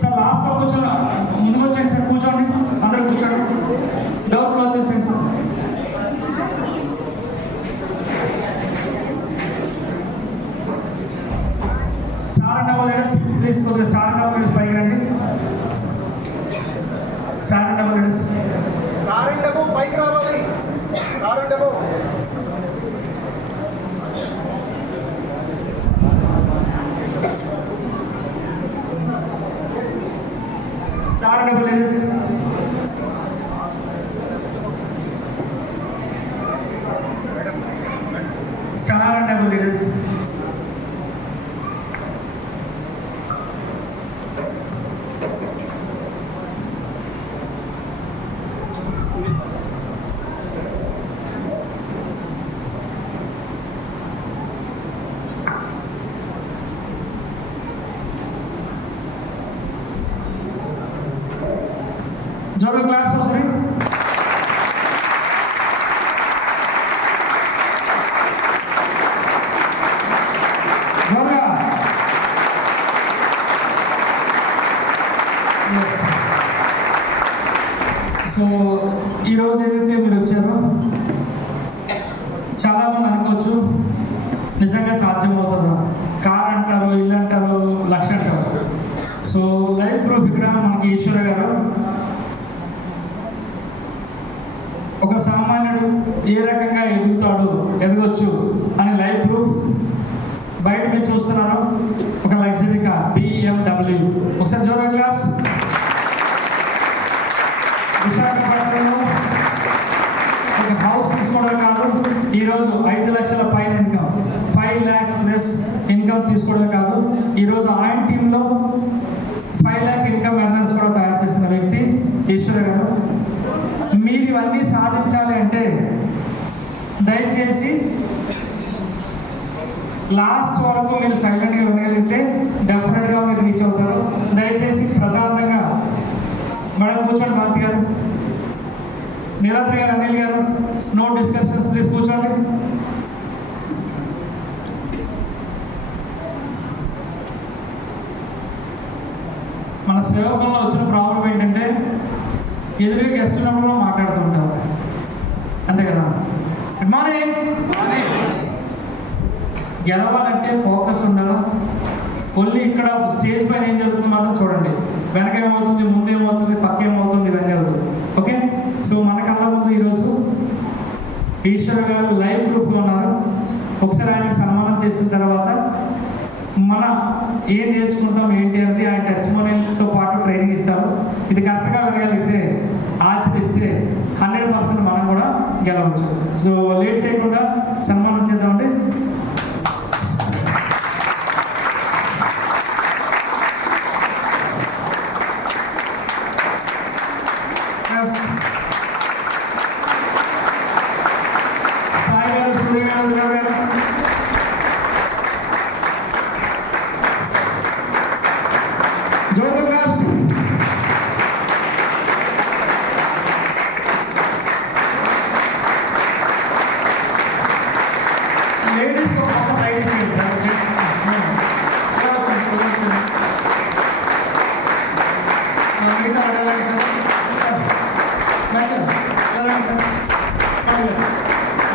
Sir లాస్ట్లో కూర్చోండి, ముందుకు వచ్చేయండి సార్, కూర్చోండి, అందరూ కూర్చోండి. డోర్ క్లోజ్ చేసేయండి sir. Star and double leaders please కొద్దిగా స్టార్ అండ్ డబుల్ లీడర్స్ పైకి రండి. Star and double leaders, star and double పైకి రావాలి. Star and double star and double leaders, star and double leaders. జోరు క్లాప్స్ ఒకసారి. జోరుగా. So ఈరోజు ఏదైతే మీరు వచ్చారో చాలామంది అనుకోవచ్చు నిజంగా సాధ్యమవుతుందా, కార్ అంటారు, ఇల్లు అంటారు, లక్ష అంటారు. సో లైఫ్ ప్రూఫ్ ఇక్కడ మనకి ఈశ్వర గారు ఒక సామాన్యుడు ఏ రకంగా ఎదగొచ్చు అని లైవ్ ప్రూఫ్. బయట మీరు చూస్తున్నారు ఒక లగ్జరీ కార్ BMW. ఒకసారి జోరుగా క్లాప్స్. విశాఖపట్నంలో ఒక హౌస్ తీసుకోవడం కాదు, ఈరోజు 5 లక్షల పైన ఇన్కమ్, 5 lakhs ప్లస్ ఇన్కమ్ తీసుకోవడం కాదు, ఈరోజు ఆయన టీంలో 5 lakh ఇన్కమ్ ఎర్నర్స్ కూడా తయారు చేసిన వ్యక్తి ఈశ్వర గారు. మీరు ఇవన్నీ సాధించాలి అంటే దయచేసి లాస్ట్ వరకు మీరు సైలెంట్గా వినగలిగితే డెఫినెట్గా మీరు రీచ్ అవుతారు. దయచేసి ప్రశాంతంగా మేడం కూర్చోండి. భారతి గారు, నీలాద్రి గారు, అనిల్ గారు, నో డిస్కషన్స్ ప్లీజ్ కూర్చోండి. మన సేవకుల్లో వచ్చిన ప్రాబ్లం ఏంటంటే ఎదురుగా గెస్ట్ ఉన్నప్పుడు మాట్లాడుతూ ఉంటారు, అంతే కదా. Good morning. గెలవాలంటే ఫోకస్ ఉండాలా. ఓన్లీ ఇక్కడ స్టేజ్ పైన ఏం జరుగుతుంది మాత్రం చూడండి, వెనక ఏమవుతుంది, ముందు ఏమవుతుంది, పక్క ఏమవుతుంది, ఇవన్నీ అవుతుంది. ఓకే, సో మన కళ్ళ ముందు ఈరోజు ఈశ్వర్ గారు లైవ్ ప్రూఫ్గా ఉన్నారు. ఒకసారి ఆయనకి సన్మానం చేసిన తర్వాత మన ఏం నేర్చుకుంటాం ఏంటి అనేది ఆయన టెస్టిమోనియల్తో పాటు ట్రైనింగ్ ఇస్తారు. ఇది కరెక్ట్గా వినగలిగితే, ఆచరిస్తే 100% మనం కూడా గెలవచ్చు. సో లేట్ చేయకుండా సన్మానం చేద్దామండి. సాయి గారు, సూర్య గారు, గారు జోరు క్లాప్స్. లేడీస్ ఒక సైడ్ ఇచ్చేయండి సార్. ఎలా వచ్చింది మిగతా అడగాలి సార్. సార్ మేడం వెళ్ళండి సార్.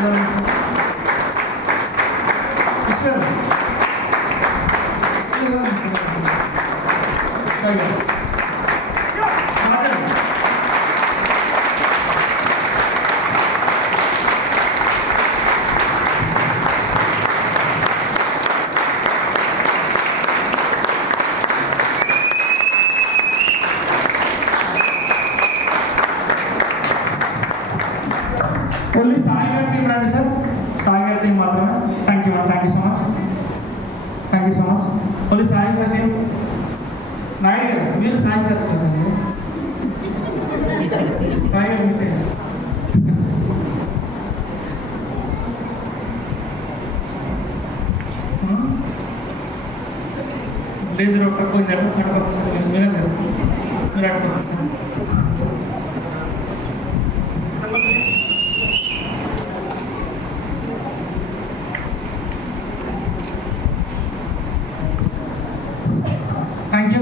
వెళ్ళండి sir. Sir sir only Sai గారి టీం రండి సార్, సాయి గారి టీం మాత్రమే. Thank you so much, thank you so much. Only Sai sir team. Naidu గారు మీరు సాయి సార్ కదండి, సాయి గారు మీకే. లేజర్ ఒక తక్కువ అడగదు సార్, మీరు అడగదు sir. Thank you.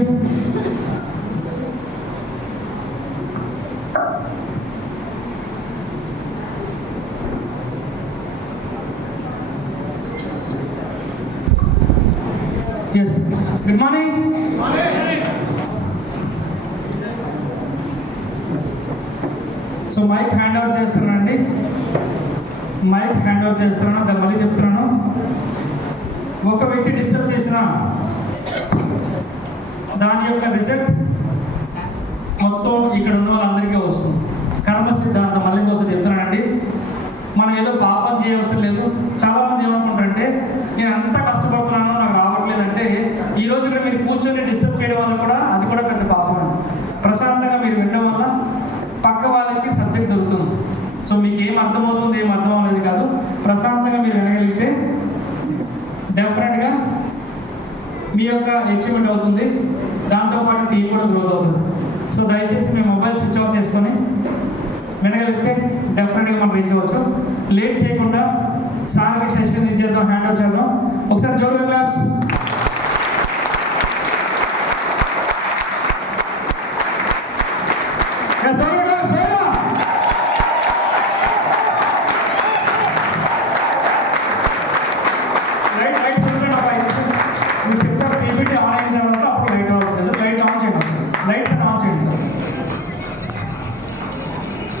Yes, good morning. So mike hand over చేస్తున్నానండి, మైక్ హ్యాండ్ ఓవర్ చేస్తున్నాను. మళ్ళీ చెప్తున్నాను, ఒక వ్యక్తి డిస్టర్బ్ చేసిన దాని యొక్క రిజల్ట్ మొత్తం ఇక్కడ ఉన్న వాళ్ళందరికీ వస్తుంది. కర్మ సిద్ధాంతం మళ్ళీ కోసం చెప్తున్నానండి. మనం ఏదో పాపం చేయవలసిన లేదు. చాలామంది ఏమనుకుంటారంటే నేను అంత కష్టపడుతున్నాను నాకు రావట్లేదంటే, ఈరోజు ఇక్కడ మీరు కూర్చొని డిస్టర్బ్ చేయడం వల్ల కూడా అది కూడా పెద్ద పాపం అండి. ప్రశాంతంగా మీరు వినడం వల్ల పక్క వాళ్ళకి సబ్జెక్ట్ దొరుకుతుంది. సో మీకు ఏం అర్థమవుతుంది ఏం అర్థం అనేది కాదు, ప్రశాంతంగా మీరు వినగలిగితే డెఫినెట్గా మీ యొక్క అచీవ్మెంట్ అవుతుంది, దాంతోపాటు టీం కూడా గ్రోత్ అవుతుంది. సో దయచేసి మీ మొబైల్ స్విచ్ ఆఫ్ చేసుకొని వినగలిగితే డెఫినెట్గా మనం రీచ్ అవ్వచ్చు. లేట్ చేయకుండా సార్కి సెషన్ ఇచ్చేద్దాం, హ్యాండ్ ఓవర్ చేద్దాం. ఒకసారి జోరుగా claps.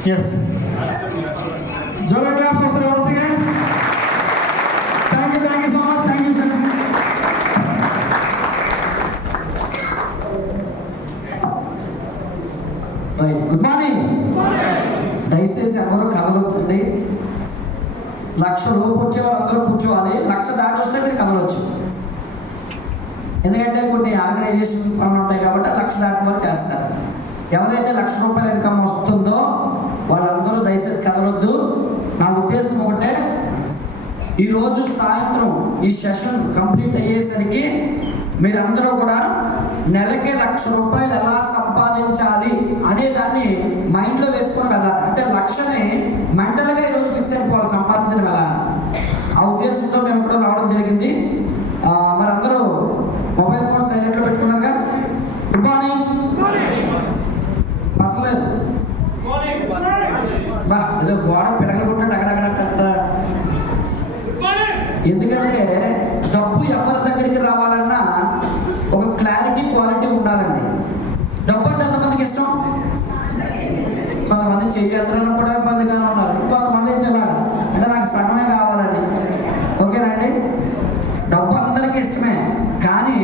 Yes. Joy claps for sir once again. Thank you so much. Thank you, sir. Right. Good morning. దయచేసి ఎవరు కదలొద్దండి. 1,00,000 లోపు వచ్చే వాళ్ళందరూ కూర్చోవాలి. 1,00,000 దాటి వస్తే మీరు కదలొచ్చు. ఎందుకంటే కొన్ని ఆర్గనైజేషన్ పనులు ఉంటాయి కాబట్టి 1,00,000 దాటి వాళ్ళు చేస్తారు. ఎవరైతే 1,00,000 రూపాయల ఇన్కమ్ వస్తుందో వాళ్ళందరూ దయచేసి కదలొద్దు. నా ఉద్దేశం ఒకటే, ఈరోజు సాయంత్రం ఈ సెషన్ కంప్లీట్ అయ్యేసరికి మీరందరూ కూడా నెలకి 1,00,000 రూపాయలు ఎలా సంపాదించాలి అనే దాన్ని మైండ్లో వేసుకొని వెళ్ళాలి. అంటే 1,00,000ని మెంటల్గా ఈరోజు ఫిక్స్ అయిపోవాలి, సంపాదించడం ఎలా. ఆ ఉద్దేశంతో మేము కూడా రావడం జరిగింది. మరి అందరూ మొబైల్ ఫోన్ సైలెంట్లో పెట్టుకున్నారుగా. Good morning. అసలేదు బా ఏదో గోడ పిడగలు కొట్టాడు అక్కడక్కడ. ఎందుకంటే డబ్బు ఎవరి దగ్గరికి రావాలన్నా ఒక క్లారిటీ క్వాలిటీ ఉండాలండి. డబ్బు అంటే ఎంతమందికి ఇష్టం? కొంతమంది చెయ్యత్తులను కూడా ఇబ్బందిగానే ఉన్నారు. ఇంకొంతమంది అయితే ఇలాగా అంటే నాకు సగమే కావాలండి. ఓకేనండి, డబ్బు అందరికీ ఇష్టమే, కానీ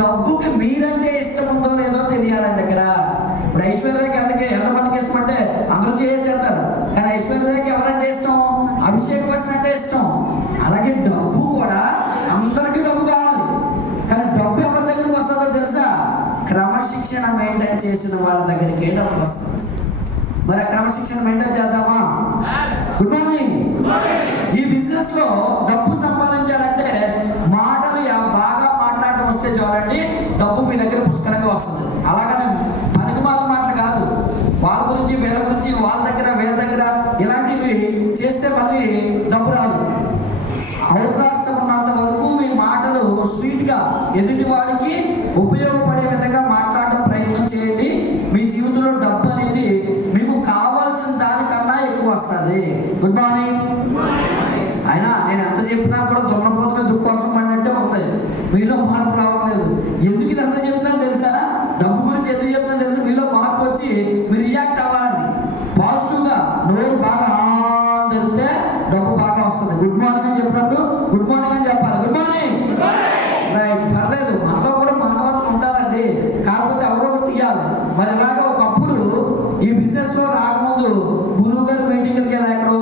డబ్బుకి మీరంటే ఇష్టం ఉందో లేదో తెలియాలండి. ఇక్కడ ఇప్పుడు ఐశ్వర్యకి ఎంతమందికి ఇష్టం అంటే అందరూ చేయగలుగుతారు, కానీ ఐశ్వర్యకి ఎవరంటే ఇష్టం? అభిషేక్ బచ్చన్ అంటే ఇష్టం. అలాగే డబ్బు కూడా అందరికీ డబ్బు కావాలి, కానీ డబ్బు ఎవరి దగ్గరికి వస్తుందో తెలుసా? క్రమశిక్షణ మెయింటైన్ చేసిన వాళ్ళ దగ్గరికి డబ్బు వస్తుంది. మరి క్రమశిక్షణ మెయింటైన్ చేద్దామా? Good morning. ఈ బిజినెస్ లో డబ్బు సంపాదించాలంటే మాటలు బాగా మాట్లాడటం వస్తే చాలండి, డబ్బు మీ దగ్గర పుష్కలంగా వస్తుంది. అలాగనే పనికిమాల మాటలు కాదు, వాళ్ళ గురించి వీళ్ళ గురించి వాళ్ళ దగ్గర వీళ్ళ దగ్గర ఇలాంటివి చేస్తే మళ్ళీ డబ్బు రాదు. అవకాశం ఉన్నంత వరకు మీ మాటలు స్వీట్గా ఎదుటి వాడికి ఉపయోగపడే విధంగా మాట్లాడడం ప్రయత్నం చేయండి. మీ జీవితంలో డబ్బు అనేది మీకు కావాల్సిన దానికన్నా ఎక్కువ వస్తుంది. Good morning. అయినా నేను ఎంత చెప్పినా కూడా దున్నపోతు మీద దుఃఖవర్షం పడినట్టే ఉంది, మీలో మార్పు రావట్లేదు. ఎందుకు ఇదంతా చెప్తున్నా తెలుసా? డబ్బు గురించి ఎందుకు చెప్తున్నా తెలుసా? మీలో మార్పు వచ్చి మీరు రియాక్ట్ అవ్వాలండి పాజిటివ్గా. నోరు బాగా తెరిస్తే డబ్బు బాగా వస్తుంది. గుడ్ మార్నింగ్ అని చెప్పినట్టు గుడ్ మార్నింగ్ అని చెప్పాలి. Good morning. రైట్, పర్లేదు, మనలో కూడా మానవత్వం ఉంటారండి, కాకపోతే ఎవరో ఒకరు తీయాలి. మరి ఇలాగా ఒకప్పుడు ఈ బిజినెస్లో రాకముందు గురువు గారు మీటింగ్లకి ఎక్కడో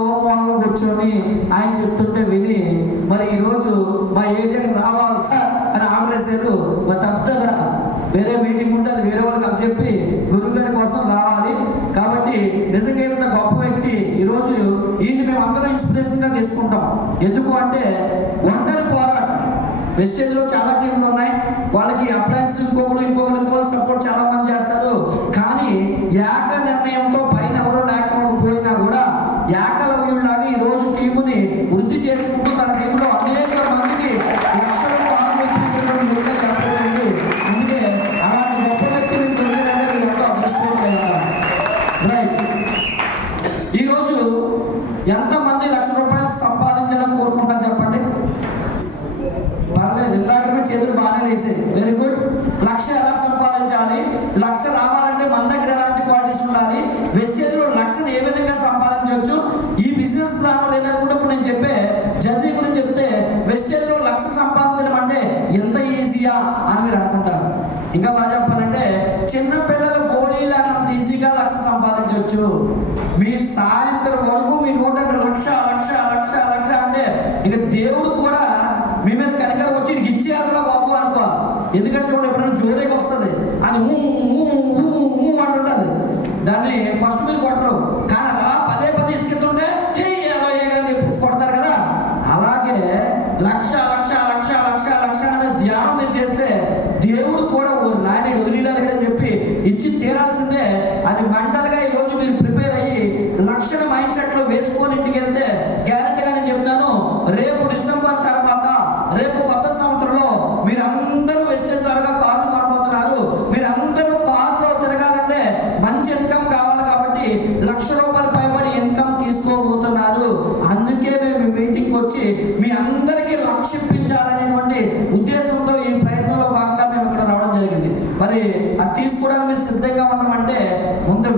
నిజంగా ఇంత గొప్ప వ్యక్తి. ఈరోజు ఈయన మేము అందరం ఇన్స్పిరేషన్గా తీసుకుంటాం. ఎందుకు అంటే ఒంటరి పోరాటం. వెస్టేజ్లో చాలా టీంలు ఉన్నాయి, వాళ్ళకి అప్లయన్స్ ఇంకొకరు సపోర్ట్ చాలా మంది చేస్తారు. కానీ ఏక నిర్ణయంతో పైన ఎవరో లేకపోయినా కూడా ఏకలవ్యుడిలాగా ఈరోజు టీముని వృద్ధి చేసుకుంటూ తన టీంలో అనేక మందికి లక్షల కనిపించండి. అందుకే అలాంటి గొప్ప వ్యక్తి మీకు దొరికారంటే మీరు ఎంతో అదృష్టవంతులు. రైట్, ఈరోజు ఎంతమంది ₹1,00,000 సంపాదించాలని కోరుకుంటారు చెప్పండి? పర్లేదు, ఇందాకనే చేతులు బాగానే వేసేది. Very good. 1,00,000 ఎలా సంపాదించాలి? 1,00,000 రావాలంటే మన దగ్గర ఎలాంటి క్వాలిటీస్ ఉండాలి? వెస్టేజ్లో 1,00,000 ఏ విధంగా సంపాదించవచ్చు? ఈ బిజినెస్ ప్లాన్ లేదనుకుంటే ఇప్పుడు నేను చెప్పే జర్నీ గురించి చెప్తే వెస్టేజ్లో 1,00,000 సంపాదించడం అంటే ఎంత ఈజీయా అని మీరు అనుకుంటారు. ఇంకా బాగా చెప్పాలంటే చిన్న పిల్లల గోళీలు అంత ఈజీగా 1,00,000 సంపాదించవచ్చు. మీ సాయంత్రం వరకు మీ నోట లక్ష అంటే ఇక దేవుడు కూడా మీ మీద కనికరం వచ్చి నీకు ఇచ్చేయాలరా బాబు అనుకోవాలి. ఎందుకంటే చూడండి, ఎప్పుడైనా జోరేగా వస్తుంది అది అంటుంటుంది. దాన్ని ఫస్ట్ మీరు కొట్టరు, కానీ అలా పదే ఇసుకెత్తుంటే అని చెప్పేసి కొడతారు కదా. అలాగే లక్ష అనే ధ్యానం మీరు చేస్తే దేవుడు కూడా నాయన వదిలేయాలి అని చెప్పి ఇచ్చి తీరాల్సిందే. అది మెంటల్గా ఈరోజు మీరు ప్రిపేర్ అయ్యి 1,00,000 మైండ్ సెట్లో వేసుకొని ఇంటికి వెళ్తే గ్యారెంటీగా నేను చెప్తున్నాను, రేపు డిసెంబర్ తర్వాత రేపు కొత్త సంవత్సరంలో మీరందరూ వెస్టేజ్ త్వరగా కార్లు కొనబోతున్నారు. మీరందరూ కార్లో తిరగాలంటే మంచి ఇన్కమ్ కావాలి కాబట్టి ₹1,00,000 పైబడి ఇన్కమ్ తీసుకోబోతున్నారు. అందుకే మేము మీటింగ్కి వచ్చి మీ అందరికీ లక్ష్యించాలనేటువంటి ఉద్దేశంతో ఈ ప్రయత్నంలో భాగంగా మేము ఇక్కడ రావడం జరిగింది. మరి అది తీసుకోవడానికి మీరు సిద్ధంగా ఉండమంటే ముందు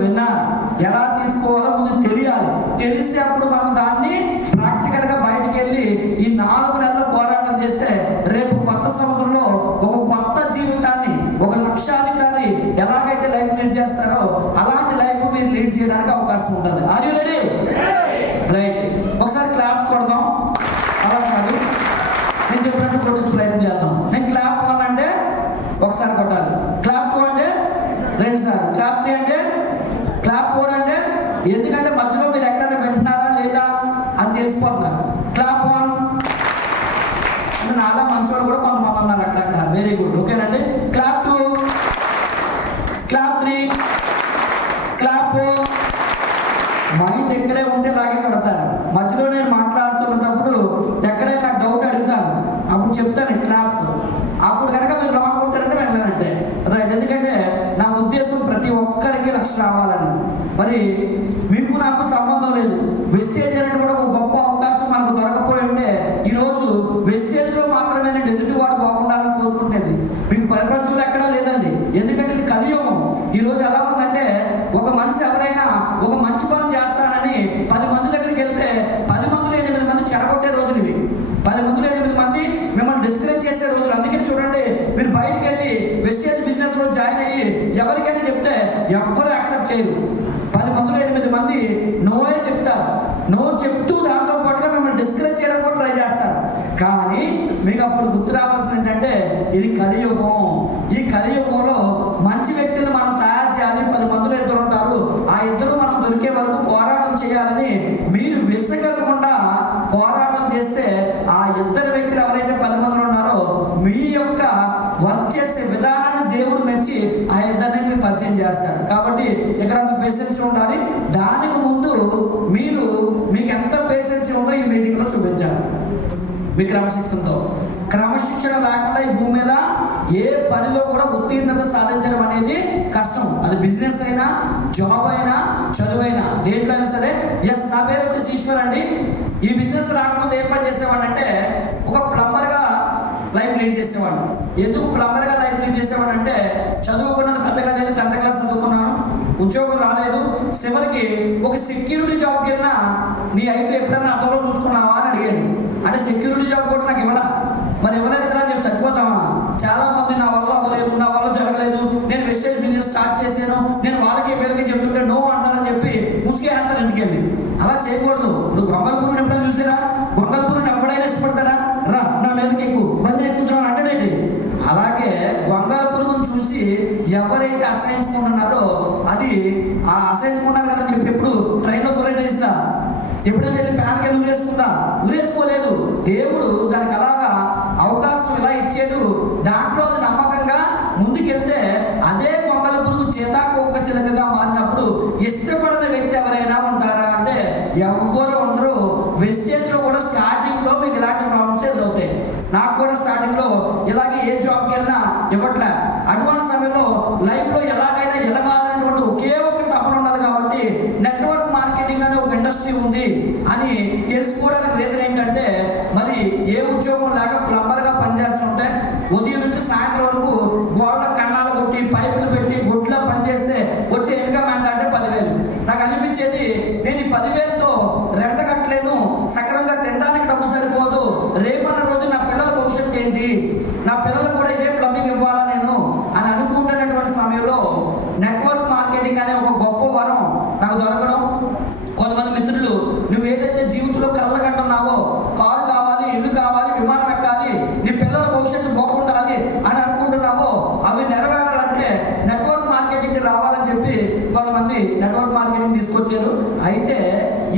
ఎలా తీసుకోవాలో ముందు తెలియాలి. తెలిస్తే అప్పుడు మనం దాన్ని ప్రాక్టికల్గా బయటికి వెళ్ళి ఈ 4 నెలలు పోరాటం చేస్తే రేపు కొత్త సంవత్సరంలో ఒక కొత్త జీవితాన్ని ఒక లక్షాధికారి ఎలాగైతే లైఫ్ లీడ్ చేస్తారో అలాంటి లైఫ్ మీరు లీడ్ చేయడానికి అవకాశం ఉంటుంది. Are you ready? రైట్, ఒకసారి క్లాప్స్ కొడదాం. అలా కాదు, నేను చెప్పినట్టు కొట్టే ప్రయత్నం చేద్దాం. నేను క్లాప్ 1 అంటే ఒకసారి కొట్టాలి, క్లాప్ 2 అంటే 2 సార్లు, క్లాప్ 3 అంటే క్లాప్ 4 అంటే ఎందుకంటే మధ్యలో మీరు ఎక్కడైనా వింటున్నారా లేదా అని తెలిసిపోతున్నారు. క్లాప్ 1 అంటే నాలా మంచోడు కూడా కొంతమంది ఉన్నారు అక్కడ. వెరీ గుడ్, ఓకేనండి. Clap 2, clap 3, clap 4. మైండ్ ఎక్కడే ఉంటే లాగే కడతారు. మధ్యలో నేను మాట్లాడుతున్నప్పుడు ఎక్కడైనా నాకు డౌట్ అడుగుతాను, అప్పుడు చెప్తాను క్లాప్స్. అప్పుడు కనుక మీరు రాంగ్ కొట్టారంటే వెళ్ళానంటే రైట్. ఎందుకంటే నా ఉద్దేశం ప్రతి ఒక్కరికి 1,00,000 రావాలని. మరి మీకు నాకు సంబంధం లేదు. వెస్టేజ్ అనేది కూడా ఒక గొప్ప అవకాశం మనకు దొరకపోయి ఉంటే ఈరోజు వెస్టేజ్లో మాత్రమే నేను ఎదుటివాడు బాగుండాలని కోరుకుంటేది. మీకు ప్రపంచంలో ఎక్కడా లేదండి. ఎందుకంటే ఇది కలియుగం. ఈరోజు ఎలా ఉందంటే ఒక మనిషి ఎవరైనా ఒక మంచి పని చేస్తానని 10 మంది దగ్గరికి వెళ్తే 10 మందిలో 8 మంది చెడగొట్టే రోజులు ఇవి. 10 మందిలో 8 మంది మిమ్మల్ని డిస్కరేజ్ చేసే రోజులు. అందుకని చూడండి, మీరు బయటికి వెళ్ళి వెస్టేజ్ బిజినెస్లో జాయిన్ అయ్యి ఎవరికైనా చెప్తే ఎవ్వరు యాక్సెప్ట్ చేయరు. 10 మందిలో 8 మంది నోయే చెప్తారు. నో చెప్తూ దాంతో పాటుగా మిమ్మల్ని డిస్కరేజ్ చేయడం కూడా ట్రై చేస్తారు. కానీ మీకు అప్పుడు గుర్తు రావాల్సింది ఏంటంటే ఇది కలియుగం. ఈ కలియుగంలో మంచి వ్యక్తులను మనం తయారు చేయాలి. 10 మందిలో 2 ఉంటారు. ఆ 2 మనం దొరికే వరకు పోరాటం చేయాలని మీరు విసగకుండా పోరాటం చేస్తే ఆ 2 వ్యక్తులు ఎవరైతే 10 మందిలో ఉన్నారో మీ యొక్క వర్క్ చేసే విధానాన్ని దేవుడు మెచ్చి ఆ 2 మీరు పరిచయం చేస్తాడు. కాబట్టి ఇక్కడ అంత పేషెన్స్ ఉండాలి. దానికి ముందు మీకు ఎంత పేషెన్స్ ఉందో ఈ మీటింగ్లో చూపించాలి. మీ క్రమశిక్షణ లేకుండా ఈ భూమి మీద ఏ పనిలో కూడా ఉత్తీర్ణత సాధించడం అనేది కష్టం. అది బిజినెస్ అయినా, జాబ్ అయినా, చదువైనా, దేంట్లో అయినా సరే. ఎస్, నా పేరు వచ్చేసి ఈశ్వర్ అండి. ఈ బిజినెస్ రాకముందు ఏం పని చేసేవాడు అంటే ఒక ప్లంబర్గా లైఫ్ లీడ్ చేసేవాడు. ఎందుకు ప్లంబర్గా లైఫ్ లీడ్ చేసేవాడు అంటే చదువుకున్నాను, పెద్దగా లేదు, 10th క్లాస్ చదువుకున్నాను, ఉద్యోగం రాలేదు. చివరికి ఒక సెక్యూరిటీ జాబ్కి వెళ్ళినా నీ అయితే ఎప్పుడన్నా అర్థంలో చూసుకున్నావా అని అడిగాను. అంటే సెక్యూరిటీ జాబ్ కూడా నాకు ఇవ్వడా, మరి ఎవరైతే కదా చెప్పి చచ్చిపోతామా? చాలా మంది నా వల్ల అవ్వలేదు, నా వల్ల జరగలేదు, నేను వెస్టేజ్ బిజినెస్ స్టార్ట్ చేశాను, నేను వాళ్ళకి వీళ్ళకి చెప్తుంటే నో అంటారని చెప్పి ముసుకేస్తారు ఇంటికి వెళ్ళి. అలా చేయకూడదు. ఇప్పుడు గొంగళపూరుని ఎప్పుడైనా చూసారా? గొంగళపూరుని ఎవడైనా ఇష్టపడతారా? రా నా మీదకి ఎక్కువ బండి ఎక్కుతున్నాను అంటే అలాగే గొంగళపూరుని చూసి ఎవరైతే అసహించుకుంటున్నారో అది ఆ అసహించుకున్నారు కదా చెప్పి ఎప్పుడు ఎప్పుడైనా వెళ్ళి ప్యాన్కి వెళ్ళి ఉరేసుకుందా? ఉరేసుకోలేదు. దేవుడు దానికి అలాగా అవకాశం ఇలా ఇచ్చాడు. దాంట్లో అది నమ్మకంగా ముందుకెళ్తే అదే కొంగల పురుగు చేతాకోక చిలకగా మారినప్పుడు ఇష్టపడిన వ్యక్తి ఎవరైనా ఉంటారా అంటే ఎవ్వరు ఉండరు. వెస్టేజ్లో కూడా స్టార్టింగ్లో మీకు ఇలాంటి ప్రాబ్లమ్స్ ఎదురవుతాయి. నాకు కూడా స్టార్టింగ్లో ఇలాగే ఏ జాబ్కి వెళ్ళినా ఇవ్వట్లే. అటువంటి సమయంలో లైఫ్లో ఎలాగైనా ఎదగాలనేటువంటి ఒకే ఒక తపన ఉన్నది కాబట్టి నెట్వర్క్ మార్కెటింగ్ అనే ఒక ఇండస్ట్రీ ఉంది అని తెలుసుకోవడానికి రీజన్ ఏంటంటే, మరి ఏ ఉద్యోగం లేక ప్లంబర్గా పనిచేస్తుంటే ఉదయం నుంచి సాయంత్రం వరకు గోడ కన్నాలు కొట్టి పైపులు పెట్టి గుడ్లో పనిచేస్తే వచ్చే ఇన్కమ్ ఏంటంటే 10,000. నాకు అనిపించేది, నేను ఈ 10,000తో రెంట కట్టలేను, సక్రమంగా తినడానికి డబ్బు సరిపోదు, రేపన్న రోజు నా పిల్లల భవిష్యత్తు ఏంటి, నా పిల్లలకు కూడా ఇదే ప్లంబింగ్ ఇవ్వాలా నేను అని అనుకుంటున్నటువంటి సమయంలో నెట్వర్క్ మార్కెటింగ్ అనే ఒక గొప్ప వరం నాకు దొరకడం. కొంతమంది మిత్రులు, నువ్వు ఏదైతే జీవితంలో కళ్ళ కంటున్నావో, కారు కావాలి, ఇల్లు కావాలి, విమానం ఎక్కాలి, నీ పిల్లల భవిష్యత్తు బాగుండాలి అని అనుకుంటున్నావో అవి నెరవేరాలంటే నెట్వర్క్ మార్కెటింగ్కి రావాలని చెప్పి కొంతమంది నెట్వర్క్ మార్కెటింగ్ తీసుకొచ్చారు. అయితే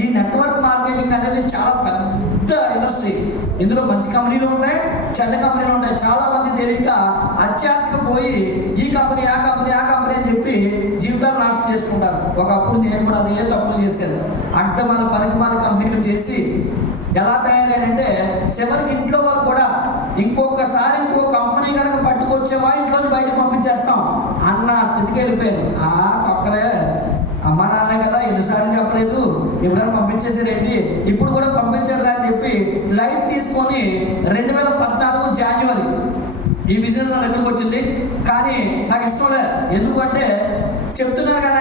ఈ నెట్వర్క్ మార్కెటింగ్ అనేది చాలా పెద్ద ఇండస్ట్రీ. ఇందులో మంచి కంపెనీలు ఉంటాయి, చెడ్డ కంపెనీలు ఉంటాయి. చాలా మంది తెలియక అత్యాశకు పోయి ఈ కంపెనీ ఆ కంపెనీ ఆ కంపెనీ అని చెప్పి జీవితాలు నాశనం చేసుకుంటారు. ఒకప్పుడు నేను కూడా అదే తప్పులు చేశాను. అడ్డమాల పనికిమాల కంపెనీలు చేసి ఎలా తయారైనంటే చివరికి ఇంట్లో వాళ్ళు కూడా ఇంకొకసారి ఇంకో కంపెనీ కనుక పట్టుకొచ్చేవా ఇంట్లోంచి బయటకు పంపించేస్తాం అన్న స్థితికి వెళ్ళిపోయాను. తొక్కలే, అమ్మ నాన్న కదా ఎన్నిసార్లు చెప్పలేదు, ఎప్పుడైనా పంపించేసారేంటి, ఇప్పుడు కూడా పంపించారు అని చెప్పి లైట్ తీసుకొని 2014 జనవరి ఈ బిజినెస్ నా దగ్గరకు వచ్చింది. కానీ నాకు ఇష్టం లేదు. ఎందుకంటే చెప్తున్నారు కదా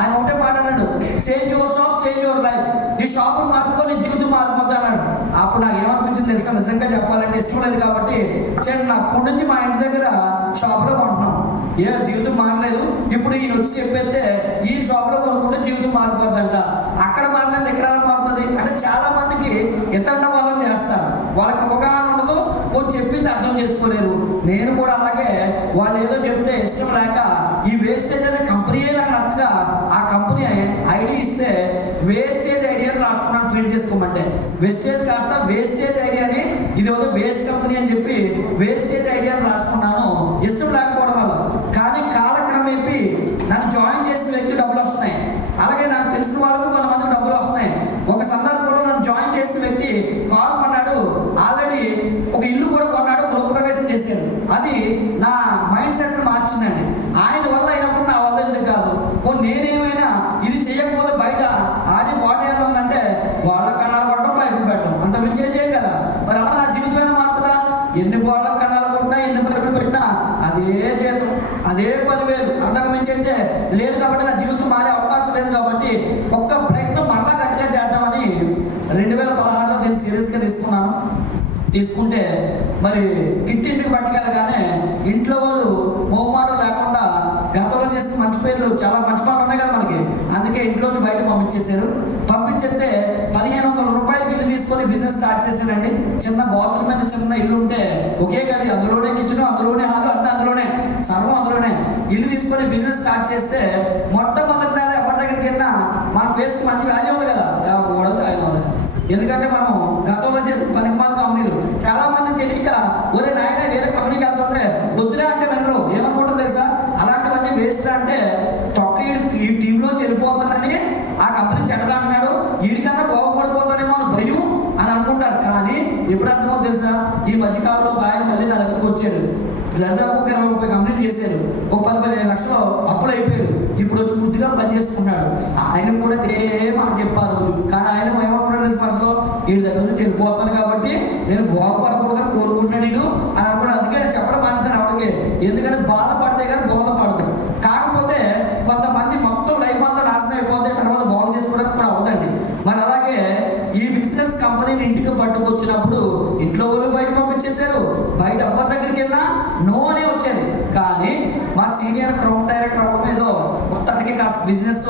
ఆయన ఒకటే మాట అన్నాడు, change your shop change your life. నీ షాపును మార్చుకో, నీ జీవితం మారిపోద్ది అన్నాడు. అప్పుడు నాకు ఏమనిపించింది తెలుసా, నిజంగా చెప్పాలంటే ఇష్టం లేదు కాబట్టి అప్పటి నుంచి మా ఇంటి దగ్గర షాపులో కొంటున్నాం. ఏ జీవితం మారలేదు. ఇప్పుడు ఈయన వచ్చి చెప్పేస్తే ఈ షాపులో కొనుక్కుంటే జీవితం మారిపోద్దంట. అక్కడ మారినంత ఇక్కడ మారుతుంది అంటే చాలా మందికి ఇతరవాదం చేస్తారు. వాళ్ళకి అవగాహన ఉండదు, కొంచెం చెప్పింది అర్థం చేసుకోలేరు. నేను కూడా అలాగే వాళ్ళు ఏదో చెప్తే ఇష్టం లేక ఈ వేస్టేజ్ అనే కంపెనీయే నాకు నచ్చగా ఆ కంపెనీ ఐడి ఇస్తే వేస్టేజ్ ఐడియా అని రాసుకున్నాను. ఫీడ్ చేసుకోమంటే వేస్టేజ్ కాస్త వేస్టేజ్ ఐడియా అని, ఇది ఒక వేస్ట్ కంపెనీ అని చెప్పి వేస్టేజ్ ఐడియా అని రాసుకున్నాను ఇష్టం లేకపోవడం వల్ల. కానీ కాలక్రమేపీ నన్ను జాయిన్ చేసిన వ్యక్తి డబ్బులు వస్తున్నాయి, అలాగే నాకు తెలిసిన వాళ్ళకు కొంతమంది డబ్బులు వస్తున్నాయి. ఒక సందర్భంలో నన్ను జాయిన్ చేసిన వ్యక్తి కారు కొన్నాడు, ఆల్రెడీ ఒక ఇల్లు కూడా కొన్నాడు, గృహప్రవేశం చేశాడు. అది నా మైండ్ సెట్ మార్చిందండి. ఆయన వల్ల అయినప్పుడు నా వల్ల ఎందుకు కాదు. నేనేమైనా ఇది చేయకపోతే బయట ఆడి పాట ఏమైనా ఉందంటే వాళ్ళ కన్నాలు కొట్టడం పైపులు పెట్టడం, అంత మించి ఏం చేయం కదా. మరి అలా నా జీవితమైనా మారుతుందా? ఎన్ని వాళ్ళ కన్నాలు కొట్టినా ఎన్ని పైపులు పెట్టినా అదే జీతం, అదే 10,000, అంతకు మించి అయితే లేదు. కాబట్టి నా జీవితం మారే అవకాశం లేదు. కాబట్టి ఒక్క ప్రయత్నం మళ్ళా గట్టిగా చేద్దామని 2016లో నేను సీరియస్గా తీసుకుంటే మరి కిట్టింటికి పట్టుకెళ్ళగానే ఇంట్లో వాళ్ళు మొహమాటం లేకుండా గతంలో చేసిన మంచి పేర్లు చాలా మంచి పనులు ఉన్నాయి కదా మనకి, అందుకే ఇంట్లోకి బయట పంపించేశారు. పంపించేస్తే 1,500 రూపాయలకి ఇల్లు తీసుకొని బిజినెస్ స్టార్ట్ చేశారండి. చిన్న బాత్రూమ్ మీద చిన్న ఇల్లు ఉంటే ఒకే గది, అందులోనే కిచెన్, అందులోనే హాల్, అంటే అందులోనే సర్వం, అందులోనే ఇల్లు తీసుకొని బిజినెస్ స్టార్ట్ చేస్తే మొట్టమొదటి నెల ఎవరి దగ్గరికి వెళ్ళినా మన ఫేస్కి మంచి వాల్యూ ఉంది కదా, కూడా జాయిన్ అవ్వాలి. ఎందుకంటే మనం గతంలో చేసిన పనిమాల కంపెనీలు చాలా మంది తెలియక ఒరే నాయన వేరే కంపెనీకి వెళ్తుంటే వద్దురా అంటే వినరు. ఏమనుకుంటారు తెలుసా, అలాంటివన్నీ వేస్ట్ అంటే తొక్క ఈ టీంలో చెడిపోతానని ఆ కంపెనీ చెడ్డదా అన్నాడు, వీడికన్నా బాగుపడిపోతానేమో అని భయం అని అనుకుంటారు. కానీ ఎప్పుడు అర్థమో తెలుసా, ఈ మధ్యకాలంలో ఒక ఆయన మళ్ళీ నా దగ్గరకు వచ్చాడు. దాదాపు 20-30 కంపెనీలు చేశాడు, ఒక 10-15 లక్షలు అప్పులు అయిపోయాడు. ఇప్పుడు వచ్చి పూర్తిగా పనిచేసుకున్నాడు. ఆయన కూడా ఏ మాట చెప్పారు రోజు. కానీ ఆయన ఏమనుకున్నాడు తెలుసు మనసులో, వీడి దగ్గర నుంచి వెళ్ళిపోతాను కాబట్టి నేను బాగుపడకూడదని కోరుకుంటున్నాడు నేను అని అనుకున్నాను. అందుకే నేను చెప్పడం మానేసాను ఆవిడకి. ఎందుకంటే బాధపడితే కానీ బోధపడతాడు. కాకపోతే కొంతమంది మొత్తం లైఫ్ అంతా నాశనం అయిపోతే తర్వాత బాగు చేసుకోవడానికి కూడా అవదండి. మరి అలాగే ఈ బిజినెస్ కంపెనీని ఇంటికి పట్టుకొచ్చినప్పుడు ఇంట్లో వాళ్ళు బయట పంపించేశారు. బయట ఎవరి దగ్గరికి వెళ్ళినా నో అనే వచ్చేది. కానీ మా సీనియర్ క్రౌన్ డైరెక్టర్ అవ్వడం ఏదో మొత్తానికి కాస్త బిజినెస్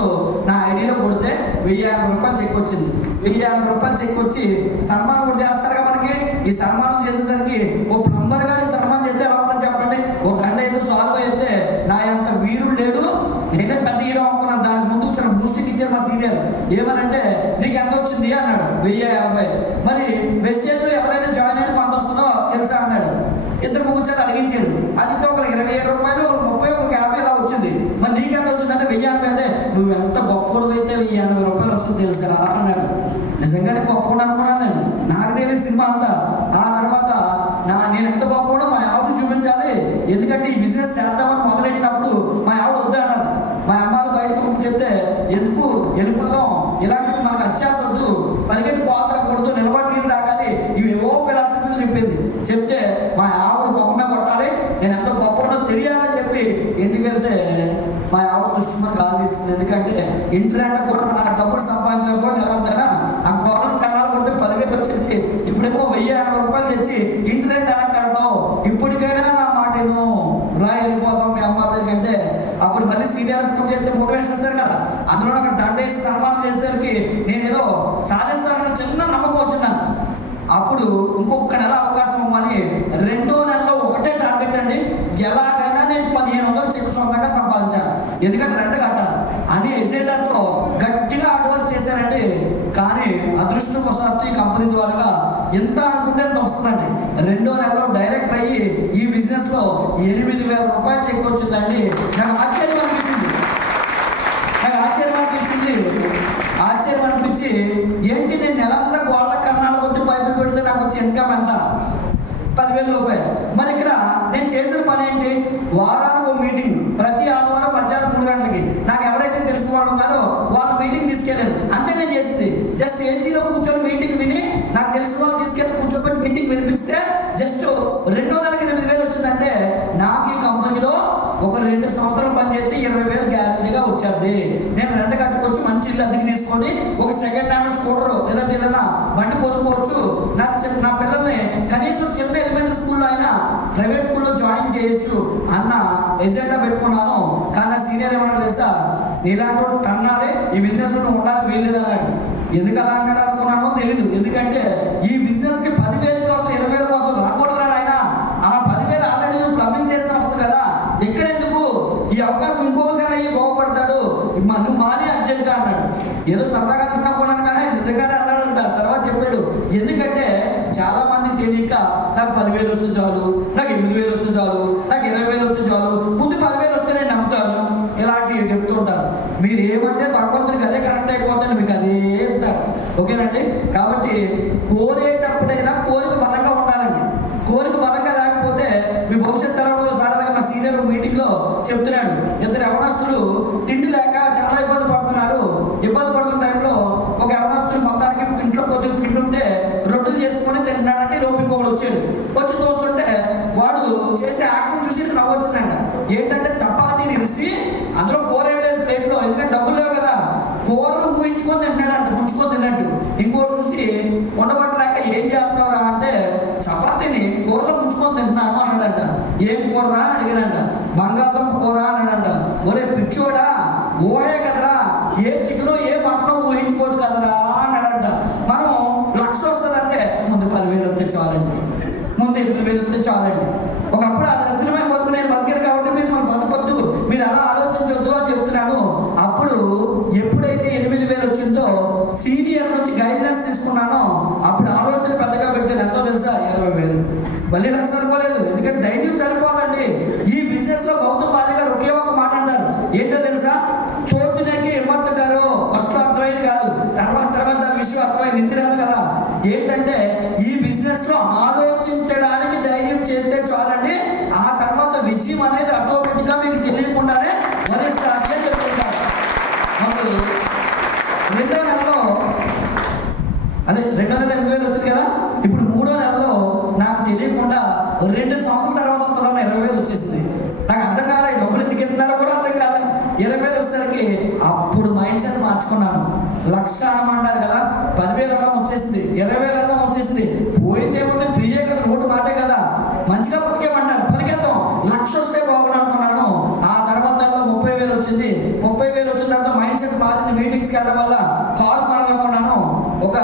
నా ఐడియాలో కొడితే 1,050 రూపాయలు చెక్ వచ్చింది. 1,050 రూపాయలు చెక్ వచ్చి సన్మానం కూడా చేస్తారుగా మనకి. ఈ సన్మానం చేసేసరికి ఓ ప్లంబర్ గారికి సన్మానం చేస్తే ఎలా ఉంటుందని చెప్పండి. ఓ గంట వేసి సాల్వ్ అయితే నా అంత వీరుడు లేడు, నేనే పెద్ద హీరో అనుకున్నాను. దానికి ముందు వచ్చిన బూస్టింగ్ ఇచ్చారు మా సీనియర్. ఏమనంటే నీకు ఎంత వచ్చింది అన్నాడు. నువ్వు ఎంత గొప్పడు అయితే ఈ 80 రూపాయలు వస్తుంది తెలుసా అన్నాడు. నిజంగానే గొప్పడు అనుకున్నాను నేను, నాకు తెలియదు సినిమా అంతా. ఆ తర్వాత నేను ఎంత గొప్పడో మా ఆవిడ చూపించాలి, ఎందుకంటే ఈ బిజినెస్ చేద్దామని మొదలెట్టినప్పుడు మా ఆవిడ వద్దు అన్నది. మా అమ్మాయిలు బయటకు చెప్తే ఎందుకు వెళ్ళిపోదాం, ఇలాంటివి మనకు అత్యాసొద్దు, పరిగెత్తి పాత్ర కొడుతూ నిలబడి నీళ్ళు తాగాలి, ఇవి ఏవో ఫిలాసఫీలు చెప్పింది. చెప్తే మా ఆవిడ ముఖమే కొట్టాలి, నేను ఎంత గొప్పడో తెలియాలని చెప్పి ఇంటికి వెళ్తే మా ఆవిడ దుష్మని కాల్ తీస్తుంది. ఎందుకంటే ఇంటి రెంట కూడా నాకు డబ్బులు సంపాదించినప్పుడు నిలబడతానా ఆ గవర్నమెంట్ కన్నాలు కొడితే 10,000 వచ్చింది, ఇప్పుడేమో 1,080 రూపాయలు తెచ్చి ఇంటి రెంట్ ఎలా కడతావు, ఇప్పటికైనా నా మాటను రా వెళ్ళిపోదాం మీ అమ్మ దగ్గరికి అంటే అప్పుడు మళ్ళీ సీనియర్ చేస్తే మోటివేషన్ ఇస్తారు కదా, అందులో నాకు దండేసి సన్మానం చేసేసరికి నేను ఏదో సాధిస్తానని చిన్న నమ్మకం వచ్చింది. అప్పుడు ఇంకొక నెల అవకాశం ఇవ్వమని 2వ నెలలో ఒకటే టార్గెట్ అండి, ఎలాగైనా నేను 1,500 చెక్ సొంతంగా సంపాదించాలి, ఎందుకంటే రెంట్ కట్టాలి అని ఎజెండాతో గట్టిగా అడ్వాన్స్ చేశానండి. కానీ అదృష్టవశాత్తు ఈ కంపెనీ ద్వారా ఎంత అనుకుంటే ఎంత వస్తుందండి. 2వ నెలలో డైరెక్టర్ అయ్యి ఈ బిజినెస్ లో 8,000 రూపాయలు చెక్ వచ్చిందండి. నాకు ఆశ్చర్యం అనిపించి ఏంటి నేను నెలంతా గోళ్ళ కన్నాలు కొట్టి పైపులు పెడితే నాకు వచ్చే ఇన్కమ్ ఎంత, 10,000 రూపాయలు. మరి ఇక్కడ నేను చేసిన పని ఏంటి, వారానికి ఒక మీటింగ్, ప్రతి ఆదివారం మధ్యాహ్నం 3 గంటలకి నాకు ఎవరైతే తెలుసుకోవాలి ఉన్నారో వాళ్ళ మీటింగ్ తీసుకెళ్ళాను. అంతే నేను చేసింది. జస్ట్ ఏసీలో కూర్చొని మీటింగ్ విని నాకు తెలిసిన వాళ్ళు తీసుకెళ్ళి కూర్చోబెట్టి మీటింగ్ వినిపిస్తే జస్ట్ 2వ నెలకి 8,000 వచ్చిందంటే నాకు ఈ కంపెనీలో ఒక 2 సంవత్సరాలు పనిచేస్తే 20,000 గ్యారెంటీగా వచ్చేది. నేను రెంట్ కట్టుకోవచ్చు, మంచి ఇల్లు అద్దెకి తీసుకొని ఒక సెకండ్ హ్యాండ్ స్కూటర్ లేదంటే ఏదైనా బండి కొనుక్కోవచ్చు. నా పిల్లల్ని కనీసం చిన్న ఎలిమెంటరీ స్కూల్లో అయినా ప్రైవేట్ స్కూల్లో జాయిన్ చేయొచ్చు అన్న ఎజెండా పెట్టుకున్నాను. కానీ సీనియర్ ఏమన్నా తెలుసా, నీలాంటి తన్నాలే ఈ బిజినెస్ లో ఉండాలని వీల్లేదు అన్నాడు. ఎందుకు అలా అన్నాడు అనుకున్నానో తెలీదు. ఎందుకంటే ఈ బిజినెస్ కి 10,000 కోసం 20,000 కోసం రాకూడదు ఆయన. ఆ 10,000 ఆల్రెడీ నువ్వు ప్లంబింగ్ చేసిన వస్తుంది కదా, ఎక్కడెందుకు ఈ అవకాశం ఇంకోకైనా అయ్యి బాగుపడతాడు, నువ్వు మాని అర్జెంట్గా అన్నాడు. ఏదో సరదాగా తిన్నపోనాను కానీ నిజంగానే అన్నాడంట. తర్వాత చెప్పాడు, ఎందుకంటే చాలా మందికి తెలియక నాకు 10,000 వస్తే చాలు, నాకు 8,000 వస్తే చాలు, నాకు 20,000 వస్తే చాలు, ముందు 10,000 వస్తే నేను నమ్ముతాను, ఇలాంటివి చెప్తూ ఉంటారు. మీరు ఏమంటే భగవంతుడికి అదే కరెక్ట్ అయిపోతుంది, మీకు అదే చెప్తారు. ఓకేనండి. కాబట్టి కోరేటప్పుడైనా కోరిక బలంగా ఉండాలండి. కోరిక బలంగా లేకపోతే మీ భవిష్యత్తు ఎలా ఉండదు. సాధారణంగా మా సీనియర్ మీటింగ్ లో చెప్తున్నాడు, 2 యవనస్తులు తిండి లేక చాలా ఇబ్బంది పడుతున్నారు. ఇబ్బంది పడుతున్న టైంలో ఒక యవనస్తులు మొత్తానికి ఇంట్లో కొద్దిగా పిండి ఉంటే రొట్టెలు చేసుకొని తింటున్నాడంటే ఇంకొకడు వచ్చాడు. వచ్చి చూస్తుంటే వాడు చేసే యాక్షన్ చూసి నవ్వు వచ్చిందంట. ఏంటంటే చపాతీని ఇరిసి అందులో కూర వేయలేదు ప్లేట్లో, ఎందుకంటే డబ్బులు లేవు కదా, కూరలు ముయించుకొని తింటాడంట, ముంచుకొని తిన్నట్టు. ఇంకోటి చూసి ఉండబట్టలేక ఏం చేస్తున్నావురా అంటే చపాతీని కూరలో ముంచుకొని తింటున్నాను అన్నాడంట. ఏం కూరరా అని అడిగాడంట. బంగాళదుంప కూర అన్నాడంట. ఒరే పిచ్చోడా, ఓయే కదరా, ఏ చికెనో ఏ మటనో ఊహించుకోవచ్చు కదరా అన్నాడంట. మనం 1,00,000 వస్తుందంటే ముందు 10,000 వస్తే చాలండి, ముందు 8,000 వస్తే చాలండి. ఒకప్పుడు అది అద్భుతమైన బతుకు నేను బతికాను కాబట్టి మీరు మనం బతకొద్దు, మీరు అలా ఆలోచించవద్దు అని చెప్తున్నాను. అప్పుడు ఎప్పుడైతే 8,000 వచ్చిందో సీనియర్ నుంచి గైడ్లైన్స్ తీసుకున్నానో అప్పుడు ఆలోచన పెద్దగా పెట్టాను. ఎంతో తెలుసా, 20,000. మళ్ళీ 1,00,000 అనుకోలేదు, ఎందుకంటే ధైర్యం సరిపోదండి. ఈ బిజినెస్ లో గౌతమ్ బాలి గారు ఒకే ఒక మాట అంటారు, ఏంటో తెలుసా, చోచునేకి హిమ్మత్ గారు. ఫస్ట్ అర్థమైంది కాదు, తర్వాత దాని విషయం అర్థమైంది, ఇంటి రాదు కదా. ఏంటంటే ఈ బిజినెస్ లో ఆలోచించడానికి ధైర్యం చేస్తే చాలండి, ఆ తర్వాత విషయం అనేది ఆటోమేటిక్ గా మీకు తెలియకుండానే వరిస్తారని చెప్తుంటారు. అప్పుడు 2వ నెలలో 8,000 వచ్చింది కదా, ఇప్పుడు 3వ నెలలో నాకు తెలియకుండా 2 సంవత్సరాల తర్వాత వస్తుందన్న 20,000 వచ్చేసింది. నాకు అర్థం కాలేదు, డబ్బులు ఎందుకు ఎత్తున్నారో కూడా అర్థం కాలేదు. 20,000 వచ్చేసరికి అప్పుడు మైండ్ సెట్ మార్చుకున్నాను. 1,00,000 అనమంటారు కదా, 10,000 అలా వచ్చేసింది, 20,000 అలా వచ్చేసింది. పోయింది ఏముంది, ఫ్రీయే కదా, నోటు మాటే కదా, మంచిగా పలికేమంటారు, పలికేద్దాం, 1,00,000 వస్తే బాగుండు అనుకున్నాను. ఆ తర్వాత 30,000 వచ్చింది. 30,000 వచ్చిన తర్వాత మైండ్ సెట్ మారింది. మీటింగ్స్కి వెళ్ళడం వల్ల కారు కొనాలనుకున్నాను. ఒక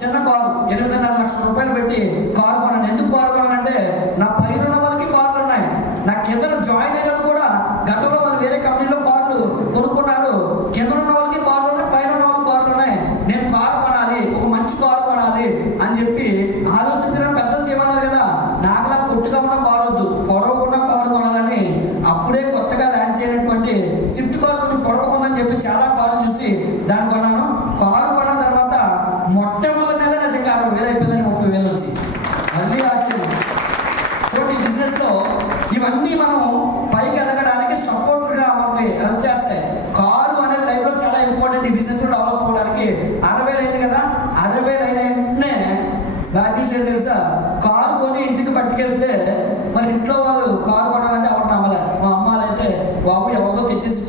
చిన్న కారు 8.5 లక్షల రూపాయలు పెట్టి కారు కొన్నాను. ఎందుకు కారు కొన్నానంటే నా పైన ఉన్న వాళ్ళకి కార్లు ఉన్నాయి, నా కింద జాయిన్ అయిన కూడా గతంలో వాళ్ళు వేరే కంపెనీలో కార్లు కొనుక్కున్నారు. కింద ఉన్న వాళ్ళకి కార్లు ఉన్నాయి, పైన ఉన్న వాళ్ళకి కార్లు ఉన్నాయి. నేను కారు కొనాలి, ఒక మంచి కారు కొనాలి అని చెప్పి ఆలోచించడం పెద్దలు చేయమన్నారు కదా. నాకులా పొట్టుగా ఉన్న కారు వద్దు, పొడవు ఉన్న కారు కొనాలని అప్పుడే కొత్తగా ల్యాండ్ చేయనటువంటి స్విఫ్ట్ కారు కొంచెం పొడవు ఉందని చెప్పి చాలా దాన్ని కొన్నాను. కారు కొన్న తర్వాత మొట్టమొదటి నెల నిజంగా 60,000 అయిపోయిందని 30,000 వచ్చి మళ్ళీ ఆశ్చర్యం. చూడండి, ఈ బిజినెస్లో ఇవన్నీ మనం పైకి ఎదగడానికి సపోర్ట్గా మనకి హెల్ప్ చేస్తాయి. కారు అనేది లైఫ్లో చాలా ఇంపార్టెంట్. ఈ బిజినెస్లో డెవలప్ అవ్వడానికి 60,000 అయింది కదా, 60,000 అయిన వెంటనే బ్యాడ్ న్యూస్ ఏం తెలుసా? కారు కొని ఇంటికి పట్టుకెళ్తే మరి ఇంట్లో వాళ్ళు కారు కొనాలంటే ఎవరు నమ్మలే. మా అమ్మాలు అయితే బాబు ఎవరితో తెచ్చేసి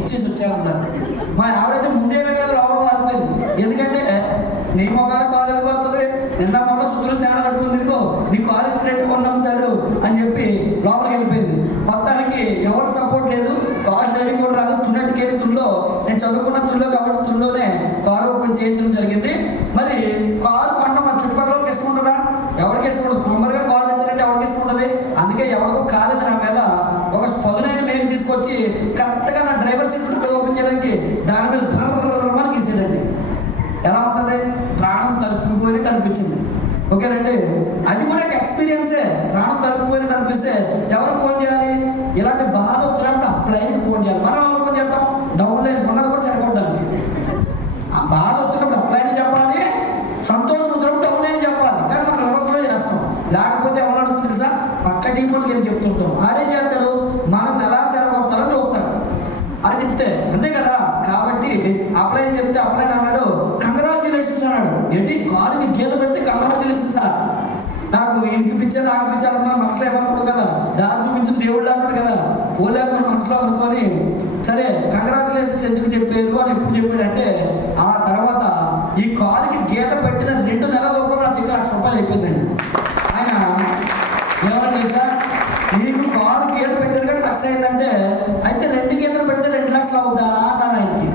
ఇచ్చేసి వచ్చారన్నారు. మా ఆవిడైతే ముందే వెళ్ళలేదు, లోపల వారిపోయింది. ఎందుకంటే నీ మొగాల కారు ఎందుకు వస్తుంది, నిన్న మొన్న శుక్ర స్నానం కట్టుకుని తిరుగు, నీ కారు ఎత్తినట్టు నమ్ముతాడు అని చెప్పి లోపలికి వెళ్ళిపోయింది. మొత్తానికి ఎవరు సపోర్ట్ లేదు, కారు డ్రైవింగ్ కూడా రాదు. తున్నట్టుకి వెళ్ళి తుల్లో, నేను చదువుకున్న తుల్లో కాబట్టి తుల్లోనే కారు ఓపెన్ చేయించడం జరిగింది. మరి కారు కొనడం మన చుట్టుపక్కల ఇష్టం ఉంటుందా? ఎవరికి ఇష్టం ఉండదు. తొందరగా కారు ఎత్తినట్టు ఎవరికి ఇష్టం ఉంటుంది. అందుకే ఎవరికో కాలేదు నా మీద ఒక పదునైన మేలు తీసుకొచ్చి కరెక్ట్గా నా డ్రైవర్ సీట్ ఓపెన్ చేయడానికి దాని మీద బర్రమని గీసాడండి. ఎలా ఉంటుంది? ప్రాణం తలుపుకుపోయినట్టు అనిపించింది. ఓకేనండి, అది మనకి ఎక్స్పీరియన్సే. ప్రాణం తలుపుకుపోయినట్టు అనిపిస్తే ఎవరికి ఫోన్ చేయాలి? ఇలాంటి బాధ వచ్చినప్పుడు అప్లైన్కి ఫోన్ చేయాలి. మనం ఎవరికి ఫోన్ చేస్తాం? డౌన్ లైన్ ఉన్నది కూడా సరిపోవడానికి. ఆ బాధ వచ్చినప్పుడు అప్లైన్ చెప్పాలి, సంతోషం వచ్చినప్పుడు డౌన్ లైన్ చెప్పాలి. కానీ మనం రివర్స్లో చేస్తాం. లేకపోతే ఎవరు అడుగుతుంది తెలుసా? పక్క టీంలోకి వెళ్ళి చెప్తుంటాం. ఆడేం చేస్తాడు? మనం ఎలా సెలవుతారని చూస్తాడు. అది చెప్తే అంతే కదా. కాబట్టి అప్లైన్ చెప్తే అప్లైన్ అన్నాడు కంగ్రాచులేషన్స్ అన్నాడు. ఏంటి కాలుకి గీత పెడితే కంగ్రాచులేషన్స్ సార్, నాకు ఇంటికి పిచ్చా నాకు పిచ్చాలన్నా మనసులో ఏమనుకోడు కదా, దారి చూపించిన దేవుళ్ళు అన్నాడు కదా, పోలేకుండా మనసులో అనుకొని సరే కంగ్రాచులేషన్స్ ఎందుకు చెప్పారు అని ఎప్పుడు చెప్పాడంటే ఆ తర్వాత ఈ కాలుకి గీత పెట్టిన 2 నెలల లోపల నా చెక్ ₹1,00,000 అయిపోయిందండి. ఆయన ఏమన్నా సార్, నీకు కాలు గీత పెట్టేది కానీ లక్ష అయిందంటే అయితే 2 గీతలు పెడితే 2 లక్షలు అవుద్దా అన్నాను ఆయనకి.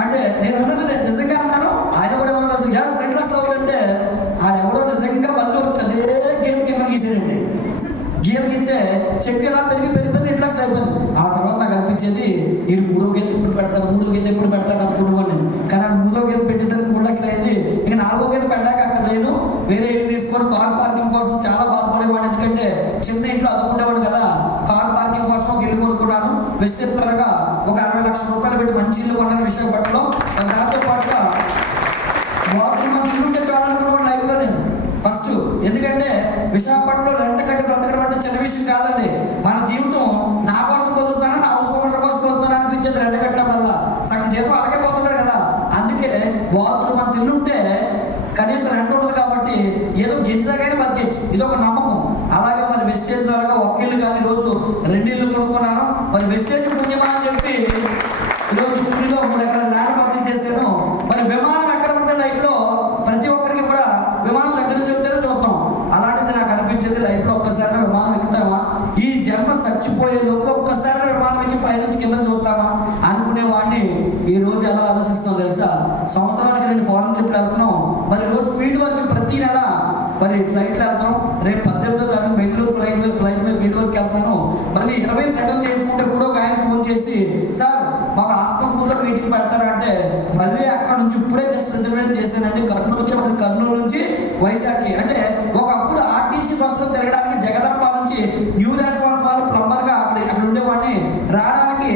అంటే నేను అన్నది నిజంగా అన్నాను. ఆయన కూడా ఏమన్నా 2 లక్షలు అవుతుందంటే ఆడెవడో నిజంగా మళ్ళీ అదే గీతకి ఏమన్నా గీసాడండి. గీత గీతే చెక్ ఎలా పెరిగి 2 లక్షలు అయిపోయింది. ఆ తర్వాత నాకు అనిపించేది వీడు 3వ గీత ఎప్పుడు పెడతాడు, 3వ గీత ఎప్పుడు పెడతాడు అనుకున్నాను. కానీ 3వ గీత పెట్టేసరికి 3 లక్షలు అయింది. ఇక 4వ గీత పెట్టాక అక్కడ నేను వేరే ఇల్లు తీసుకొని కార్ పార్కింగ్ కోసం చాలా బాధపడేవాడు. ఎందుకంటే చిన్న ఇంట్లో అదుకుండేవాడు కదా. కార్ పార్కింగ్ కోసం ఒక ఇల్లు కొనుక్కున్నాను. వెస్టేజ్ త్వరగా ఒక 60 లక్షల రూపాయలు పెట్టి మంచి ఇల్లు కొన్నాను విశాఖపట్నంలో. దాంతో పాటుగా బాత్రూమ్ ఇల్లు ఉంటే చాలనుకున్నాను లైఫ్లో నేను ఫస్ట్. ఎందుకంటే విశాఖపట్నంలో రెంట్ కట్టి బ్రతకడం అంటే చిన్న విషయం కాదండి. మన జీవితం నా కోసం బతుకుతానా, నా హౌస్ ఓనర్ కోసం బతుకుతానా అనిపించేది రెంట్ కట్టడం వల్ల. సగం జీతం అలాగే పోతుంది కదా. అందుకే బాత్రూమ్ అంత ఇల్లు ఉంటే కనీసం రెంట్ ఉంటుంది కాబట్టి ఏదో గిరిదాగానే బతికేచ్చు, ఇది ఒక నమ్మకం. అలాగే మరి వెస్టేజ్ ద్వారా ఒక ఇల్లు కాదు, ఈరోజు 2 ఇల్లు కొనుక్కున్నాను. మరి వెస్టేజ్ పుణ్యమా అని చెప్పి ఈరోజు పుణ్యలో 3 ఎకరాల ల్యాండ్ పర్చేజ్ చేశాను. మరి విమానం ఎక్కడ ఉంటే లైఫ్లో ప్రతి ఒక్కరికి కూడా విమానం దగ్గర నుంచి వస్తేనే చూస్తాం. అలాంటిది నాకు అనిపించేది లైఫ్లో ఒక్కసారి విమానం ఎక్కుతామా, ఈ జన్మ చచ్చిపోయే లోపల ఒక్కసారి విమానం ఎక్కి పైనుంచి కింద చూస్తామా అనుకునేవాడిని. ఈ రోజు ఎలా ఆలోచిస్తున్నాం తెలుసా? సంవత్సరానికి 2 ఫారెన్ ట్రిప్లు వెళ్తున్నాం. మరి రోజు ఫీల్డ్ వర్క్ ప్రతి నెల మరి ఫ్లైట్లో వెళ్తాం. రేపు 18వ తారీఖు బెంగళూరు ఫ్లైట్ మీద ఫీల్డ్ వర్క్ వెళ్తాను. మళ్ళీ 20 రిటర్న్ చేసుకుంటే ఎప్పుడో ఒక ఆయన ఫోన్ చేసి సార్ మాకు ఆత్మకూరులో మీటింగ్ పెడతారా అంటే మళ్ళీ అక్కడ నుంచి ఇప్పుడే జస్ట్ రిజర్వేషన్ చేశానండి. కర్నూలు నుంచి వైజాగ్కి. అంటే ఒకప్పుడు ఆర్టీసీ బస్సులో తిరగడానికి జగదంబ నుంచి న్యూ రాజవాన్ ఫాల్ ప్లంబర్గా అక్కడ ఉండేవాడిని. రావడానికి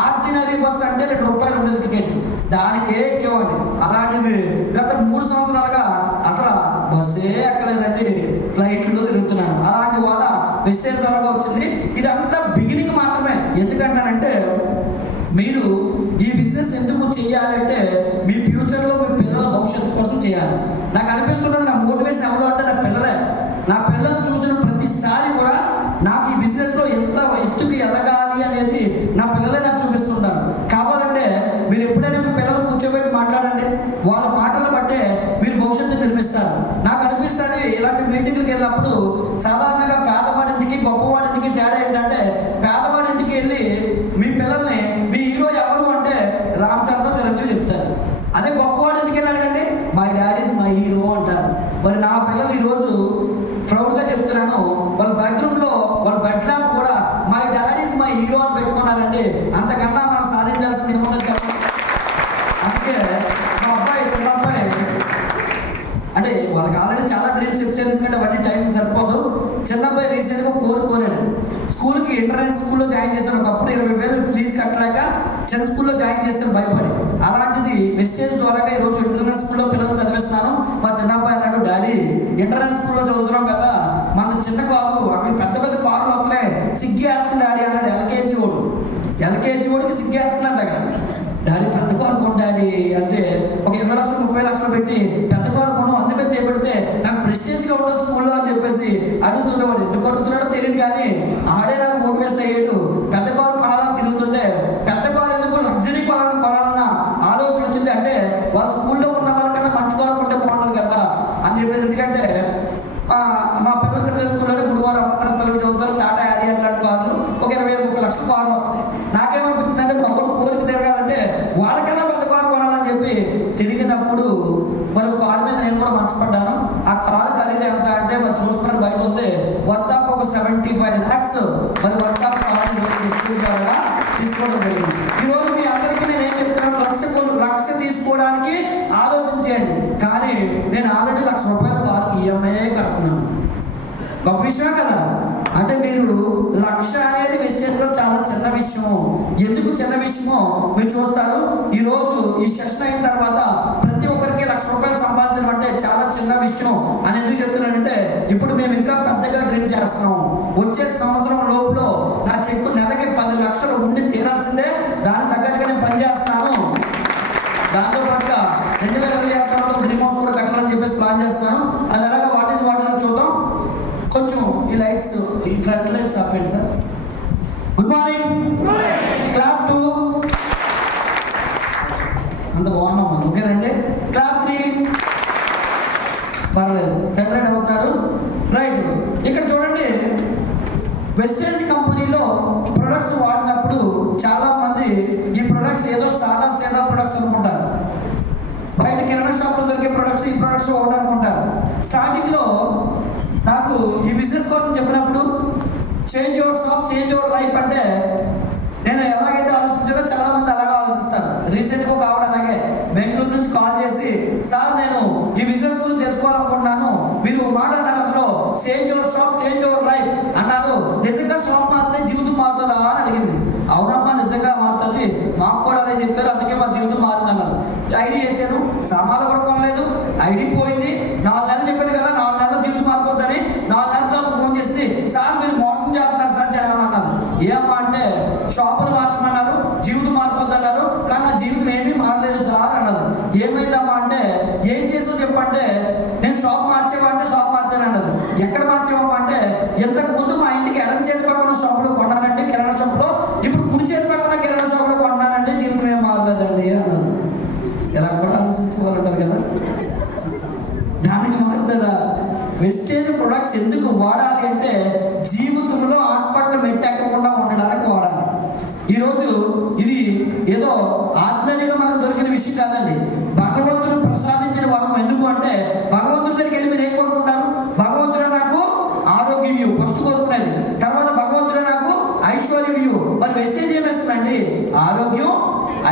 ఆర్డినరీ బస్సు అంటే ₹2 ఉండేది టికెట్, దానికే ఎక్కేవాడిని. అలాంటిది గత 3 సంవత్సరాలుగా అసలు బస్సే ఎక్కలేదండి, ఫ్లైట్లో తిరుగుతున్నాను. అలాంటి వాళ్ళ వెస్టేజ్ ద్వారా వచ్చింది. ఇదంతా బిగినింగ్ మాత్రమే. ఎందుకంటానంటే మీరు ఈ బిజినెస్ ఎందుకు చేయాలంటే మీ ఫ్యూచర్లో మీ పిల్లల భవిష్యత్తు కోసం చేయాలి. నాకు అనిపిస్తున్నది నా మోటివేషన్ ఎవరు అంటే నా పిల్లలే. నా పిల్లలను చూసిన ప్రతిసారి కూడా నాకు ఈ బిజినెస్లో ఎంత ఎత్తుకు ఎదగాలి అనేది నా పిల్లలే నాకు చూపిస్తుంటారు. కావాలంటే మీరు ఎప్పుడైనా మీ పిల్లలు కూర్చోబెట్టి మాట్లాడండి, వాళ్ళ మాటలను బట్టే మీరు భవిష్యత్తు నిర్మిస్తారు. నాకు అనిపిస్తుంది ఇలాంటి మీటింగ్లకు వెళ్ళినప్పుడు సాధారణంగా పేదవాడింటికి గొప్పవాడింటికి తేడా ఏంటంటే పేదవాడింటికి వెళ్ళి మీ పిల్లల్ని మీ హీరో ఎవరు అంటే రామ్ చరణ్ చిరంజీవి చెప్తారు. అదే గొప్పవాడింటికి వెళ్ళి అడగండి my daddy is my hero అంటారు. మరి నా పిల్లలు ఈరోజు ప్రౌడ్గా చెప్తున్నాను, వాళ్ళ బెడ్రూమ్లో వాళ్ళ బెడ్ ల్యాంప్ కూడా my daddy is my hero అని పెట్టుకున్నారండి. అంతకన్నా మనం సాధించాల్సింది ఏమన్నా చెప్పండి. అందుకే మా అబ్బాయి చిన్న అబ్బాయి అంటే వాళ్ళకి ఆల్రెడీ చాలా డ్రీమ్స్ ఇచ్చారు, ఎందుకంటే అవన్నీ టైం సరిపోదు. చిన్న అబ్బాయి రీసెంట్గా కోరాడు. స్కూల్కి ఇంటర్నేషనల్ స్కూల్లో జాయిన్ చేశాను. ఒకప్పుడు 20,000 ఫీజు కట్టలేక చిన్న స్కూల్లో జాయిన్ చేశాను భయపడి. మెసేజ్ ద్వారా ఈరోజు ఇంటర్నేషనల్ స్కూల్లో పిల్లలు చదివిస్తున్నాను. మా చిన్నబ్బాయి అన్నాడు, డాడీ ఇంటర్నేషనల్ స్కూల్లో చదువుతున్నాం కదా, మన చిన్న కారు అక్కడ పెద్ద పెద్ద కార్లు వస్తున్నాయి, సిగ్గేస్తుంది డాడీ అన్నాడు. ఎల్కేజీ వాడికి సిగ్గేస్తుందంట కదా. డాడీ పెద్ద కారు కొను డాడీ అంటే, ఒక 20 లక్షలు 30 లక్షలు పెట్టి పెద్ద కారు కొను, అన్ని పెద్ద పెడితే నాకు ప్రెస్టేజ్గా ఉండదు స్కూల్లో అని చెప్పేసి అడుగుతుండేవాడు. ఎందుకు అడుగుతున్నాడో తెలియదు కానీ ఆడే నాకు మోటివేషన్ అయ్యాడు. పెద్ద కారు కొనాలని తిరుగుతుంటే, పెద్ద కారు ఎందుకు లగ్జరీ కొనాలన్న ఆలోచన వచ్చింది. అంటే వాళ్ళ స్కూల్లో ఉన్న వాళ్ళకన్నా మంచి కారు కొంటే బాగుంటుంది కదా అని చెప్పేసి. ఎందుకంటే మా పిల్లలు చదివే స్కూల్లోనే గుడివాడ అమ్మకాల పిల్లలు చదువుతారు, టాటా యారియర్ లాంటి కార్లు ఒక 25-30 లక్షల కార్లు వస్తాయి. నాకేమనిపించింది అంటే, డబ్బులు కోరిక తిరగాలంటే వాళ్ళకన్నా పెద్ద కారు కొనాలని చెప్పి తిరిగినప్పుడు మరి కారు మీద నేను కూడా మనసు పడ్డాను. ఆ కారు ఖరీదు ఎంత అంటే మరి చూస్తున్నారు బయట ఉంది, వద్దాపు ఒక 75 lakhs మరి వద్దాపు కారు తీసుకోవడం జరిగింది. ఈరోజు మీ అందరికీ నేను ఏం చెప్తున్నాను, లక్ష తీసుకోవడానికి ఆలోచించేయండి. కానీ నేను ఆల్రెడీ ₹1,00,000 కారు ఈఎంఐ కడుతున్నాను. గొప్ప విషయమే కదా. అంటే మీరు 1,00,000 అనేది వెస్టేజ్లో చాలా చిన్న విషయం. ఎందుకు చిన్న విషయమో మీరు చూస్తారు. ఈరోజు ఈ సెషన్ అయిన తర్వాత ప్రతి ఒక్కరికి ₹1,00,000 సంపాదించడం అంటే చాలా చిన్న విషయం అని ఎందుకు చెప్తున్నానంటే, ఇప్పుడు మేము ఇంకా పెద్దగా డ్రీమ్ చేస్తున్నాం. వచ్చే సంవత్సరం లోపల నా చెక్కు నెలకి 10 లక్షలు ఉండి తీరాల్సిందే. దానికి తగ్గట్టుగా నేను పనిచేస్తున్నాను. దాంతోపాటుగా 2026 తర్వాత డ్రీమ్ హౌస్ కూడా కట్టాలని చెప్పేసి ప్లాన్ చేస్తున్నాను. అది అలాగా వాట్ ఈస్ వాట్ అని చూద్దాం. కొంచెం ఈ లైట్స్, ఈ ఫ్రంట్ లైట్స్ ఆపండి సార్. Good morning, clap 2. అంత బాగున్నాం మనం, ఓకేనండి. క్లాప్ 3. పర్లేదు, సెపరేట్ అవుతున్నారు. రైట్, ఇక్కడ చూడండి. వెస్టేజ్ కంపెనీలో ప్రొడక్ట్స్ వాడినప్పుడు చాలా మంది ఈ ప్రొడక్ట్స్ ఏదో సాదా ప్రొడక్ట్స్ అనుకుంటారు. బయట కిరాణా షాప్లో దొరికే ప్రొడక్ట్స్ ఈ ప్రొడక్ట్స్ ఒకటి అనుకుంటారు. స్టార్టింగ్లో నాకు ఈ బిజినెస్ కోసం చెప్పినప్పుడు change your shop change your life అంటే నేను ఎలాగైతే ఆలోచించానో చాలా మంది అలాగే ఆలోచిస్తారు. రీసెంట్గా ఒక ఆవిడ అలాగే బెంగళూరు నుంచి కాల్ చేసి, సార్ నేను ఈ బిజినెస్ గురించి తెలుసుకోవాలనుకుంటున్నాను, మీరు మాట అన్నారు అందులో change your shop change your life అన్నారు. నిజంగా షాప్ మారితే జీవితం మారుతుందా అని అడిగింది. అవునమ్మా నిజంగా మారుతుంది, మాకు కూడా అదే చెప్పారు, అందుకే మా జీవితం మారింది అన్నారు. ఐడి చేశాను, సామాన్లు కూడా కొనలేదు, ఐడి పోయింది. 4 నెలలు చెప్పాను కదా, 4 నెలలు జీవితం మారిపోద్దని. 4 నెలల తర్వాత ఫోన్ చేసి, సార్ మీరు మోసం చేస్తున్నారు సార్ జనాలు అన్నది. ఏమమ్మా అంటే, షాపులు మార్చమన్నారు, జీవితం మారిపోద్ది అన్నారు, కానీ నా జీవితం ఏమీ మారలేదు సార్ అన్నది. ఏమైందమ్మా అంటే, ఏం చేసావు చెప్పంటే, నేను షాప్ మార్చేవా అంటే షాప్ మార్చాను అన్నది. ఎక్కడ మార్చేవమ్మా అంటే, ఇంతకు ముందు మా ఇంటికి ఎడం చేతి పక్కన షాపులో కొన్నానండి కిరాణా షాప్లో, ఇప్పుడు కుడి చేతి పక్కన కిరాణా షాప్లో కొన్నానంటే జీవితం ఏం మారలేదండి అన్నది. ఎలా కూడా ఆలోచించేవాళ్ళు కదా. దానికి మారుతుందా? వెస్టేజ్ ప్రొడక్ట్స్ ఎందుకు వాడాలి అంటే, జీవితంలో హాస్పిటల్ మెట్టెక్కకుండా ఉండడానికి వాడాలి. ఈరోజు ఇది ఏదో ఆత్మీయంగా మనకు దొరికిన విషయం కాదండి. భగవంతుడు ప్రసాదించిన వరం. ఎందుకు అంటే, భగవంతుడి దగ్గరికి వెళ్ళి మీరు ఏం కోరుకుంటారు? భగవంతుడు నాకు ఆరోగ్యం ఇవ్వు ఫస్ట్ కోరుకునేది, తర్వాత భగవంతుడు నాకు ఐశ్వర్యం ఇవ్వు. మరి వెస్టేజ్ ఏమిస్తుందండి? ఆరోగ్యం,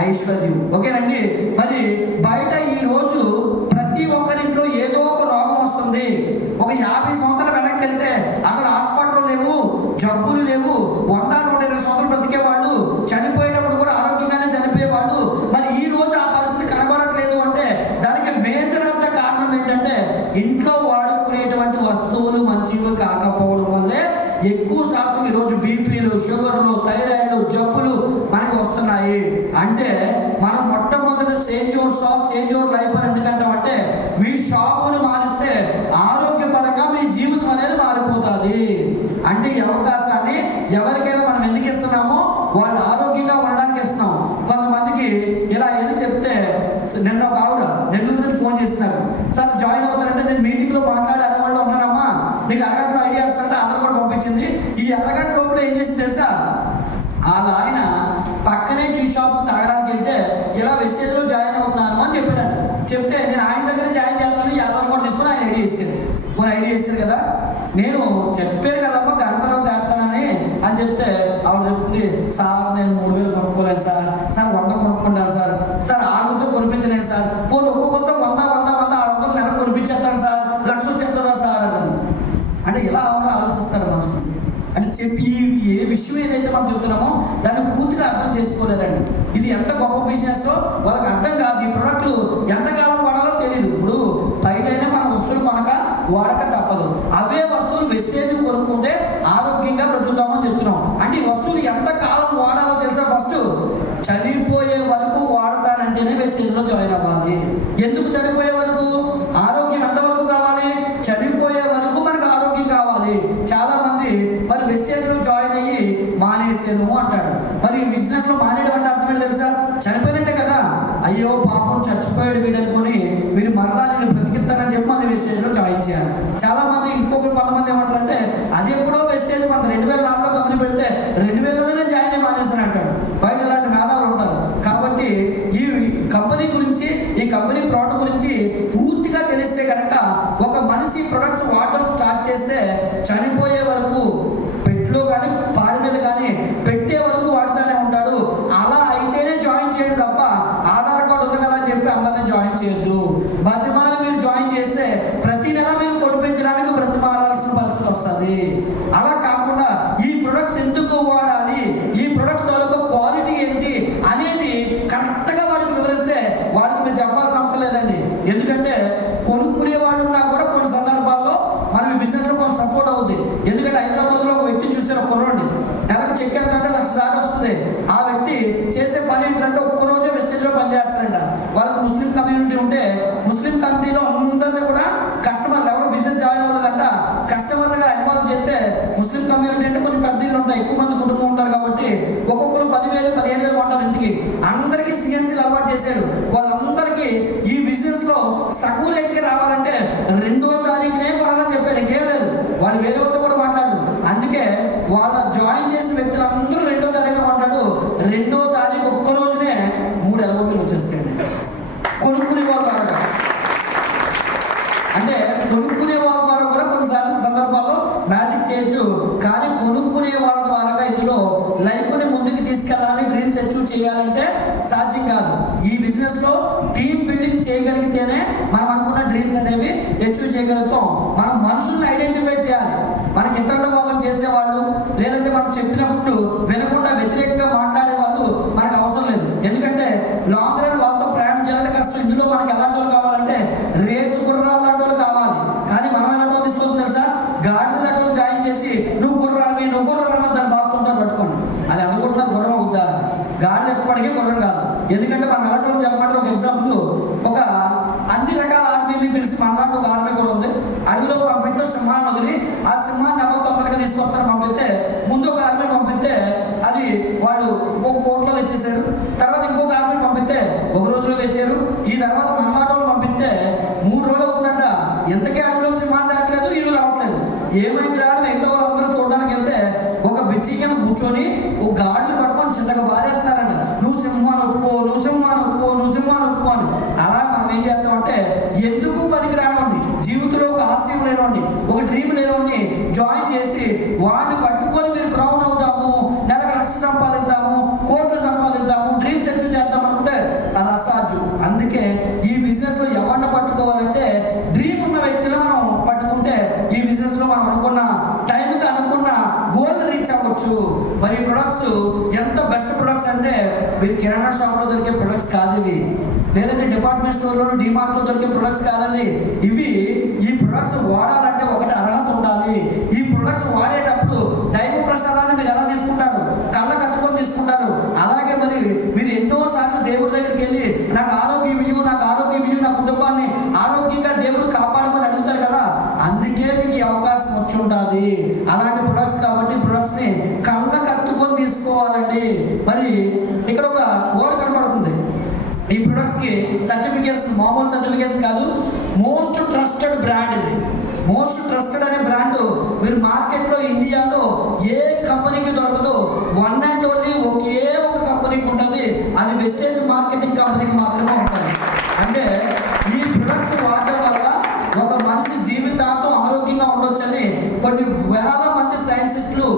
ఐశ్వర్యం, ఓకేనండి. మరి బయట ఈ రోజు ప్రతి ఒక్కరింట్లో ఏదో ఒక రోగం వస్తుంది. ఒక 50 సంవత్సరాల వెనక్కి వెళ్తే అసలు హాస్పిటల్ లేవు, జబ్బులు లేవు, 100-120 సంవత్సరాలు బ్రతికేవాళ్ళు, చనిపోయేటప్పుడు కూడా ఆరోగ్యంగానే చనిపోయేవాళ్ళు. మరి ఈ రోజు ఆ పరిస్థితి కనబడట్లేదు అంటే దానికి మేజర్ అంత కారణం ఏంటంటే, ఇంట్లో వాడుకునేటువంటి వస్తువులు మంచివి కాకపోవడం వల్లే ఎక్కువ శాతం ఈరోజు బీపీలు, షుగర్లు, థైరాయిడ్లు, జబ్బులు మనకి వస్తున్నాయి. అంటే మనం మొట్టమొదటి change your shop change your life అని ఎందుకంటామంటే, మీ షాపును మారిస్తే ఆరోగ్యపరంగా మీ జీవితం అనేది మారిపోతుంది. అంటే ఈ అవకాశాన్ని ఎవరికైనా మనం ఎందుకు ఇస్తున్నామో, వాళ్ళు ఆరోగ్యంగా ఉండడానికి ఇస్తున్నాం. కొంతమందికి ఇలా వెళ్ళి చెప్తే, నిన్న ఒక ఆవిడ నెల్లూరు నుంచి ఫోన్ చేస్తున్నారు, సార్ జాయిన్ అవుతారంటే నేను మీటింగ్లో మాట్లాడి అడగకుండా ఉన్నానమ్మా, నీకు అరగంటలో ఐడియా ఇస్తారంటే ఆధార్ కార్డు పంపించింది. ఈ అరగంట లోపల ఏం చేసింది తెలుసా? వాళ్ళ ఆయన పక్కనే టీ షాప్ తాగడానికి వెళ్తే ఇలా వెస్టేజ్లో జాయిన్ అవుతున్నాను అని చెప్పాడు. చెప్తే నేను ఆయన దగ్గర జాయిన్ చేస్తాను, ఈ ఆధార్ కార్డు తీసుకుని ఆయన ఐడి ఇస్తారు. కొన్ని ఐడి ఇస్తారు కదా. నేను చెప్పాను కదమ్మా గంట తర్వాత వేస్తానని అని చెప్తే ఆవిడ చెప్తుంది, సార్ నేను 3,000 కొనుక్కోలేదు సార్, 100 కొనుక్కుంటాను సార్, 600 కొనిపించలేదు సార్, పోనీ ఒక్కొక్కరితో 100 నెల కొనిపించేస్తాను సార్, 1,00,000 వచ్చేస్తుందా సార్ అంటారు. అంటే ఇలా ఆలోచిస్తారు మనసు. అంటే చెప్పి ఏ విషయం ఏదైతే మనం చెప్తున్నామో దాన్ని పూర్తిగా అర్థం చేసుకోలేదండి. ఇది ఎంత గొప్ప బిజినెస్ వాళ్ళకి అర్థం కాదు. ఈ స్టేజ్లో జాయిన్ అవ్వాలి. ఎందుకు చనిపోయే వరకు? ఆరోగ్యం ఎంతవరకు కావాలి? చనిపోయే వరకు మనకు ఆరోగ్యం కావాలి. చాలా మంది మరి వెస్టేజ్లో జాయిన్ అయ్యి మానేసాను అంటాడు. మరి బిజినెస్లో మానేయడం అంటే అర్థం ఏంటి తెలుసా? చనిపోయినట్టే కదా. అయ్యో పాపం చచ్చిపోయాడు వీడనుకొని మీరు మరలా నేను బ్రతికిస్తానని చెప్పి మళ్ళీ వెస్టేజ్లో జాయిన్ చేయాలి. చాలా మంది కొంతమంది ఏమంటారంటే అది ఎప్పుడో వెస్టేజ్ మన 2004లో కంపెనీ పెడితే 2000లోనే జాయిన్ అయ్యి మానేస్తాను అంటారు. బయట ఇలాంటి మేధావులు ఉంటారు. కాబట్టి ఈ కంపెనీ గురించి, ఈ కంపెనీ ప్రోడక్ట్ గురించి పూర్తిగా తెలిస్తే కనుక ఒక మనిషి ప్రొడక్ట్స్ వాడడం స్టార్ట్ చేస్తే చనిపోయే వరకు పెట్టులో కానీ పాడి మీద కానీ పెట్టే వరకు వాడుతూనే ఉంటాడు. అలా అయితేనే జాయిన్ చేయండి తప్ప ఆధార్ కార్డు ఉంది కదా అని చెప్పి అందరినీ జాయిన్ చేయొద్దు. బతిమాలి మీరు జాయిన్ చేస్తే ప్రతి నెల మీరు కొనిపించడానికి బ్రతిమాలాల్సిన పరిస్థితి వస్తుంది. అలా కాకుండా ఈ ప్రొడక్ట్స్ ఎందుకు వాడాలి, ఈ ప్రొడక్ట్స్ తాలూకు క్వాలిటీ ఏంటి అనేది కరెక్ట్గా వాడికి వివరిస్తే వాడికి మీరు చెప్పాల్సిన అవసరం లేదండి. ఎందుకంటే కొనుక్కునే వాళ్ళు ఉన్నా కూడా కొన్ని సందర్భాల్లో మనం ఈ బిజినెస్లో కొంచెం సపోర్ట్ అవుతుంది. ఎందుకంటే హైదరాబాద్లో ఒక వ్యక్తిని చూసారు, ఒక కుర్రోడిని. నెలకు చెక్ ఎంతంటే 1,00,000 దాకా వస్తుంది. ఆ వ్యక్తి చేసే పని ఏంటంటే ఒక్కరోజే వెస్టేజ్లో పనిచేస్తారంట. వాళ్ళకి ముస్లిం కమ్యూనిటీ ఉంటే ముస్లిం కమ్యూనిటీలో అందరినీ కూడా కస్టమర్లు ఎవరు బిజినెస్ జాయిన్ అవ్వలేదంట కస్టమర్లుగా ఇన్వాల్వ్ చేస్తే, ముస్లిం కమ్యూనిటీ అంటే కొంచెం పెద్ద ఇల్లు ఉంటాయి, ఎక్కువ మంది కుటుంబం ఉంటారు కాబట్టి ఒక్కొక్కరు 10,000 15,000 ఉంటారు ఇంటికి. అందరికీ సిఎన్సీలు అలవాటు చేశాడు. వాళ్ళందరికీ ఈ బిజినెస్లో సగం రేటుకి రావాలంటే 2వ తారీఖునే కొనాలని చెప్పాడు. ఇంకేం లేదు, వాళ్ళు వేరే వాళ్ళతో కూడా మాట్లాడు. అందుకే వాళ్ళ జాయిన్ చేసిన వ్యక్తులందరూ 2వ తారీఖున మాట్లాడు. 2వ తారీఖు ఒక్క రోజునే 3 ఎల్ఓపీలు వచ్చేస్తాయండి. కొనుక్కునే వాళ్ళ ద్వారా, అంటే కొనుక్కునే వాళ్ళ ద్వారా కూడా కొన్నిసార్లు సందర్భాల్లో మ్యాజిక్ చేయొచ్చు. కానీ కొనుక్కునే వాళ్ళ ద్వారా ఇందులో లైఫ్ని ముందుకు తీసుకెళ్ళాలి, డ్రీమ్స్ అచీవ్ చేయాలంటే సాధ్యం కాదు. ఈ బిజినెస్లో టీమ్ బిల్డింగ్ చేయగలిగితేనే మనం అనుకున్న డ్రీమ్స్ అనేవి అచీవ్ చేయగలుగుతాం. మనం మనుషుల్ని ఐడెంటిఫై చేయాలి. మనకి ఇతరుల వాళ్ళని చేసేవాళ్ళు, లేదంటే మనం చెప్పినప్పుడు వినకుండా వ్యతిరేకంగా మాట్లాడే వాళ్ళు మనకు అవసరం లేదు. ఎందుకంటే లాంగ్ రన్ వాళ్ళతో ప్రయాణం చేయాలంటే కష్టం. ఇందులో మనకి ఎలాంటి వాళ్ళు కావాలంటే రేసు గుర్రాలు లాంటి వాళ్ళు కావాలి. కానీ మనం ఎలాంటి వాళ్ళు తీసుకోవచ్చు తెలుసా? గాడిద లాంటి వాళ్ళు జాయిన్ చేసి నువ్వు గుర్రాలని దాన్ని బాగుంటారు పట్టుకోండి. అది అందుకుంటున్నది గుర్రం అవుద్దా? గాడిద ఎప్పటికీ గుర్రం కాదు. ఎందుకంటే మనం ఎలాంటి వాళ్ళు చెప్పమంటే ఒక ఎగ్జాంపుల్, ఒక అన్ని రకాల ఆర్మీని పిలిచి మనలాంటి ఒక ఆర్మీ కూడా ఉంది. అదిలో పంపించిన సింహాన్ని వదిలి ఆ సింహాన్ని ఎవరు తొందరగా తీసుకొస్తారని పంపిస్తే, ముందు ఒక ఆర్మీని పంపిస్తే అది వాళ్ళు ఒక కోట్లో తెచ్చేసారు. తర్వాత ఇంకొక ఆర్మీని పంపిస్తే ఒక రోజులో తెచ్చారు. ఈ తర్వాత మనలాంటి పంపిస్తే 3 రోజులు అవుతుందంట. ఎంతకే అడవిలో సింహాన్ని దాటలేదు, ఇల్లు రావట్లేదు. ఏమైంది రాని మిగతా వాళ్ళందరూ చూడడానికి వెళ్తే ఒక బిచ్చి కింద కూర్చొని ఒక గాడిని పట్టుకొని చిన్నగా బాధేస్తున్నారంట. నువ్వు సింహాన్ని ఒప్పుకో, నువ్వు సింహాన్ని ఒప్పుకో, నువ్వు సింహాన్ని ఒప్పుకో అని. అలా మనం ఏం చేస్తామంటే ఎందుకు పనికి రానివ్వండి, జీవితంలో ఒక ఆశయం లేనివ్వండి, ఒక డ్రీమ్ లేనివ్వండి జాయిన్ చేసి వాడిని పట్టుకొని మీరు క్రౌన్ అవుతాము, నెలకు 1,00,000 సంపాదిద్దాము, కోట్లు సంపాదిద్దాము, డ్రీమ్స్ అచీవ్ చేద్దాం అనుకుంటే అది అసాధ్యం. అందుకే ఈ బిజినెస్లో ఎవరిని పట్టుకోవాలంటే డ్రీమ్ ఉన్న వ్యక్తిని మనం పట్టుకుంటే ఈ బిజినెస్లో మనం అనుకున్న టైంకి అనుకున్న గోల్ రీచ్ అవ్వచ్చు. మరి ఈ ప్రొడక్ట్స్ ఎంత బెస్ట్ ప్రొడక్ట్స్ అంటే మీరు కిరాణా షాప్లో దొరికే ప్రొడక్ట్స్ కాదు ఇవి, లేదంటే డిపార్ట్మెంట్ స్టోర్లోను డిమార్ట్లో దొరికే ప్రొడక్ట్స్ కాదండి ఇవి. ఈ ప్రొడక్ట్స్ వాడాలంటే ఒకటి అర్హత ఉండాలి. ఈ ప్రొడక్ట్స్ వాడేటప్పుడు దైవ ప్రసాదాన్ని మీరు ఎలా తీసుకుంటారు? కళ్ళ కత్తుకొని తీసుకుంటారు. అలాగే మరి మీరు ఎన్నోసార్లు దేవుడి దగ్గరికి వెళ్ళి నాకు ఆరోగ్యం ఇవ్వు, నాకు ఆరోగ్యం ఇవ్వు, నా కుటుంబాన్ని ఆరోగ్యంగా దేవుడు కాపాడమని అడుగుతారు కదా. అందుకే మీకు ఈ అవకాశం వచ్చి ఉంటుంది అలాంటి ప్రొడక్ట్స్. కాబట్టి ప్రొడక్ట్స్ని కళ్ళ కత్తుకొని తీసుకోవాలండి. మరి ఇక్కడ ఒక వర్డ్ కనపడుతుంది. ఈ ప్రొడక్ట్స్కి సర్టిఫికేషన్ మామూలు సర్టిఫికేషన్ కాదు, మోస్ట్ ట్రస్టెడ్ బ్రాండ్. ఇది మోస్ట్ ట్రస్టెడ్ అనే బ్రాండ్ మీరు మార్కెట్లో ఇండియాలో ఏ కంపెనీకి దొరకదు. వన్ అండ్ ఓన్లీ ఒకే ఒక కంపెనీకి ఉంటుంది. అది వెస్టేజ్ మార్కెటింగ్ కంపెనీకి మాత్రమే ఉంటుంది. అంటే ఈ ప్రొడక్ట్స్ వాడడం వల్ల ఒక మనిషి జీవితాంతం ఆరోగ్యంగా ఉండొచ్చని కొన్ని వేల మంది సైంటిస్టులు,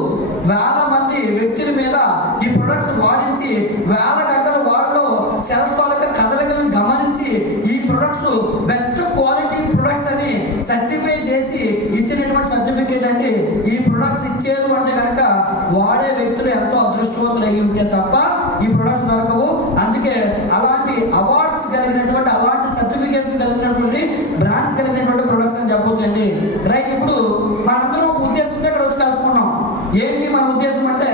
వేల మంది వ్యక్తుల మీద ఈ ప్రొడక్ట్స్ వాడించి వేల గంటల వాటిలో సెల్స్ తాలూకా కదలికలను గమనించి ఈ ప్రొడక్ట్స్ బెస్ట్ క్వాలిటీ ప్రొడక్ట్స్ అని సర్టిఫై చేసి ఇచ్చినటువంటి సర్టిఫికేట్ అండి. ఈ ప్రొడక్ట్స్ ఇచ్చారు అంటే కనుక వాడే వ్యక్తులు ఎంతో అదృష్టవంతులు అయి ఉంటే తప్ప ఈ ప్రొడక్ట్స్ దొరకవు. అందుకే అలాంటి అవార్డ్స్ కలిగినటువంటి, అలాంటి సర్టిఫికేషన్ కలిగినటువంటి బ్రాండ్స్ కలిగినటువంటి ప్రొడక్ట్స్ అని చెప్పొచ్చండి. రైట్, ఇప్పుడు మనందరం ఒక ఉద్దేశంతో ఇక్కడ వచ్చి కలుసుకున్నాం. ఏంటి మన ఉద్దేశం అంటే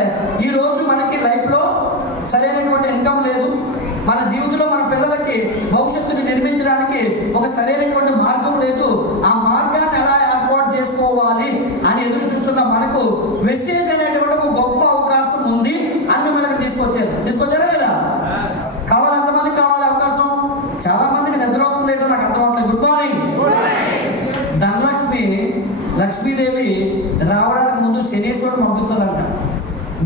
ఈరోజు మనకి లైఫ్లో సరైనటువంటి ఇన్కమ్ లేదు, మన జీవితంలో మన పిల్లలకి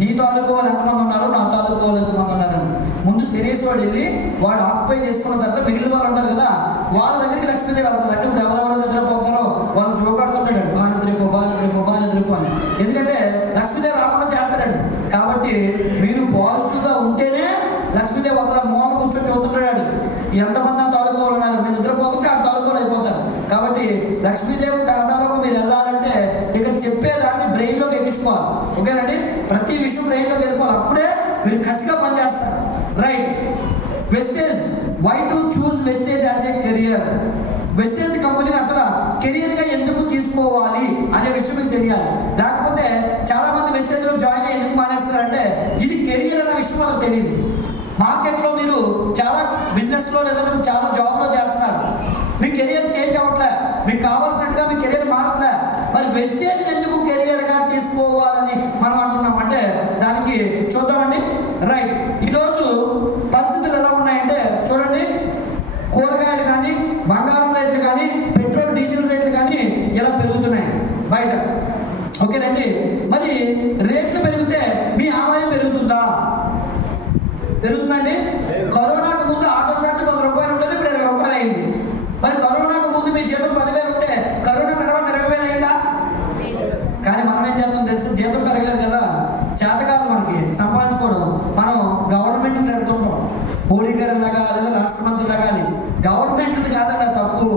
నీ తాలూకు వాళ్ళు ఎంతమంది ఉన్నారు, నా తాలూకు వాళ్ళు ఎంతమంది ఉన్నారని. ముందు శనేశ్వరుడు వెళ్ళి వాడు ఆక్యుపై చేసుకున్న తర్వాత మిగిలిన వాళ్ళు ఉంటారు కదా, వాళ్ళ దగ్గరికి లక్ష్మీదేవి వెళ్తుంది. అంటే ఇప్పుడు ఎవరెవరు నిద్రపోతారో వాళ్ళు చూకాడుతుంటాడు, బాగా నిద్రపో అని. ఎందుకంటే లక్ష్మీదేవి రాకుండా చేస్తాడు. కాబట్టి మీరు పాజిటివ్గా ఉంటేనే లక్ష్మీదేవి అక్కడ మోహన్ కూర్చొని చదువుతుంటాడు, ఎంతమంది నా తాలూకు వాళ్ళు ఉన్నారు, మీరు నిద్రపోతుంటే ఆ తాలూకు అయిపోతారు. కాబట్టి లక్ష్మీదేవి ఖాతాలోకి మీరు వెళ్ళాలంటే ఇక్కడ చెప్పేదాన్ని బ్రెయిన్లోకి ఎక్కించుకోవాలి. ఓకేనండి, ప్రతి విషయం బ్రెయిన్లోకి వెళ్ళిపోవాలి, అప్పుడే మీరు కసిగా పనిచేస్తారు. Right. Vestige, why to choose Vestige as a career? Vestige కంపెనీని అసలు కెరియర్గా ఎందుకు తీసుకోవాలి అనే విషయం మీకు తెలియాలి. లేకపోతే చాలా మంది వెస్టేజ్లో జాయిన్ అయ్యి ఎందుకు మానేస్తారంటే ఇది కెరియర్ అనే విషయం వాళ్ళకి తెలియదు. మార్కెట్లో మీరు చాలా బిజినెస్లో లేదా చాలా జాబ్లో చేస్తున్నారు, మీ కెరియర్ చేంజ్ అవ్వట్లే, మీకు కావాల్సినట్టుగా మీ కెరియర్ మారట్లే. మరి వెస్టేజ్ ఎందుకు కెరియర్గా తీసుకోవాలని మనం అంటున్నామంటే దానికి చూద్దామండి. రైట్. ఈరోజు పరిస్థితులు ఎలా ఉన్నాయంటే చూడండి, కూరగాయలు కానీ, బంగారం రేట్లు కానీ, పెట్రోల్ డీజిల్ రేట్లు కానీ ఇలా పెరుగుతున్నాయి బయట. ఓకేనండి, మరి రేట్లు పెరిగితే మీ ఆదాయం పెరుగుతుందా? పెరుగుతుందండి. కరోనాకు ముందు ఆటో ఛార్జ్ 10 రూపాయలు ఉంటుంది, ఇప్పుడు 20 రూపాయలు అయింది. మరి కరోనాకు ముందు మీ జీతం 10,000 ఉంటే కరోనా తర్వాత 20,000 అయిందా? కానీ మనం ఏం చేస్తాం తెలుసు, జీతం పెరగలేదు కదా, చేతకాదు మనకి సంపాదించుకోవడం. మనం గవర్నమెంట్ని తిరుగుతుంటాం, మోడీ గారిలాగా లేదా రాష్ట్ర మంత్రిలాగా. కానీ గవర్నమెంట్ది కాదన్న తప్పు.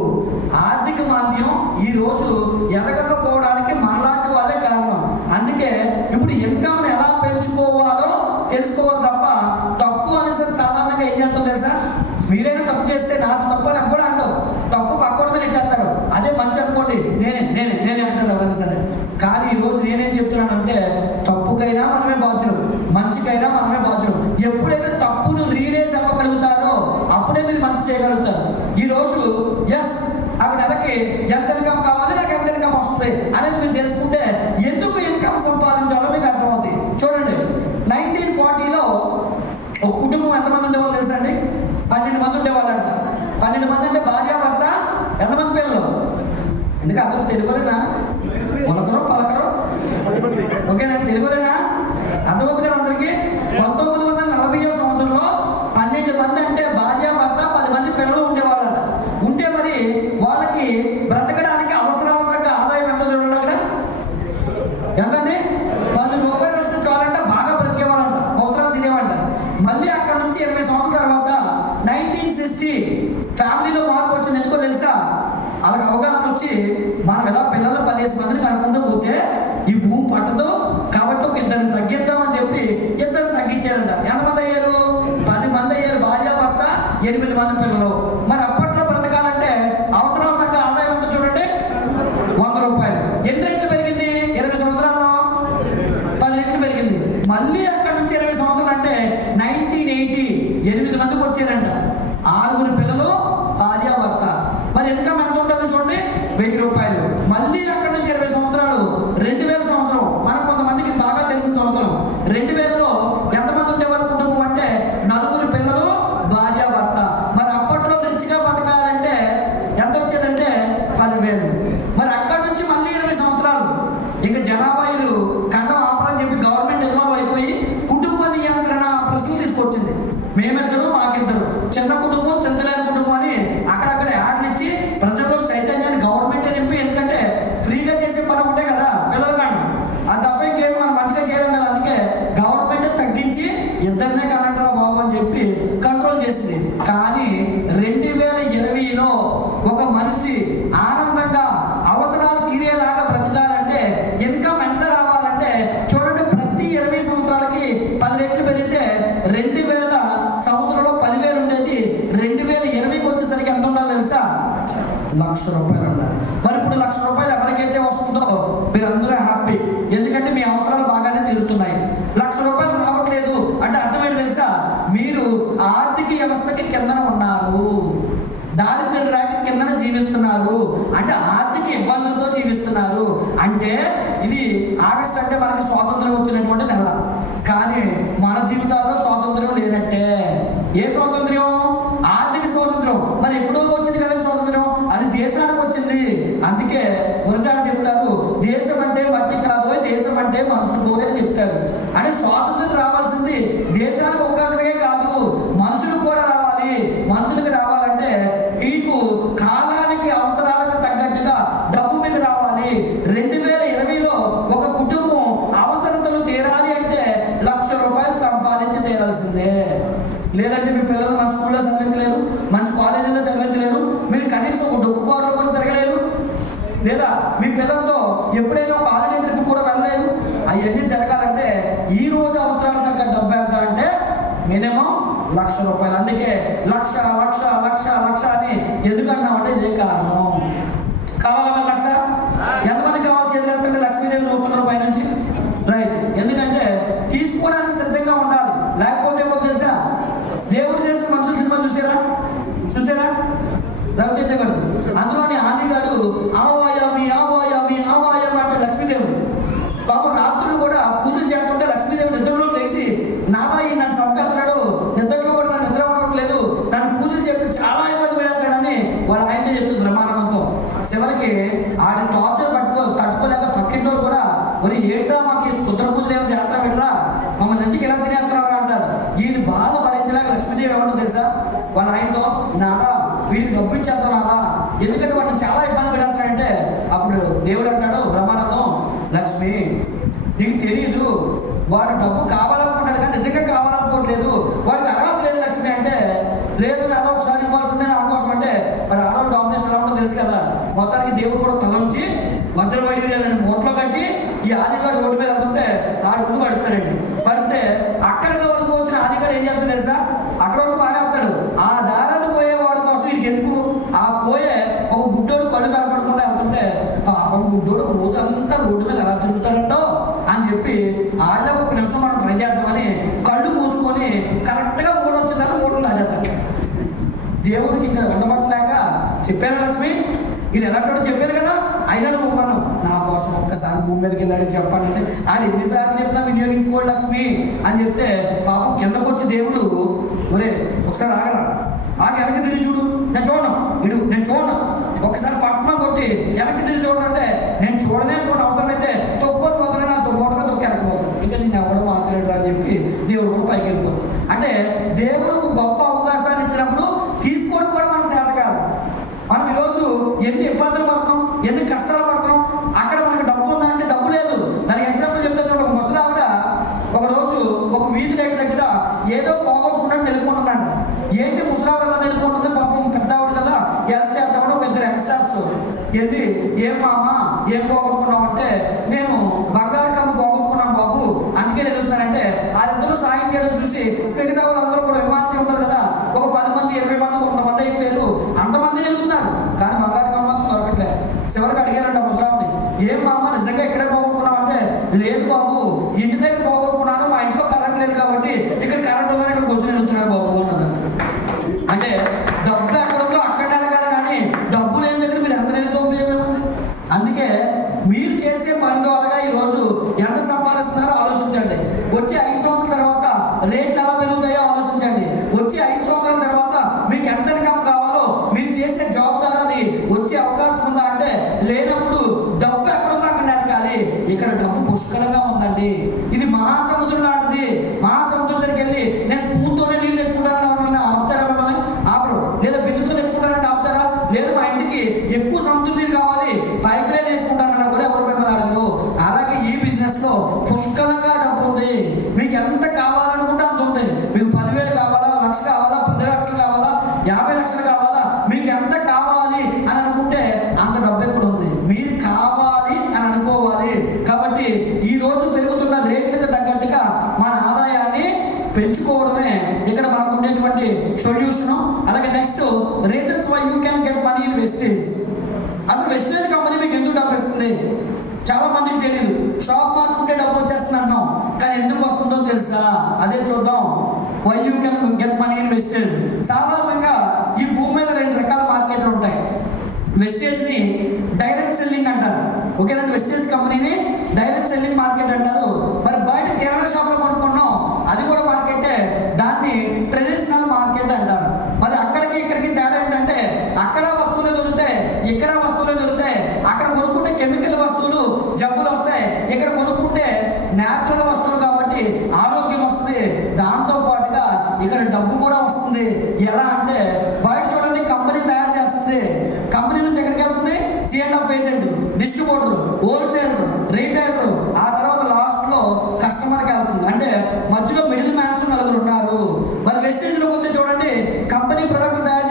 ఆర్థిక మాంద్యం ఈరోజు ఎదగకపోవడానికి మనలాంటి వాళ్ళే కారణం. అందుకే ఇప్పుడు ఇన్కమ్ని ఎలా పెంచుకోవాలో తెలుసుకోవాలి తప్ప తప్పు అనేసరి సాధారణంగా ఏం చేస్తాం తెలుసా, మీరైనా తప్పు చేస్తే నాకు తప్పు అని కూడా అంటావు, తప్పు పక్కన మీద నెట్టేస్తారు. అదే మంచి అనుకోండి, నేనే అంటారు ఎవరైనా సరే. కానీ ఈరోజు నేనేం చెప్తున్నానంటే తప్పుకైనా మనమే బాధ్యులు, మంచికైనా మనమే బాధ్యులు. ఎప్పుడైతే తప్పును రియలైజ్ అవ్వగలుగుతారో అప్పుడే మీరు మంచి చేయగలుగుతారు. ఈరోజు ఎస్ ఆ నెలకి ఎంత ఇన్కమ్ కావాలి, నాకు ఎంత ఇన్కమ్ వస్తుంది అనేది మీరు తెలుసుకుంటే ఎందుకు ఇన్కమ్ సంపాదించాలో మీకు అర్థమవుతుంది. చూడండి, 1940లో ఒక కుటుంబం ఎంతమంది ఉండేవాళ్ళు తెలుసా అండి? 12 మంది ఉండేవాళ్ళంట. 12 మంది అంటే భార్యాభర్త, ఎంతమంది పిల్లలు? ఎందుకు అందరూ తెలుగులేనా? ఉలకరో పలకరో? ఓకేనండి, తెలుగులేనా? అర్థమవుతుంది కదా అందరికీ? 1940వ సంవత్సరంలో 12 మంది అంటే భార్యాభర్త, 10 మంది పిల్లలు ఉండేవాళ్ళంట. ఉంటే మరి వాళ్ళకి బ్రతకడానికి అవసరాలు తగ్గ ఆదాయం ఎంత చూడండి అక్కడ, ఎంతండి? 10 రూపాయలు వస్తే చాలంట, బాగా బ్రతికేవాళ్ళంట, అవసరాలు తినేవాళ్ళంట. మళ్ళీ అక్కడ నుంచి 20 సంవత్సరాల తర్వాత 1960 ఫ్యామిలీలో మార్పు వచ్చింది. ఎందుకో తెలుసా? వాళ్ళకి అవగాహన వచ్చి మనం ఎలా పిల్లలు 10 మందిని కనుక్కుంటూ పోతే ఈ భూమి పట్టదు, కాబట్టి ఒక 2 తగ్గిద్దామని చెప్పి 2 తగ్గించారంట. ఎంతమంది అయ్యారు? 10 మంది అయ్యారు భార్యాభర్త, 8 మంది పిల్లలు. మరి అప్పట్లో బ్రతకాలంటే అవసరం తగ్గ ఆదాయం ఎంత చూడండి, 100 రూపాయలు. ఎన్ని రెట్లు పెరిగింది? 20 సంవత్సరాల్లో 10 రెట్లు పెరిగింది. మళ్ళీ అక్కడ నుంచి 20 సంవత్సరాలు అంటే 1980 8 మందికి వచ్చారంట, 6 పిల్లలు, భార్యాభర్త. మరి ఇన్కమ్ ఎంత ఉంటుంది చూడండి, 1000 రూపాయలు. మళ్ళీ అక్కడ నుంచి 20 సంవత్సరాలు 2000 సంవత్సరం, మనకు కొంతమందికి బాగా తెలిసిన సంవత్సరం. 2000లో ఎంతమంది ఉండేవారు కుటుంబం అంటే 4 పిల్లలు, భార్యాభర్త. మరి అప్పట్లో రిచ్గా బతకాలంటే ఎంత వచ్చేదంటే 10,000. మరి అక్కడి నుంచి మళ్ళీ 20 సంవత్సరాలు ఇంకా జనాభాలు కన్నం ఆపరని చెప్పి గవర్నమెంట్ ఇన్వాల్వ్ అయిపోయి కుటుంబ నియంత్రణ ప్రశ్నలు తీసుకొచ్చింది. మేమిద్దరు మాకిద్దరు, చిన్న కుటుంబం, చింతలేని కుటుంబం అని అక్కడక్కడ యాడ్లు ఇచ్చి ప్రజల్లో చైతన్యాన్ని గవర్నమెంటే నింపి, ఎందుకంటే ఫ్రీగా చేసే పని ఉంటే కదా పిల్లలు కానీ, అది తప్ప ఇంకేమి మనం మంచిగా చేయడం కదా. అందుకే గవర్నమెంట్ తగ్గించి ఇద్దరినే కనంటారా బాబు అని చెప్పి కంట్రోల్ చేసింది. కానీ 2020లో ఒక మనిషి ఆనందంగా అవసరాలు తీరేలాగా బ్రతకాలంటే ఇన్కమ్ ఎంత రావాలంటే చూడండి, ప్రతి 20 సంవత్సరాలకి 10 రెట్లు పెరిగితే 2000 సంవత్సరంలో 10,000 ఉండేది, 2020కి వచ్చేసరికి ఎంత ఉండాలి తెలుసా? 1,00,000 రూపాయలు ఉండాలి. మరి ఇప్పుడు 1,00,000 రూపాయలు ఎవరికైతే వస్తుందో మీరు అందరూ హ్యాపీ, ఎందుకంటే మీ అవసరాలు బాగానే తీరుతున్నాయి. 1,00,000 రూపాయలు రావట్లేదు అంటే అర్థం ఏంటి తెలుసా? మీరు ఆర్థిక వ్యవస్థకి కిందన ఉన్నారు, దారిద్ర్య రేఖ కిందన జీవిస్తున్నారు, అంటే ఆర్థిక ఇబ్బందులతో జీవిస్తున్నారు. అంటే ఇది ఆగస్టు అంటే మనకి స్వాతంత్రం వచ్చినటువంటి నెల, కానీ మన జీవితాల్లో స్వాతంత్రం లేనట్టే. ఏ స్వాతంత్రం? ఆర్థిక స్వాతంత్రం. మరి ఎప్పుడో వచ్చింది కదా స్వాతంత్రం, అది దేశానికి వచ్చింది మంచి కాలేజీలో చదివించలేరు, మీరు కనీసం ఒక డొక్కు కారులో కూడా తిరగలేరు, లేదా మీ పిల్లలతో ఎప్పుడైనా ఒక హాలిడే ట్రిప్ కూడా వెళ్ళలేరు. అవన్నీ జరగాలంటే ఈ రోజు అవసరాలు తగ్గ డబ్బు ఎంత అంటే మినిమం ₹1,00,000. అందుకే లక్ష లక్ష లక్ష లక్ష అని ఎందుకన్నామంటే ఇదే కారణం. కావాలా మరి లక్ష? ఎంతమంది కావాలి? చేతులు లక్ష్మీదేవి చూపుతున్నారు పైనుంచి, రైట్. ఎందుకంటే తీసుకోవడానికి సిద్ధంగా ఉండాలి. లేకపోతే ఏమో తెలుసా, దేవుడు చేసిన మనుషులు సినిమా చూసారా రవితేజగడు, అందులోని ఆదిగాడు ఆవాయామి ఆవాయామి ఆవాయామి అంటే లక్ష్మీదేవుడు. పాపం రాత్రులు కూడా పూజలు చేస్తుంటే లక్ష్మీదేవి నిద్రలో లేచి నాదా ఈ నన్ను చంపేస్తున్నాడు, నిద్రలో కూడా నన్ను నిద్ర ఉండట్లేదు, నన్ను పూజలు చెప్పి చాలా ఇబ్బంది పెడతాడని వాళ్ళ ఆయనతో చెప్తుంది బ్రహ్మానందంతో. చివరికి ఆడి టార్చర్ తట్టుకోలేక పక్కింటోళ్ళు కూడా మరి ఏంట్రా మాకు ఈ కుత్ర పూజలు ఏమైనా చేస్తా పెట్టరా, మమ్మల్ని ఎందుకు ఇలా తినేస్తున్నారా అంటారు. వీళ్ళు బాధ భరించలేక లక్ష్మీదేవి ఏమంటుంది తెలుసా వాళ్ళ ఆయనతో, నాదా వీడికి డబ్బు ఇచ్చేద్దాం నాదా, ఎందుకంటే వాడిని చాలా ఇబ్బంది పెడతాడంటే. అప్పుడు దేవుడు అంటాడు బ్రహ్మానందం, లక్ష్మి నీకు తెలియదు, వాడు డబ్బు కావాలనుకున్నాడు కానీ నిజంగా కావాలనుకోవట్లేదు, వాడికి అర్హత లేదు లక్ష్మి అంటే. లేదు నాదో ఒకసారి ఇవ్వాల్సిందే నా కోసం అంటే మరి ఆడవాళ్ళు డామినేషన్ ఎలా ఉంటుందో తెలుసు కదా. మొత్తానికి దేవుడు కూడా తలంచి వజ్రవైడీలను మూటలో కట్టి ఈ ఆదిగాడు రోడ్డు మీద వెళ్తుంటే ఆడి ముందు పడుతాడండి. పడితే అక్కడ వరకు వచ్చిన ఆదిగాడు ఏం చేస్తాడు తెలుసా, అక్కడ వరకు బాగానే వస్తాడు, ఆ దారాన్ని పోయేవాడి కోసం వీడికి ఎందుకు, ఆ పోయే ఒక గుడ్డోడు కళ్ళు కనపడకుండా వెళ్తుంటే పాపం గుడ్డోడు ఒక రోజు అంతా రోడ్డు మీద ఎలా తిరుగుతాడంటో అని చెప్పి ఆడ ఒక నిమిషం మనం ట్రై చేద్దామని కళ్ళు మూసుకొని కరెక్ట్గా మూడు వచ్చిందాక మూడు రాజేస్తాడు. దేవుడికి ఇంకా ఉండబట్టలేక చెప్పాను లక్ష్మి ఇది ఎలాంటి చెప్పాను కదా, అయినా నువ్వు మనం నా కోసం ఒక్కసారి భూమి మీదకి వెళ్ళాడు చెప్పానంటే ఆడు ఎన్నిసార్లు చెప్పినా వినియోగించుకోడు లక్ష్మి అని చెప్తే పాపం కిందకు వచ్చి దేవుడు ఒరే ఒకసారి ఆగరా, ఆగి వెనక్కి తిరిగి చూడు, నేను చూడను ఇడు నేను చూడను, ఒకసారి పట్టణం కొట్టి వెనక్కి తిరిగి చూడంటే నేను చూడనే అవసరమైతే తొక్కొని పోతాను, నా తొక్కటమే తొక్కి వెనకపోతాను, ఇంకా నేను ఎవడో మార్చలేడు అని చెప్పి దేవుడు కూడా పైకి వెళ్ళిపోతాడు. అంటే దేవుడు గొప్ప అవకాశాన్ని ఇచ్చినప్పుడు తీసుకోవడం కూడా మన చేత కాదు. మనం ఈరోజు ఎన్ని ఇబ్బందులు పడుతున్నాం, ఎన్ని కష్టాలు పడుతున్నాం, అక్కడ మనకు డబ్బు ఉందంటే డబ్బు లేదు. దానికి ఎగ్జాంపుల్ చెప్తాను, ఒక ముసలావిడ ఒకరోజు ఒక వీధి లైట్ దగ్గర ఏదో పోగొట్టుకున్నట్టు నెలకొంటుందంట. ఏంటి ముసలావిడ నెలకొంటుంది, పాపం పెద్ద ఆవిడ కదా, ఎలా చేద్దామని ఒక ఇద్దరు యంగ్స్టర్స్ వెళ్ళి ఏం మామా ఏం పోగొట్టుకున్నావు అంటే నేను బంగారు కమ్మ పోగొట్టుకున్నాను బాబు అందుకే వెళ్తున్నానంటే వాళ్ళిద్దరూ సాయం చేయడం చూసి మిగతా వాళ్ళందరూ కూడా విమానం ఉంటారు కదా, ఒక 10 మంది 20 మంది 100 మంది అయిపోయారు, అంతమంది వెళ్తున్నారు కానీ బంగారు కమ్మ దొరకట్లేదు. చివరికి అడిగారంట ముసలాంని, ఏం మామ నిజంగా ఇక్కడే పోగొట్టుకున్నావు అంటే లేదు బాబు ఇంటి దగ్గర పోగొట్టుకున్నాను, మా ఇంట్లో కరెంట్ లేదు కాబట్టి ఇక్కడ కరెంట్ ఉందని ఇక్కడ కూర్చొని వెళ్తున్నాను బాబు అన్నదంట. అంటే డబ్బు ఎక్కడుందో అక్కడ వెళ్ళగాలి కానీ డబ్బు లేని దగ్గర మీరు ఎంత నెలతో ఉపయోగం ఉంది. అందుకే మీరు చేసే పని ద్వారా ఈరోజు ఎంత సంపాదిస్తున్నారో ఆలోచించండి. వచ్చే 5 సంవత్సరాల తర్వాత రేట్లు ఎలా పెరుగుతాయో ఆలోచించండి. వచ్చే 5 సంవత్సరాల తర్వాత మీకు ఎంత ఇన్కమ్ కావాలో మీరు చేసే జాబ్ ద్వారా అది వచ్చే అవకాశం ఉందా అంటే లేనప్పుడు డబ్బు ఎక్కడుందో అక్కడ నడకాలి. ఇక్కడ డబ్బు పుష్కలంగా ఉందండి. ఇది మహాసముద్రం లాంటిది. మహాసముద్రం దగ్గరికి వెళ్ళి నేను స్పూన్తోనే నీళ్ళు తెచ్చుకుంటానని ఎవరన్నా ఆపుతారా మిమ్మల్ని? ఆపరు. లేదా బిందుతో తెచ్చుకుంటారని ఆపుతారా? లేదు మా ఇంటికి ఎక్కువ సముద్రం నీళ్ళు కావాలి పైప్ లైన్ వేసుకుంటారన్నా కూడా ఎవరు మిమ్మల్ని అడగరు. అలాగే ఈ బిజినెస్ లో పుష్కలంగా డబ్బు ఉంది. మీకు ఎంత కావాలనుకుంటే అంత ఉంది. మీకు 10,000 కావాలా, 1,00,000 కావాలా, 10 లక్షలు కావాలా, 50 లక్షలు కావాలా, మీకు ఎంత కావాలి అని అనుకుంటే అంత డబ్బు ఎక్కడ ఉంది. మీరు కావాలి అని అనుకోవాలి. కాబట్టి ఈ రోజు పెరుగుతున్న రేట్లకు తగ్గట్టుగా మన ఆదాయాన్ని పెంచుకోవడమే ఇక్కడ మనకు ఉండేటువంటి సొల్యూషన్. అలాగే next reasons why you can get money in Vestige. అసలు వెస్టేజ్ కంపెనీ మీకు ఎందుకు డబ్బు ఇస్తుంది చాలా మందికి తెలియదు. షాప్ మార్చుకుంటే డబ్బు వచ్చేస్తుంది అంటాం, కానీ ఎందుకు వస్తుందో తెలుసా? అదే చూద్దాం. Why you can get money in wastage. సాధారణంగా ఈ భూమి మీద 2 రకాల మార్కెట్లు ఉంటాయి. వెస్టేజ్ని డైరెక్ట్ సెల్లింగ్ అంటారు. ఓకేనండి, వెస్టేజ్ కంపెనీని డైరెక్ట్ సెల్లింగ్ మార్కెట్ అంటారు. మరి బయట కిరాణా షాప్లో కొనుక్కున్నాం, అది కూడా మార్కెటే, దాన్ని ట్రెడిషనల్ మార్కెట్ అంటారు. మరి అక్కడికి ఇక్కడికి తేడా ఏంటంటే అక్కడ వస్తువులు దొరుకుతాయి, ఇక్కడ వస్తువులు దొరుకుతాయి. అక్కడ కొనుక్కుంటే కెమికల్ వస్తువులు జబ్బులు వస్తాయి, ఇక్కడ కొనుక్కుంటే న్యాచురల్ వస్తువులు కాబట్టి ఆరోగ్యం వస్తుంది. దాంతో పాటుగా ఇక్కడ డబ్బు కూడా వస్తుంది. ఎలా అంటే బయట చూడండి, కంపెనీ తయారు చేస్తుంది, కంపెనీ నుంచి ఎక్కడికి వెళ్తుంది? C&F agent, distributor, wholesaler, retailer, ఆ తర్వాత లాస్ట్ లో కస్టమర్కి వెళ్తుంది. అంటే మధ్యలో మిడిల్ మ్యాన్స్ 4 ఉన్నారు. మరి వెస్టేజ్లో పోతే చూడండి, కంపెనీ ప్రొడక్ట్ తయారు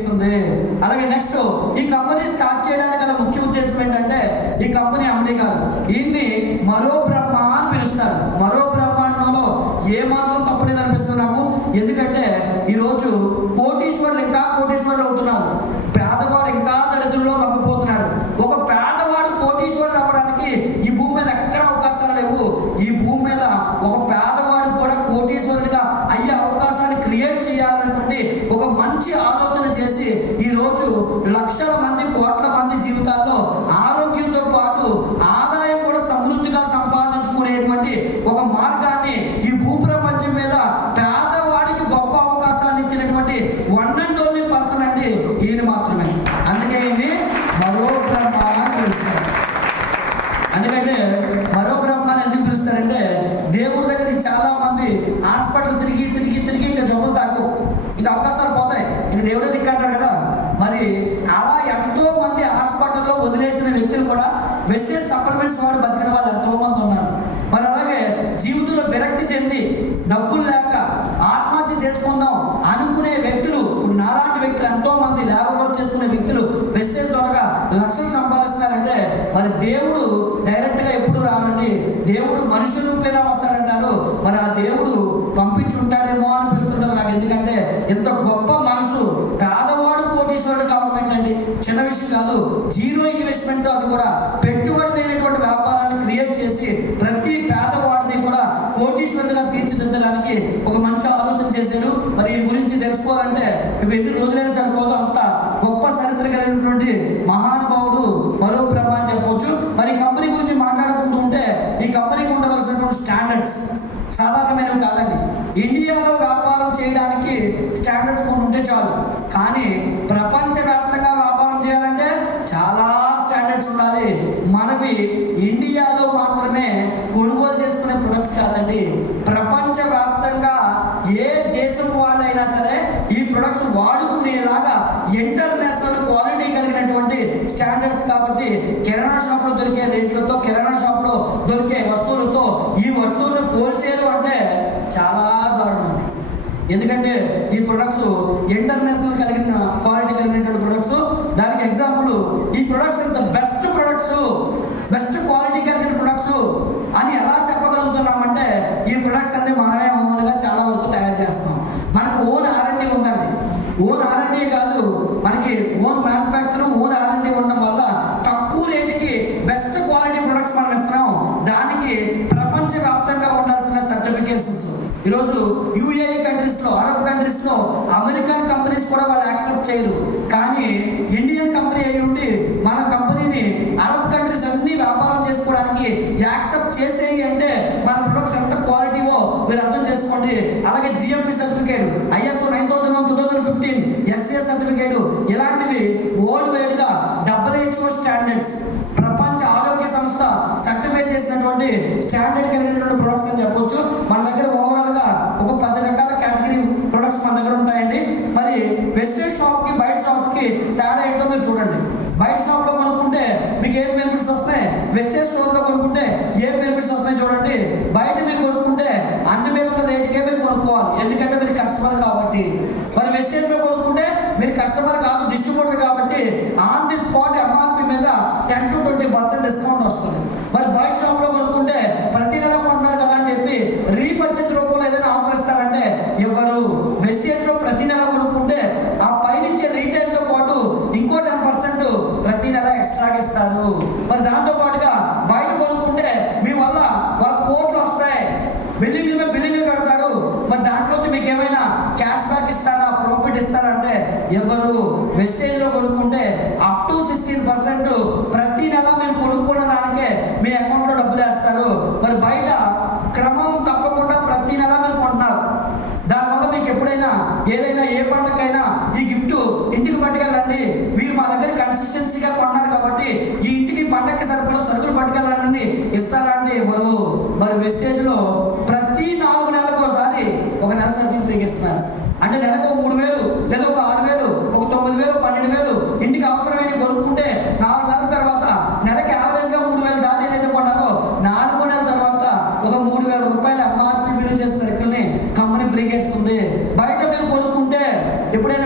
ఇస్తుంది. అలాగే నెక్స్ట్, ఈ కంపెనీ స్టార్ట్ చేయడానికి గల ముఖ్య ఉద్దేశం ఏంటంటే, ఈ కంపెనీ అమ్మడే కాదు, దీన్ని మరో బ్రహ్మ అని పిలుస్తారు. మరో బ్రహ్మాండంలో ఏ మాత్రం తప్పలేదు అనిపిస్తుంది నాకు. ఎందుకంటే ఈరోజు కోటీశ్వరులు ఇంకా కోటీశ్వరులు అవుతున్నారు, పేదవాడు ఇంకా దరిద్రంలో మగ్గిపోతున్నాడు. ఒక పేదవాడు కోటీశ్వరుడు అవ్వడానికి ఈ భూమి మీద ఎక్కడ అవకాశాలు లేవు. ఈ భూమి మీద ఒక పేదవాడు కూడా కోటీశ్వరుడిగా అయ్యే అవకాశాన్ని క్రియేట్ చేయాలన్నటువంటి ఒక మంచి ఆలోచన చేసి ఈరోజు లక్షల మంది, కోట్ల మంది జీవితాల్లో ఆరోగ్యంతో పాటు ఆదాయం కూడా సమృద్ధిగా సంపాదించుకునేటువంటి ఒక మార్గాన్ని ఈ భూప్రపంచం మీద పేదవాడికి గొప్ప అవకాశాన్ని ఇచ్చినటువంటి వన్ అండ్ ఓన్లీ పర్సన్ అండి ఈయన మాత్రమే. అందుకే ఈయన్ని మరో బ్రహ్మ అని పిలుస్తారు. ఎందుకంటే మరో బ్రహ్మాన్ని ఎందుకు పిలుస్తారంటే, దేవుడి దగ్గరికి చాలా మంది హాస్పిటల్ తిరిగి తిరిగి తిరిగి ఇంకా జబ్బులు తాకు, ఇంకా అవకాశాలు పోతాయి, ఇంక దేవుడే దిక్కంటారు కదా. మరి అలా ఎంతో మంది హాస్పిటల్లో వదిలేసిన వ్యక్తులు కూడా వెస్టేజ్ సప్లిమెంట్స్ వాడు బతికిన వాళ్ళు ఎంతో మంది ఉన్నారు. మరి అలాగే జీవితంలో విరక్తి చెంది డబ్బులు లేక ఆత్మహత్య చేసుకుందాం అనుకునే వ్యక్తులు, ఇప్పుడు నాలాంటి వ్యక్తులు ఎంతో మంది లేబర్ వర్క్ చేసుకునే వ్యక్తులు వెస్టేజ్ ద్వారా లక్షలు సంపాదిస్తున్నారంటే, మరి దేవుడు డైరెక్ట్గా ఎప్పుడు రానండి, దేవుడు మనుషుల రూపేణ వస్తారంటారు. మరి ఆ దేవుడు పంపించి ఉంటాడేమో అనిపిస్తుంటారు నాకు. ఎందుకంటే ఎంత గొప్ప మనసు, పేదవాడు కోటీశ్వరుడు కావడం ఏంటండి చిన్న విషయం కాదు. జీరో ఇన్వెస్ట్మెంట్, అది కూడా పెట్టుబడి లేనటువంటి వ్యాపారాన్ని క్రియేట్ చేసి ప్రతి పేదవాడిని కూడా కోటీశ్వరుడిగా తీర్చిదిద్దడానికి ఒక మంచి ఆలోచన చేశాడు. మరి ఈ గురించి తెలుసుకోవాలంటే ఇవి ఎన్ని రోజులైనా సరిపోదు, అంత గొప్ప చరిత్ర కలిగినటువంటి మహానుభావుడు మరో బ్రహ్మ అని చెప్పవచ్చు. మరి ఈ కంపెనీ గురించి మాట్లాడుకుంటూ ఉంటే, ఈ కంపెనీకి ఉండవలసినటువంటి స్టాండర్డ్స్ సాధారణమైనవి కాదండి. ఇండియాలో వ్యాపారం చేయడానికి స్టాండర్డ్స్ కొన్ని ఉంటే చాలు, కానీ ప్రపంచవ్యాప్తంగా వ్యాపారం చేయాలంటే చాలా స్టాండర్డ్స్ ఉండాలి. మనవి ఇండియాలో మాత్రమే కొనుగోలు చేసుకునే ప్రొడక్ట్స్ కాదండి, ప్రపంచవ్యాప్తంగా ఏ దేశం వాళ్ళైనా సరే ఈ ప్రొడక్ట్స్ వాడుకునేలాగా ఇంటర్నేషనల్ క్వాలిటీ కలిగినటువంటి స్టాండర్డ్స్. కాబట్టి కిరాణా షాప్లో దొరికే రేట్లతో, కిరాణా షాప్లో దొరికే వస్తువులతో ఈ వస్తువులను పోల్చేరు అంటే చాలా దారుణం. ఎందుకంటే ఈ ప్రొడక్ట్స్ ఇంటర్నేషనల్ కలిగిన క్వాలిటీ కలిగినటువంటి ప్రొడక్ట్స్. దానికి ఎగ్జాంపుల్, ఈ ప్రొడక్ట్స్ ఇంత బెస్ట్ ప్రొడక్ట్స్, బెస్ట్ క్వాలిటీ కలిగిన ప్రొడక్ట్స్ అని ఎలా చెప్పగలుగుతున్నామంటే, ఈ ప్రొడక్ట్స్ అన్ని మనమే మామూలుగా చాలా వరకు తయారు చేస్తాం. మనకు ఓన్ R&D ఉందండి. ఓన్ R&D కాదు, మనకి ఓన్ మ్యానుఫ్యాక్చర్, ఓన్ R&D ఉండడం వల్ల తక్కువ రేటుకి బెస్ట్ క్వాలిటీ ప్రొడక్ట్స్ మనం ఇస్తున్నాం. దానికి ప్రపంచవ్యాప్తంగా ఉండాల్సిన సర్టిఫికేషన్స్ ఈరోజు UAE కంట్రీస్లో, అరబ్ కంట్రీస్లో అమెరికన్ కంపెనీస్ కూడా వాళ్ళు యాక్సెప్ట్ చేయరు. కానీ ఇండియన్ కంపెనీ అయి ఉండి మన కంపెనీని అరబ్ కంట్రీస్ అన్ని వ్యాపారం చేసుకోవడానికి యాక్సెప్ట్ చేసేయి అంటే మన ప్రొడక్ట్స్ ఎంత క్వాలిటీవో మీరు అర్థం చేసుకోండి. అలాగే GMP certificate, ISO 9001:2015, SCS certificate, ఇలాంటివి వరల్డ్ వైడ్గా WHO స్టాండర్డ్స్, ప్రపంచ ఆరోగ్య సంస్థ సర్టిఫై చేసినటువంటి స్టాండర్డ్ కలిగినటువంటి ప్రొడక్ట్స్ అని చెప్పొచ్చు. మన దగ్గర ఓవరాల్గా ఒక 10 రకాల కేటగిరీ ప్రొడక్ట్స్ మన దగ్గర ఉంటాయండి. మరి వెస్టేజ్ షాప్కి బయట షాప్కి తేడా ఏంటో మీరు చూడండి. బయట షాప్లో కొనుక్కుంటే మీకు ఏం బెనిఫిట్స్ వస్తాయి, వెస్టేజ్ స్టోర్లో కొనుక్కుంటే ఏం బెనిఫిట్స్ వస్తాయి చూడండి. బయట మీరు కొనుక్కుంటే అన్ని మీద ఉన్న రేటుకే మీరు కొనుక్కోవాలి, ఎందుకంటే మీరు కస్టమర్ కాబట్టి. మరి వెస్టేజ్లో కొనుక్కుంటే మీరు కస్టమర్ కాదు, డిస్ట్రిబ్యూటర్ కాబట్టి ఆన్ ది స్పాట్ MRP మీద 10 to 20% డిస్కౌంట్ వస్తుంది. మరి బయట షాప్లో కొనుక్కుంటే ప్రతి నెల కొంటున్నారు కదా అని చెప్పి రీపర్చేస్ రూపంలో ఏదైనా ఆఫర్ ఇస్తారంటే ఎవరు. వెస్టేజ్లో ప్రతి నెల కొనుక్కుంటే ఆ పైనుంచే రీటైల్తో పాటు ఇంకో 10% ప్రతి నెల ఎక్స్ట్రాగా ఇస్తారు. మరి దాంతో పాటుగా బయట కొనుక్కుంటే మీ వల్ల వాళ్ళ కోట్లు వస్తాయి, బిల్డింగ్లు కడతారు. మరి దాంట్లో మీకు ఏమైనా క్యాష్ బ్యాక్ ఇస్తారా, ప్రాఫిట్ ఇస్తారా అంటే ఎవరు. వెస్టేజ్లో కొనుక్కుంటే అప్ టు 16% ప్రతి నెల మీరు కొనుక్కున్న దానికే మీ అకౌంట్లో డబ్బులు వేస్తారు. మరి బయట క్రమం తప్పకుండా ప్రతి నెల మీరు కొంటున్నారు. దానివల్ల మీకు ఎప్పుడైనా ఏదైనా ఏ పండుగకైనా ఈ గిఫ్ట్ ఇంటికి పట్టుకెళ్ళండి, మీరు మా దగ్గర కన్సిస్టెన్సీగా కొన్నారు కాబట్టి ఈ ఇంటికి పండగకి సరిపడా సరుకులు పట్టుకెళ్ళండి ఇస్తారా అంటే ఎవరు. మరి వెస్టేజ్లో ప్రతి 4 నెలలకు ఒకసారి ఒక నెల సరుకులు ఫ్రీగా ఇస్తున్నారు. అంటే నెలకు 3,000 లేదా ఒక 6,000, ఒక 9,000, 12,000 ఇంటికి అవసరమైన కొనుక్కుంటే 4 నెలల తర్వాత నెలకి యావరేజ్గా 3,000 దాటి ఏదైతే కొన్నారో 4 నెలల తర్వాత ఒక 3,000 రూపాయల MRP విలువ చేసే సరుకుల్ని కంపెనీ ఫ్రీగా ఇస్తుంది. బయట మీరు కొనుక్కుంటే ఎప్పుడైనా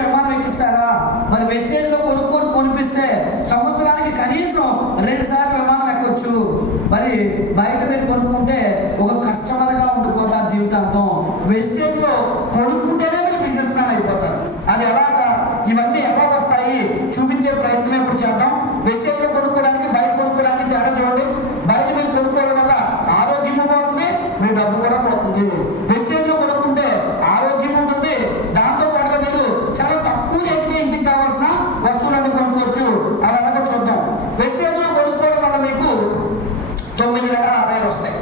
జీవితాంతం. వెస్టేజ్లో కొనుక్కుంటేనే మీరు బిజినెస్ మ్యాన్ అయిపోతారు. అది ఎలాగా, ఇవన్నీ ఎలా వస్తాయి చూపించే ప్రయత్నం ఇప్పుడు చేద్దాం. వెస్టేజ్లో కొనుక్కోవడానికి బయట కొనుక్కోవడానికి తేడా చూడండి. బయట మీరు కొనుక్కోవడం వల్ల ఆరోగ్యం పోతుంది, మీ డబ్బు కూడా పోతుంది. వెస్టేజ్లో కొనుక్కుంటే ఆరోగ్యం ఉంటుంది, దాంతో పాటుగా మీరు చాలా తక్కువ రేటుకి ఇంటికి కావాల్సిన వస్తువులన్నీ కొనుక్కోవచ్చు. అవి అలాగే చూద్దాం. వెస్టేజ్లో కొనుక్కోవడం వల్ల మీకు 9 రకాల ఆదాయాలు వస్తాయి.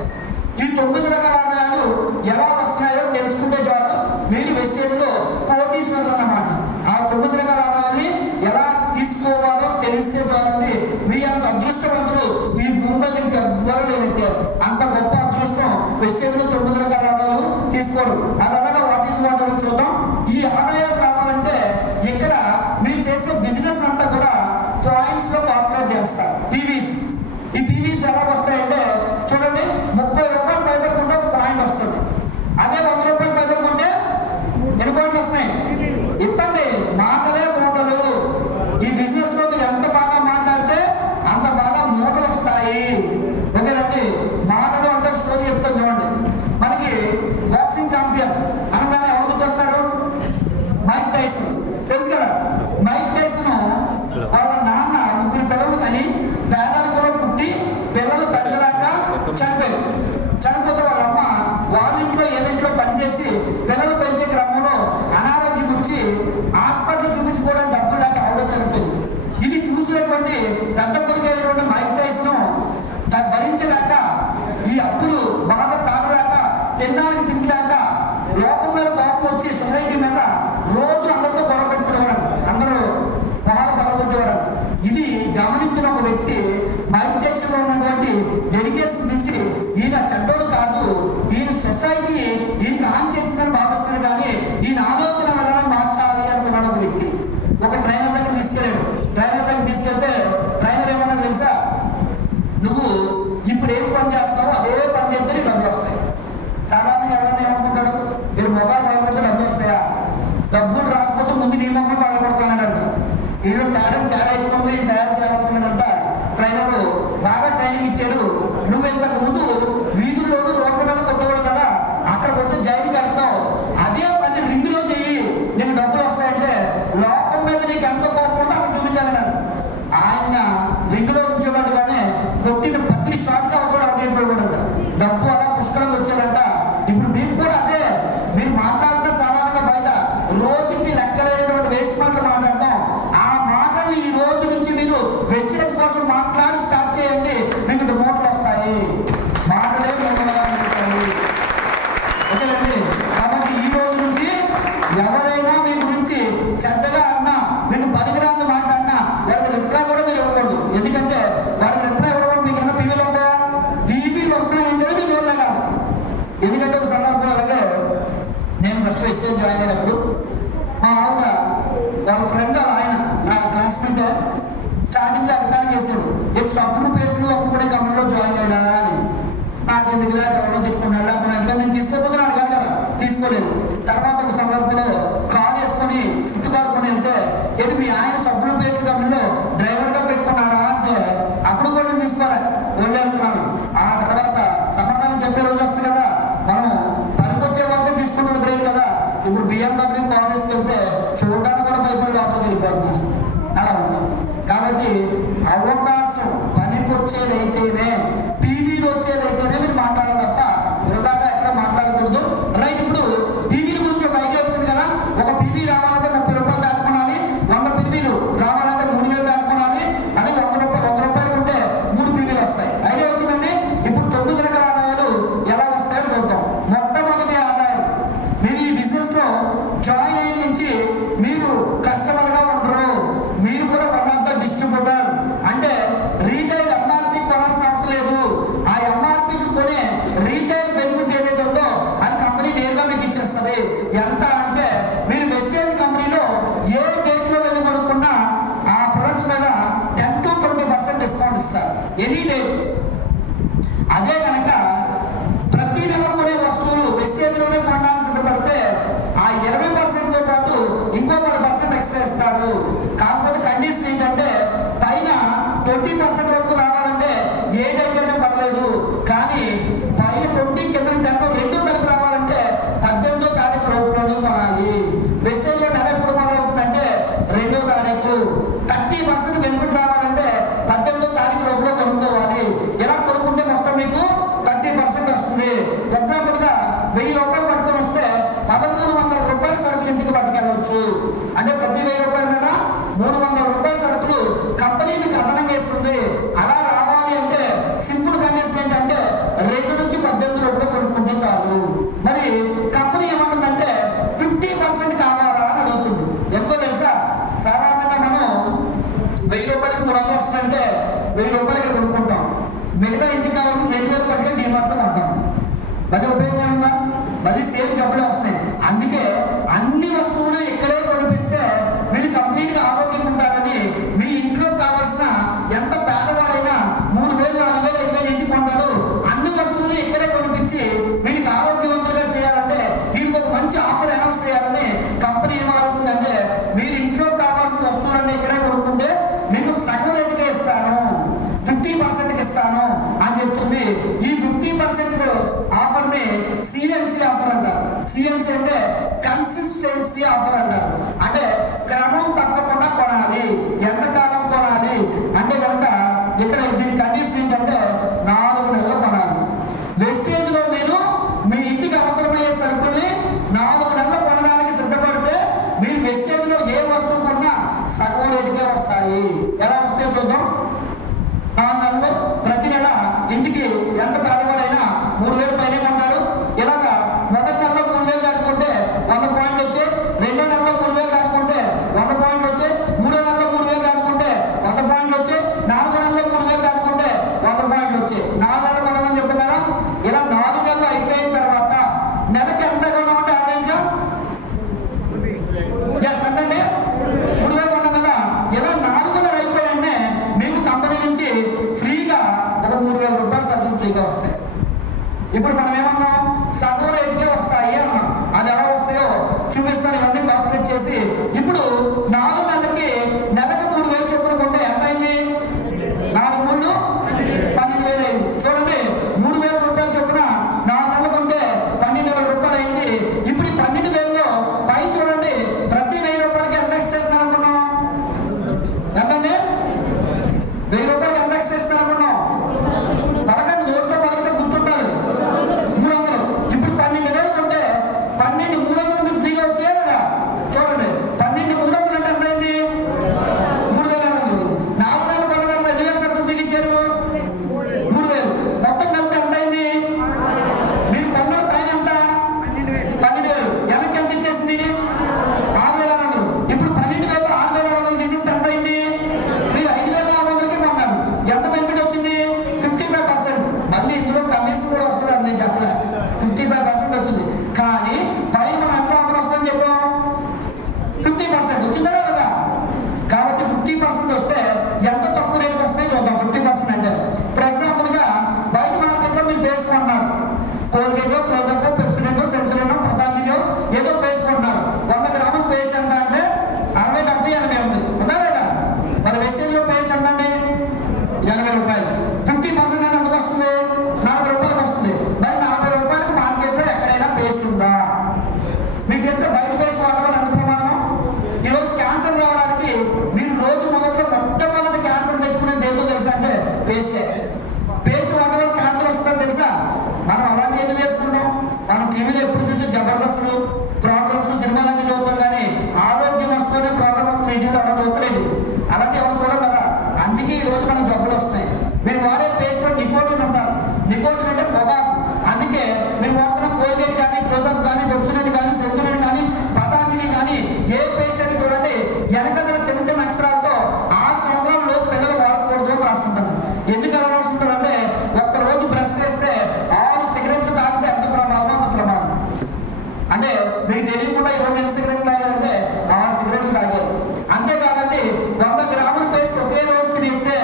ఈ 9 రకాల ఆదాయాలు ఎలా వస్తున్నాయో తెలుసుకుంటే చాలు, మీరు వెస్టేజ్లో కోటీశ్వరులు అన్నమాట. ఆ 9 రకాల ఆదాయాన్ని ఎలా తీసుకోవాలో తెలిస్తే చాలండి, మీ అంత అదృష్టవంతులు ఈ భూమిలో దీనికి ఎవ్వరు లేనట్టే. అంత గొప్ప అదృష్టం వెస్టేజ్లో 9 రకాల ఆదాయాలు తీసుకోవడం. అది అలాగా వాట్ ఈస్ వాట్ అని చూద్దాం. ఈ ఆదాయాలు రావాలంటే ఇక్కడ మీరు చేసే బిజినెస్ అంతా కూడా పాయింట్స్ లో కాల్కులేట్ చేస్తారు. పీవీస్. ఈ పీవీస్ ఎలా వస్తాయంటే చూడండి, 30 రూపాయలు పైబడుకుంటే ఒక పాయింట్ వస్తుంది. అదే 100 రూపాయలు పైబడుకుంటే ఎన్ని పాయింట్లు వస్తున్నాయి? ఇప్పండి, మాటలే మూటలు. ఈ బిజినెస్ లో మీరు ఎంత బాగా మాట్లాడితే అంత బాగా మూటలు వస్తాయి. ఓకేనండి. మాటలు అంటే స్టోరీ చెప్తాను చూడండి. మనకి బాక్సింగ్ ఛాంపియన్ అనగానే ఎవరు గుర్తొస్తారు? Mike Tyson. తెలుసు కదా, మైక్ టైసన్ వాళ్ళ నాన్న 3 పిల్లలు కానీ పేదరికంలో పుట్టి పిల్లలు పెంచలేక చనిపోయారు. చనిపోతే వాళ్ళ అమ్మ వాళ్ళ ఇంట్లో ఏళ్ళింట్లో పనిచేసి పిల్లలు పెంచే క్రమంలో అనారోగ్యం వచ్చి హాస్పిటల్ చూపించుకోవడానికి డబ్బులు లేక ఆవిడ చనిపోయింది. ఇది చూసినటువంటి పెద్ద కొడుకైనటువంటి మైక్ టైసన్ భరించలేక ఈ అప్పులు బాగా తాగలేక తినడానికి తినలేక లోకం మీద కోపం వచ్చి సొసైటీ మీద రోజు అందరితో గొడవ పెట్టుకునేవాడు, అందరూ పొహాలు పగలగొట్టేవాడు. ఇది గమనించిన ఒక వ్యక్తి మైక్ టైసన్లో ఉన్నటువంటి డెడికేషన్ చూసి ఈయన చెడ్డోడు కాదు, ఈయన సొసైటీ ఈయన ఆన్ చేసిందని భావిస్తాడు, కానీ ఈయన ఆలోచన విధానం మార్చాలి అనుకున్నాడు ఒక వ్యక్తి. ఒక ట్రైనర్ దగ్గర తీసుకెళ్ళాడు. ట్రైనర్ దగ్గర తీసుకెళ్తే ట్రైనర్ ఏమన్నాడు తెలుసా? నువ్వు ఇప్పుడు ఏం పని చేస్తావో అదే పని చేస్తే నీకు డబ్బులు వస్తాయి. సాధారణంగా ఎవరైనా ఏమనుకుంటాడు, మీరు మొగాలు పగలగొడితే డబ్బులు వస్తాయా? డబ్బులు రాకపోతే ముందు నీ మొక్కలు పగలగొడతానంట. వీళ్ళు టాలెంట్ చాలా ఎక్కువ ఉంది, తయారు చేయాలనుకున్నదంతా. ట్రైనర్ బాగా ట్రైనింగ్ ఇచ్చాడు. నువ్వు ఇంతకు ముందు వీధుల్లోనూ రోడ్ల మీద కొట్టకూడదు కదా, అక్కడ కొడితే జైలుకి వెళ్తావు, అదే పని రింగులో చెయ్యి, నీకు డబ్బులు వస్తాయంటే లోకం మీద నీకు ఎంత కోపం ఉందో అక్కడ చూపించాలన్నాడు. ఆయన రింగులో ఉంచేవాడుగానే కొట్టిన ప్రతి షాట్గా కూడా అడిగిపోయాడు. డబ్బు అలా పుష్కలంగా వచ్చాడంట. ఇప్పుడు మీకు కూడా అదే, మీరు మాట్లాడితే సాధారణంగా బయట రోజుకి లెక్కలేనటువంటి వేస్ట్ మాటలు మాట్లాడతాం. ఆ మాటలు ఈ రోజు నుంచి మీరు వెస్టేజ్ కోసం మాట్లాడి స్టార్ట్ చేయండి, మీకు మూటలు వస్తాయి. మాటలే మూటలుగా ఉంటాయి. ఓకేనండి. కాబట్టి ఈ రోజు నుంచి ఎవరైనా మీ గురించి చెడ్డగా అన్నా, మీకు పనికిరాని మాట్లాడినా వాడికి రిప్లై కూడా మీరు ఇవ్వకూడదు. ఎందుకంటే వాడికి రిప్లై ఇవ్వడం మీకు ఏమైనా టీవీలు ఉంటాయా? టీవీలు వస్తున్నాయంటే మీకు ఎవరు కాదు. ఎందుకంటే ఒక సందర్భం అలాగే నేను ఫస్ట్ వెస్టేజ్ జాయిన్ అయినప్పుడు మా ఆవిడ వాళ్ళ ఫ్రెండ్ ఆయన నా క్లాస్మేట్ స్టార్టింగ్లో అధికారం చేశాడు, ఏ సబ్బులు పేస్టులు అమ్ముకునే కంపెనీలో జాయిన్ అయ్యా అని. నాకు ఎందుకు ఎవరో తెచ్చుకున్నాడు అందుకని నేను తీసుకోకపోతే అడగాలి కదా, తీసుకోలేదు. తర్వాత ఒక సందర్భంలో కాల్ వేసుకొని సిట్టు కారుకొని వెళ్తే, ఏంటి మీ ఆయన సబ్బులు పేస్ట్ కంపెనీలో డ్రైవర్గా పెట్టుకున్నారా అంటే అప్పుడు కూడా నేను తీసుకోవాలి ఓన్లీ అనుకున్నాను. ఆ తర్వాత సమాధానం చెప్పే రోజు వస్తుంది కదా, మనం పనికొచ్చే వాళ్ళని తీసుకున్నది బ్రెయిన్ కదా. ఇప్పుడు BMW కాలేజ్కి వెళ్తే చూడడానికి కూడా భయపడి లోపలికి వెళ్ళిపోతున్నారు, అలా ఉంటారు. కాబట్టి అవకాశం పనికొచ్చేదైతేనే, టీవీలో వచ్చేదైతేనే మీరు మాట్లాడాలి తప్ప ఇంటికి పట్టుకెళ్ళవచ్చు. అంటే ప్రతి 1000 రూపాయల మీద 300 రూపాయల సరుకులు కంపెనీ మీకు అదనంగా ఇస్తుంది. అలా రావాలి అంటే సింపుల్ కండిషన్ ఏంటంటే 2 నుంచి 18 లోపల కొనుక్కుంటే చాలు. మరి కంపెనీ ఏమంటుందంటే 50% కావాలా అని అడుగుతుంది. ఎక్కువ తెలుసా? సాధారణంగా మనం 1000 రూపాయలకి 300 వస్తుందంటే 1000 రూపాయలకి కొనుక్కుంటాం. మిగతా ఇంటికి కావాల్సిన 2000 పట్టుకెళ్ళి డిమార్ట్లో కొంటాం. మళ్ళీ ఉపయోగం ఉందా? మళ్ళీ సేమ్ జబ్బులే వస్తున్నాయి. అందుకే అన్ని వస్తువులు ఇక్కడే కొనిపిస్తే వీళ్ళు కంప్లీట్గా ఆరోగ్యంగా ఉంటారని మీ ఇంట్లో కావాల్సిన ఎంత పేదవాడైనా 3000, 4000, 5000 వేసి కొంటాడు. అన్ని వస్తువులు ఇక్కడే కొనిపించి వీళ్ళకి ఆరోగ్యవంతులుగా చేయాలంటే వీళ్ళకి ఒక మంచి ఆఫర్ అనౌన్స్ చేయాలని కంపెనీ ఏమవుతుందంటే మీరు ఇంట్లో కావాల్సిన వస్తువులన్నీ ఇక్కడే కొనుక్కుంటే మీకు సగం రేటుకే ఇస్తాను, 50%కి ఇస్తాను అని చెప్తుంది. ఈ 50% ఆఫర్ని సిఎన్సి ఆఫర్ అంటారు. సిఎన్సి అంటే కన్సిస్టెన్సీ ఆఫర్ అంటారు. అంటే క్రమం తప్పకుండా కొనాలి. ఎంతకాలం కొనాలి అంటే కనుక ఇక్కడ దీని కండిషన్ ఏంటంటే 4 నెలలు కొనాలి. వెస్టేజ్లో మీరు మీ ఇంటికి అవసరమయ్యే సరుకుల్ని 4 నెలలు కొనడానికి సిద్ధపడితే మీరు వెస్టేజ్లో ఏ వస్తువు కొన్నా సగం రేటుకే వస్తాయి. ఎలా వస్తాయో చూద్దాం. 4 నెలలు ప్రతి నెల ఇంటికి ఎంత పేదవాడైనా 3000 పైనే కొంటాడు. ఇలాగా మొదటి నెలలో 3000 దాటుకుంటే 100 పాయింట్లు వచ్చాయి. రెండో నెలలో 3000 దాటుకుంటే 100 పాయింట్లు వచ్చాయి. మూడో నెలలో 3000 దాటుకుంటే 100 పాయింట్లు వచ్చాయి. 4 నెలలో 3000 దాటుకుంటే 100 పాయింట్లు వచ్చాయి. 4 నెలలు కొనమని చెప్తున్నారా? ఇలా 4 నెలలు అయిపోయిన తర్వాత నెలకి ఎంత కొన్నామంటే యావరేజ్గా అండి 3000 కొన్నాం కదా. ఇలా 4 నెలలు అయిపోయానే మీకు కంపెనీ నుంచి ఫ్రీగా ఒక 3000 రూపాయల సరుకులు ఫ్రీగా వస్తాయి. ఇప్పుడు మనం ఏమన్నాం? సగం రేటుకే వస్తాయి అన్నాం. అది ఎలా వస్తాయో చూపిస్తాను. ఇవన్నీ కాల్కులేట్ చేసి ఇప్పుడు 4 నెలలకి నెలకు 3000 చొప్పున కొంటే ఎంత అయింది? 4 3 12,000 అయింది. చూడండి, 3000 రూపాయలు చొప్పున 4 నెలలు కొంటే 12,000 రూపాయలు అయింది. ఇప్పుడు ఈ 12,000లో పై చూడండి, ప్రతి 1000 రూపాయలకి ఎంత ఎక్స్ చేస్తున్నారు అనుకున్నాం? ఎంతండి? 1000 రూపాయలకి ఎంత ఎక్స్ చేస్తున్నారు అనుకున్నాం? పలకండి, నోటితో పలికితే గుర్తుంటారు. 300. ఇప్పుడు 12,000 కొంటే 12,300 మీకు ఫ్రీగా వచ్చాయి కదా. చూడండి, 12,300 అంటే ఎంత అయింది? 3,800. 4 నెలలు కొనగలరు. 2,000 సరుకులు ఫ్రీగా ఇచ్చారు. 3,000 మొత్తం కలిపితే ఎంత అయింది? మీరు కొన్న పైన ఎంత? 12,000. వెనక్కి ఎంత ఇచ్చేసింది? 6,600. ఇప్పుడు 12,000 6,600 తీసిస్తే ఎంత అయింది? మీరు 5,600కి కొన్నారు. ఎంత బెనిఫిట్ వచ్చింది? 55%. మళ్ళీ ఇందులో కమిషన్ కూడా వస్తుంది అని నేను చెప్పలే. 55% వచ్చింది. కానీ పైన మనం ఎంత ఆఫర్ వస్తుందని చెప్పాం? 50% వచ్చిందా కదా. కాబట్టి 50% వస్తే ఎంత తక్కువ రేటుకి వస్తాయి చూద్దాం. 50% అంటే ఫర్ ఎగ్జాంపుల్గా బయట మార్కెట్లో మీరు పేస్ట్ కొంటున్నారు. కోల్గేటో, క్లోజప్, పెప్సిడెంటో, సెన్సోడైనో, పతాంజలియో ఏదో పేస్ట్ కొంటున్నారు. 100 గ్రాముల పేస్ట్ ఎంత అంటే 60, 70, 80 ఉంది. ఉందా లేదా? మరి వెస్టేజ్లో పేస్ట్ ఎంత అండి? 80 రూపాయలు. 50% అంటే ఎందుకు వస్తుంది? 40 రూపాయలకు వస్తుంది. మరి 40 రూపాయలకు మార్కెట్లో ఎక్కడైనా పేస్ట్ ఉందా? మీకు తెలుసా బయట పేస్ట్ వాడడం ఎంత ప్రమాదం? ఈరోజు క్యాన్సర్ రావడానికి మీరు రోజు మొట్టమొదటి క్యాన్సర్ తెచ్చుకునేది ఏంటో తెలుసా అంటే పేస్టే. పేస్ట్ వాడడం క్యాన్సర్ వస్తుందని తెలుసా? మనం అలాంటి ఏదో చేసుకుంటాం. మనం టీవీలో ఎప్పుడు చూసే జబర్దస్తులు ప్రోగ్రామ్స్, సినిమాలన్నీ చూద్దాం. కానీ ఆరోగ్యం వస్తుందనే ప్రోగ్రామ్ వస్తుంది. ఇంటిలో అలా చూడలేదు. అలాంటి ఎవరు చూడరు కదా. అందుకే ఈ రోజు మనకు జబ్బులు వస్తున్నాయి. మీరు వాడే పేస్ట్లో నికోటిన్ ఉంటారు. నికోటిన్ అంటే పొగాకు. అందుకే మీరు వాడుతున్న కోల్గేట్ కానీ, క్లోజప్ కానీ, పెప్సిడెంట్ కానీ, సెన్సోడైన్ కానీ, పతాంజలి కానీ ఏ పేస్ట్ అని చూడండి, వెనకదల చిన్న చిన్న అక్షరాలతో 6 సంవత్సరాల పిల్లలు వాడకూడదు అని రాస్తుంటారు. ఎందుకు అలా రాస్తుంటారంటే ఒక్కరోజు బ్రష్ చేస్తే 6 సిగరెట్లు తాగితే ఎంత ప్రమాదం అంత ప్రమాదం. అంటే మీకు తెలియకుండా ఈరోజు ఎన్ని సిగరెట్లు తాగారంటే 6 సిగరెట్లు తాగారు. అంతేకాదండి, 100 గ్రాముల పేస్ట్ ఒకే రోజు తినేస్తే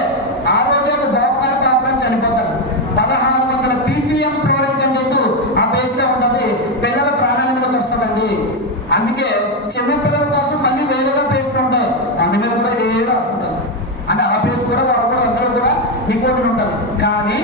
ఆ రోజే ఒక బాబుగారు కాపుకొని చనిపోతారు. 1,600 ppm ఫ్లోరైడ్ కంటెంట్ ఆ పేస్ట్లో ఉంటుంది. పిల్లల ప్రాణాల మీదకి వస్తుందండి. అందుకే చిన్న పిల్లల కోసం మళ్ళీ వేరేగా పేస్ట్ ఉంటాయి. అందు మీద కూడా ఇదే రాస్తుంటారు. అంటే ఆ పేస్ట్ కూడా వాడకూడదు. అందులో కూడా నికోటిన్ ఉంటుంది. కానీ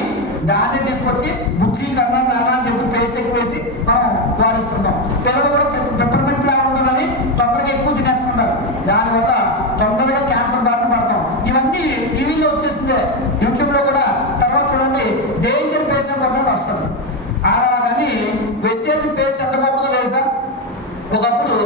దాన్ని తీసుకొచ్చి బుజ్జి కన్నా నాన్న అని చెప్పి పేస్ట్ ఎక్కువ వేసి మనం వాడిస్తుంటాం. పిల్లలు కూడా పెప్పర్మెంట్ లాగా ఉంటుందని తొందరగా ఎక్కువ తినేస్తుంటారు. దానివల్ల తొందరగా క్యాన్సర్ బారిన పడతాం. ఇవన్నీ టీవీలో వచ్చేసిందే, యూట్యూబ్లో కూడా. తర్వాత చూడండి, డేంజర్ పేస్ట్ అని వస్తుంది. అలాగని వెస్టేజ్ పేస్ట్ ఎంత గొప్పదో తెలుసా? ఒకప్పుడు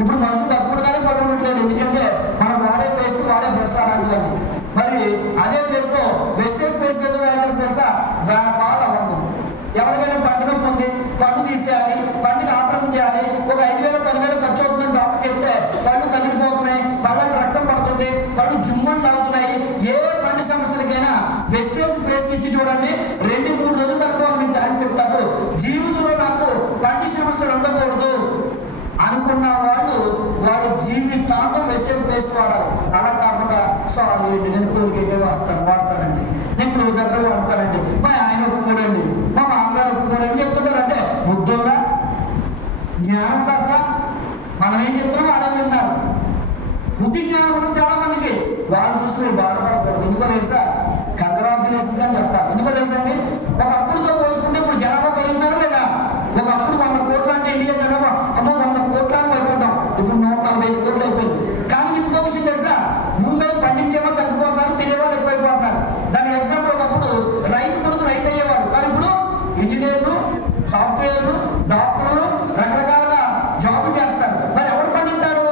ఇప్పుడు మనుషులు తక్కువగానే పడుకోవట్లేదు, ఎందుకంటే మనం వాడే పేస్ట్ వాడే బ్రష్ అలాంటివన్నీ. మరి అదే పేస్ట్ వెస్టేజ్ పేస్ట్ ఏదో వేయాల్సి తెలుసా? పాలు అవ్వదు. ఎవరికైనా పంట నొప్పి ఉంది, పన్ను తీసేయాలి, పంటకి ఆపరేషన్ చేయాలి, ఒక 5,000 10,000 ఖర్చు అవుతుందని డాక్టర్ చెప్తే పళ్ళు కదిలిపోతున్నాయి, పళ్ళకి రక్తం పడుతుంది, పళ్ళు జుమ్మని లాగుతున్నాయి. ఏ పంట సమస్యలకైనా వెస్టేజ్ పేస్ట్ ఇచ్చి చూడండి, 2-3 రోజుల తర్వాత మీకు దాన్ని చెప్తారు. జీవితంలో నాకు పంటి సమస్యలు ఉండకూడదు అనుకున్న వాడు జీవితాంతం వెస్టేజ్ పేస్ట్ వాడాలి. అలా కాకుండా సారీ నేను కోరికైతే వాడతానండి, నేను క్లోజర్ వాడతానండి, మా ఆయన ఒప్పుకోడండి, మా మామగారు ఒప్పుకోరండి చెప్తుంటారు. అంటే బుద్ధుల్లా జ్ఞానం అసలు మనం ఏం చెప్తున్నాం అలా విన్నారు. బుద్ధి జ్ఞానం ఉంది చాలా మందికి. వాళ్ళు చూసి మీరు బాధపడకూడదు. ఎందుకో తెలుసా? కంగ్రాచులేషన్స్ అని చెప్పాలి. ఎందుకో తెలుసా అండి? ఒకప్పుడుతో పోల్చుకుంటే ఇప్పుడు జనాభా పెరుగుతారా లేదా? ఒకప్పుడు 100 కోట్లు అంటే ఇండియా జనాభా అమ్మో 100 కోట్లు అని అయిపోతాం, ఇప్పుడు 145 కోట్లు అయిపోయింది. కానీ ఇంకో విషయం తెలుసా? భూమి మీద పండించేవాళ్ళు తగ్గిపోతున్నారు, తినేవాళ్ళు ఎక్కువైపోతున్నారు. దానికి ఎగ్జాంపుల్ ఒకప్పుడు రైతు కొడుకు రైతు అయ్యేవాడు, కానీ ఇప్పుడు ఇంజనీర్లు, సాఫ్ట్వేర్లు, డాక్టర్లు రకరకాలుగా జాబులు చేస్తారు. మరి ఎవరు పండిస్తాడు?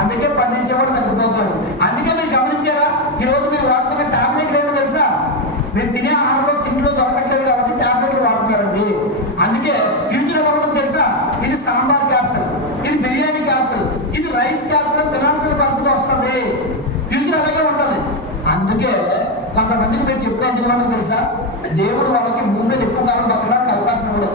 అందుకే పండించేవాడు తగ్గిపోతాడు. అందుకే మీరు గమనించారా? ఈరోజు మీరు వాడుతున్న టాబ్లెట్లు ఏంటో తెలుసా? మీరు తినే ఆహారంలో తిండిలో దొరకట్లేదు కాబట్టి టాబ్లెట్లు వాడుతున్నారండి. అందుకే ఫ్యూచర్ ఎలా ఉంటుందో తెలుసా? ఇది సాంబార్ క్యాప్సూల్, ఇది బిర్యానీ క్యాప్సూల్, ఇది రైస్ క్యాప్సూల్ తినాల్సిన పరిస్థితి వస్తుంది. ఫ్యూచర్ అలాగే ఉంటుంది. అందుకే కొంతమందికి మీరు చెప్పిన ఎందుకు ఉంటుంది తెలుసా? దేవుడు వాళ్ళకి భూమి మీద ఎక్కువ కాలం బతకడానికి అవకాశం ఇవ్వడు.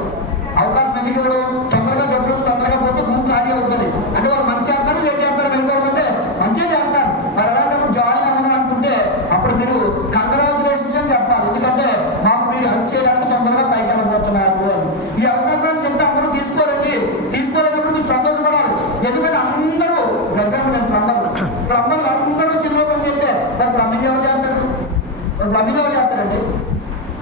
అవకాశం ఎందుకు ఇవ్వడు? తొందరగా జబ్బులు తొందరగా పోతే భూమి ఖాళీ అవుతుంది. అంటే వాళ్ళు మంచి చేస్తారు, చెడు చేస్తారు, వెళ్తారంటే మంచిగా చేస్తారు. మరి అలాంటప్పుడు జాయిన్ అవ్వడం అనుకుంటే అప్పుడు మీరు కంగ్రాచులేషన్స్ అని చెప్పాలి. ఎందుకంటే మాకు మీరు హెల్ప్ చేయడానికి తొందరగా పైకి వెళ్ళబోతున్నారు అని. ఈ అవకాశాన్ని చెప్తే అందరూ తీసుకోరండి. తీసుకోలేనప్పుడు మీరు సంతోషపడాలి. ఎందుకంటే అందరూ ఎగ్జాంపుల్ నేను ప్లంబర్లు అందరూ చిన్న పని చేస్తే మరి ప్లంబింగ్ ఎవరు చేస్తారు? ప్లంబింగ్ ఎవరు చేస్తారండి?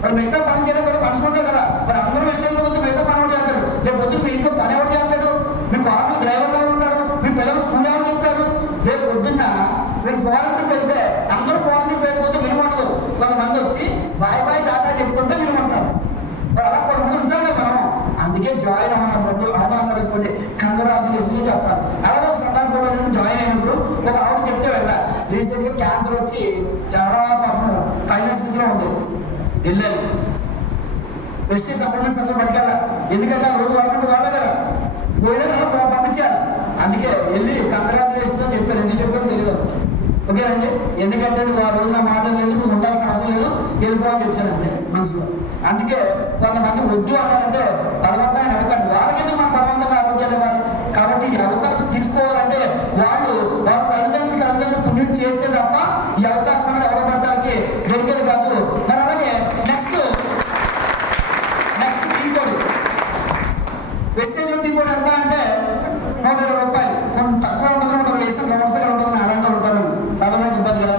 మరి మిగతా పని చేయడం కూడా మనిషి ఉంటారు కదా. మరి అందరూ విషయంలో వద్దు మిగతా పని ఎవరు చేస్తాడు? రేపు పొద్దున్న మీ ఇంట్లో పని ఎవరు చేస్తాడు? మీకు ఆటో డ్రైవర్లు ఎవరు ఉంటారు? మీ పిల్లలు స్కూల్ ఎవరు చెప్తారు? రేపు పొద్దున్న మీరు ఫారెన్ ట్రిప్ వెళ్తే అందరూ ఫారెన్ ట్రిప్ వెళ్ళిపోతే వినమంటారు. కొంతమంది వచ్చి బాయ్ బాయ్ టాటా చెప్తుంటే వినమంటారు. మరి అలా కొంతమంది ఉంచాలి కదా మనం. అందుకే జాయిన్ అవ్వనప్పుడు అనుకోండి కంగ్రాచులేషన్ చెప్పాలి. అలా ఒక సందర్భంలో జాయిన్ అయినప్పుడు ఒక ఆవిడ చెప్తే వెళ్ళాలి. రీసెంట్గా క్యాన్సర్ వచ్చి చాలా పాపం ఫైనల్ స్థితిలో ఉంది. వెళ్ళాను, వెస్టీ సప్లిమెంట్స్ అసలు పట్టుకెళ్ళా. ఎందుకంటే ఆ రోజు వాడుకుంటూ కావాలి కదా, పోయినా కదా పంపించారు. అందుకే వెళ్ళి కంగ్రాచులేషన్స్ అని చెప్పాను. ఎందుకు చెప్పాను తెలియదు. ఓకేనండి? ఎందుకంటే నువ్వు ఆ రోజు నా మాటలు లేదు, నువ్వు ఉండాల్సిన అవసరం లేదు, వెళ్ళిపోవాలని చెప్పాను అంతే మనసులో. అందుకే కొంతమంది వద్దు అన్నారంటే బలవంతాన్ని అడగండి. వాళ్ళకెందుకు మన బలవంతంగా ఆరోగ్యాలు ఇవ్వాలి? కాబట్టి ఈ అవకాశం తీసుకోవాలంటే వాళ్ళ తల్లిదండ్రులు పుణ్యం చేస్తే తప్ప ఈ అవకాశం అనేది ఎవరో పడతానికి దొరికేది కాదు. మరి అలాగే నెక్స్ట్ టీ పొడి, వెస్టేజ్ టీ పొడి ఎంత అంటే 120 రూపాయలు. కొంచెం తక్కువ ఉంటుంది, 100 వేస్తే గ్రౌండ్ ఫిగర్ ఉంటుంది, అలాంటి ఉంటారు సాధారణ ఇబ్బంది కదా.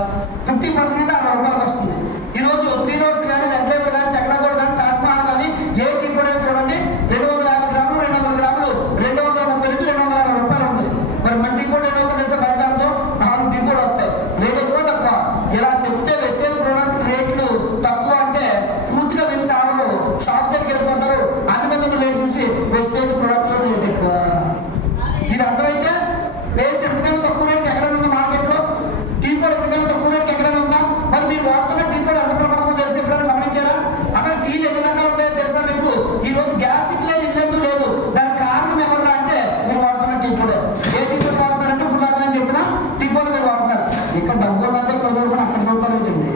50% అంటే 60 రూపాయలకు వస్తుంది. ఈరోజు 3 రోజు కానీ నెట్లెట్ కానీ చక్రగోడ కానీ తాజ్మహల్ కానీ ఏ టీ పొడి అని చూడండి 250 గ్రాములు 200 గ్రాములు 230 నుంచి 260 రూపాయలు ఉంది. మరి మన టీ పొడి ఏమవుతుందో తెలుసా? బయటతో 4 టీ పొడి వస్తాయి. రేట్ ఎక్కువ తక్కువ ఇలా చెప్తే వెస్టేజ్ ప్రోడక్ట్ రేట్లు తక్కువ అంటే పూర్తిగా మీరు చావరు, షాప్ దగ్గరికి వెళ్ళిపోతారు. అన్ని మీద రేట్ చూసి వెస్టేజ్ ప్రోడక్ట్ లో రేట్ ఎక్కువ. ఇది అర్థమైతే పేస్ట్ ఎందుకైనా తక్కువ రేటుకి ఎక్కడైనా ఉందా మార్కెట్లో? టీ పొడి ఎందుకైనా తక్కువ రేటుకి ఎక్కడైనా ఉందా? మరి మీరు వాడుతున్న టీ పొడి ఎంత ప్రమాదమో తెలిసి ఎప్పుడైనా గమనించారా? అసలు టీలు ఎన్ని రకాలు ఉంటాయో తెలుసా మీకు? ఈ రోజు గ్యాస్ట్రిక్ లేదు, ఇల్లంటూ లేదు. దానికి కారణం ఎవరు అంటే మీరు వాడుతున్న టీ పొడి. ఏ టీ పొడి వాడుతారంటే ఇప్పుడు అని చెప్పిన టీ పొడి మీరు వాడతారు. ఇక్కడ డబ్బులు అంటే ఇక్కడ చూడకుండా అక్కడ చూస్తారు ఏంటండి?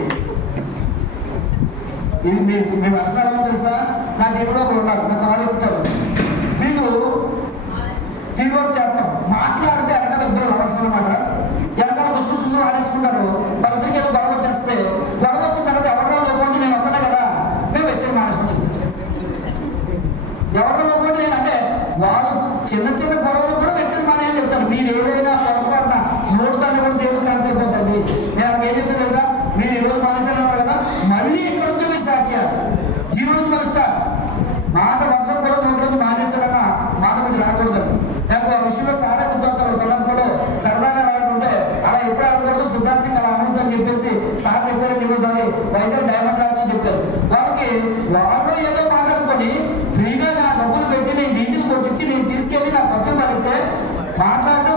ఇది మీ వర్షాలు తెలుసా? నా టీంలో ఒకరు ఉన్నారు, నా కాలు ఎక్కుతారు. వీళ్ళు టీం వర్క్ చేస్తాం, మాట్లాడితే వెనకాల ఇద్దరు లవర్స్ అనమాట. వెనకాల గుసుగుసు ఆడేసుకుంటారు. వాళ్ళిద్దరికి ఏదో గొడవ వచ్చేస్తే గొడవ వచ్చిన తర్వాత ఎవరిలో లోపంటే నేను ఒక్కటే కదా, మేము వెస్టేజ్ మానేసుకుని చెప్తారు. ఎవరిలో లోపంటే నేను అంటే వాళ్ళు చిన్న చిన్న గొడవలు కూడా వెస్టేజ్ మానేయాలని చెప్తారు. మీరు ఏదైనా పొరపాటున నోడుతాన్ని కూడా దేవుడు కనెక్ట్. నేను అక్కడ ఏం చెప్తే తెలుసా? మీరు ఈరోజు మానేస్తున్నారు కదా, మళ్ళీ ఇక్కడ నుంచి మీరు స్టార్ట్ చేయాలి. జీరో నుంచి మళ్ళీ స్టార్ట్. మాట వర్షం కూడా నోటి నుంచి మానేస్తారన్న మాట మీకు రాకూడదు. నాకు ఆ విషయంలో సారే గుర్తొస్తారు. సందర్భంలో సరదాగా రాకుంటే అలా ఎప్పుడు అనుకోవద్దు. సిద్ధార్థ్ సింగ్ అలా అనుకుందని చెప్పేసి సార్ చెప్పారని చెప్పేసి వైజాగ్ డైమండ్ రాజు అని చెప్పారు. వాళ్ళకి వాళ్ళు ఏదో మాట్లాడుకొని ఫ్రీగా నా డబ్బులు పెట్టి నేను డీజిల్ కొట్టించి నేను తీసుకెళ్ళి నా ఖర్చులు పడితే మాట్లాడితే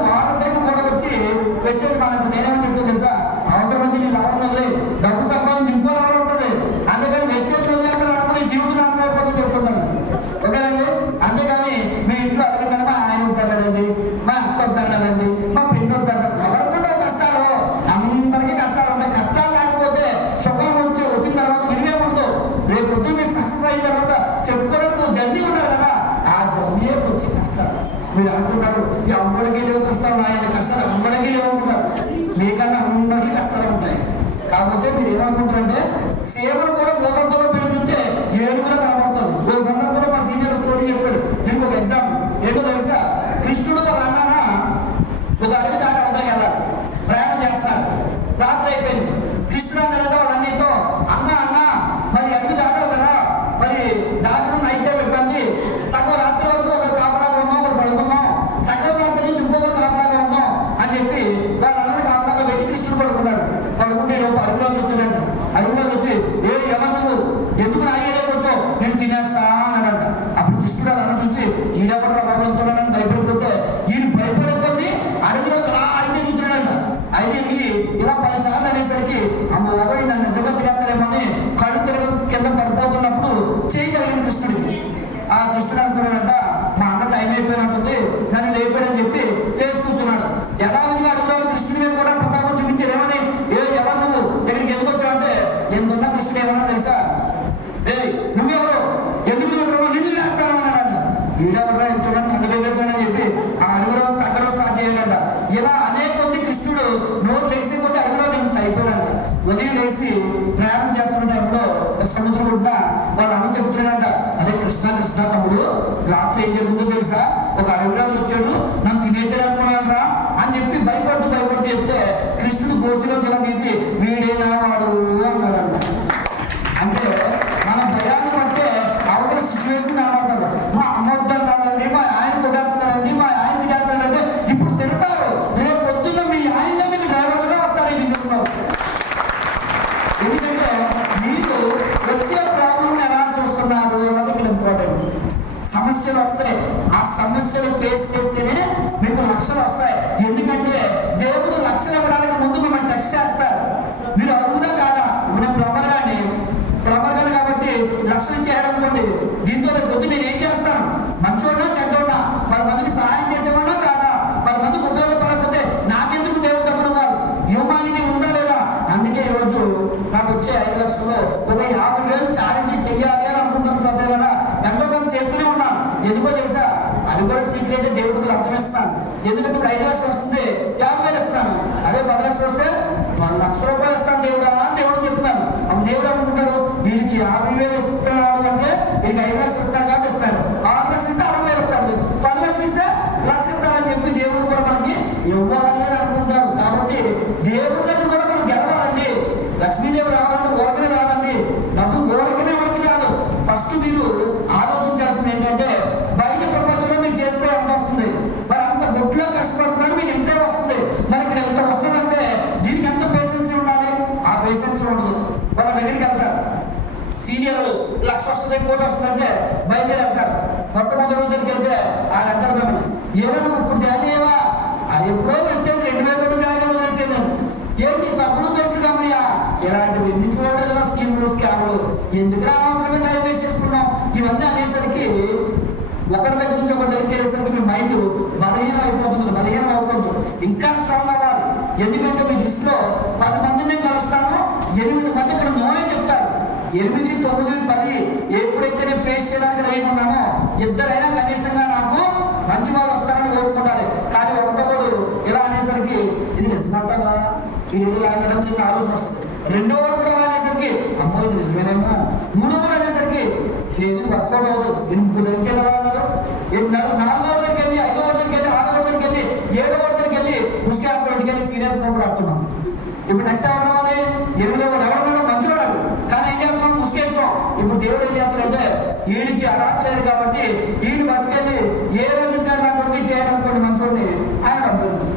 తెలుసా తమ్ముడు, రాత్రి ఏం జరుగుతుందో తెలుసా, ఒక అడవిరాజు వచ్చాడు, నన్ను తినేసాడు అనుకున్నారా అని చెప్పి భయపడుతూ చెప్తే కృష్ణుడు గోసిలో జలం తీసి వీడేనా వాడు అన్నాడు. అంటే మన భయాన్ని బట్టే అవతల సిచ్యువేషన్ కనబడుతుంది. మా అమ్మ వద్దన్నాడండి, మా ఆయన కొట్టేస్తున్నాడండి, మా ఆయన తినేస్తాడంటే ఇప్పుడు తిడతారు, రేపు పొద్దున్న మీ ఆయన మీరు డ్రైవర్గా వస్తారు ఈ బిజినెస్ లో. ఎందుకంటే మీరు వచ్చే ప్రాబ్లం ఎలా చూస్తున్నారు అన్నది ఇక్కడ ఇంపార్టెంట్. సమస్యలు వస్తాయి, ఆ సమస్యలు ఫేస్ చేస్తేనే మీకు లక్షలు వస్తాయి. ఎందుకంటే దేవుడు లక్షలు ఇవ్వడానికి ముందు మిమ్మల్ని టెస్ట్ చేస్తారు. మీరు అడుగుదా కాదా, ఇప్పుడు ప్లంబర్ గాని కాబట్టి లక్షలు చేయాలనుకోండి, దీంతో పొద్దు నేను ఏం చేస్తాను, మంచోడా చెడ్డోడా, 10 మందికి సహాయం చేసేవాడా కాదా, 10 మందికి ఉపయోగపడకపోతే నాకెందుకు దేవుడు డబ్బులు ఇవ్వాలి, హ్యూమానిటీ ఉందా లేదా. అందుకే ఈరోజు నాకు వచ్చే 5 లక్షల్లో ఒక 50,000 చారిటీ చెయ్యాలి అని అనుకుంటాను. ప్రతి నెల ఎంతో కొంత చేస్తూనే ఉన్నాను. ఎందుకో తెలుసా, అది కూడా సీక్రెట్, దేవుడికి లంచం ఇస్తాను. ఎందుకంటే ఇప్పుడు 5 లక్షలు వస్తుంది, 50,000 ఇస్తాను. అదే 10 లక్షలు వస్తే 1 లక్ష రూపాయలు ఇస్తాను దేవుడా అని దేవుడు చెప్తాను. అప్పుడు దేవుడు అనుకుంటాడు, వీడికి 50,000 ఇస్తున్నాడు అంటే వీడికి 5 లక్షలు ఇస్తాను కాబట్టి ఇస్తాను, 6 లక్షలు ఇస్తే 60,000 ఇస్తాడు, 10 లక్షలు ఇస్తే 1,00,000 ఇస్తాడని చెప్పి దేవుడు కూడా మనకి ఇవ్వాలి అని అనుకుంటారు. కాబట్టి దేవుడి దగ్గర కూడా మనం గెలవాలండి. లక్ష్మీదేవి రావాలంటే ఓరకనే రాదండి, డబ్బు ఓరకనే వరకు కాదు. ఫస్ట్ మీరు ఆలోచించాల్సింది ఏంటంటే, బయట ప్రపంచంలో మీరు చేస్తే ఎంత వస్తుంది, మరి అంత గొడ్లో కష్టపడుతున్నారు, మీకు ఎంతే వస్తుంది, మరి ఇక్కడ ఎంత వస్తుందంటే దీనికి ఎంత పేషెన్సీ ఉండాలి, ఆ పేషెన్సీ ఉండదు. వాళ్ళ దగ్గరికి వెళ్తారు, సీనియర్లు 1,00,000 వస్తుంది, 1,00,00,000 వస్తుందంటే బయలుదేరి వెళ్తారు. మొట్టమొదటి రోజులకి వెళ్తే ఆయన అంటారు మిమ్మల్ని, ఏదో నువ్వు ఇప్పుడు జాయిన్ అయ్యావా, అది ఎప్పుడో వచ్చేది 2,000 జాయిన్ అవ్వలేసేది, ఏంటి సబ్బులు వేస్ట్ కంపెనీయా, ఇలాంటివి ఎన్ని చూడాలి కదా, స్కీములు స్కాములు, ఎందుకు అవసరంగా టైం వేస్ట్ చేసుకున్నాం. ఇవన్నీ అనేసరికి ఒకరి దగ్గర నుంచి ఒకరి దగ్గరికి వెళ్ళేసరికి మీ మైండ్ బలహీనం అయిపోతుంది. ఇంకా స్ట్రాంగ్ అవ్వాలి. ఎందుకంటే మీ లిస్టులో 10 మందిని నేను కలుస్తాను, 8 మంది ఇక్కడ నోనే చెప్తారు. 8, 9, 10 ఎప్పుడైతే నేను ఫేస్ చేయడానికి రెడీ ఉన్నానో, ఇద్దరైనా కనీసంగా నాకు మంచి వాళ్ళు వస్తారని కోరుకుంటారు. కానీ ఒకటోడు ఇలా అనేసరికి ఇది నిజమంటారా, ఇది లాగడం చిన్న ఆలోచన వస్తుంది. రెండో వాడు కూడా అనేసరికి అమ్మో ఇది నిజమేనేమో. మూడో వాడు అనేసరికి లేదు వర్కౌట్ అవ్వదు. 8 దగ్గరికి వెళ్ళాలన్నారు, 4వ దగ్గరికి వెళ్ళి, 5వ దగ్గరికి వెళ్ళి, 6వ దగ్గరికి వెళ్ళి, 7వ దగ్గరికి వెళ్ళి ముస్కాన్ రోడ్డుకి వెళ్ళి సీనియర్ ప్రోగ్రామ్ రాస్తున్నాం. ఇప్పుడు నెక్స్ట్ ఎవరు రావాలి, 8వ వాడు ఎవరు మంచివాడు, కానీ ఏం చేస్తున్నాం ముసుకేస్తాం. ఇప్పుడు దేవుడు ఏం చేస్తాడంటే, వీడికి అర్హత లేదు కాబట్టి వీడు పట్టుకెళ్ళి ఏ రోజు కానీ చేయడం కొన్ని మంచోడిని ఆయన అభ్యర్థి.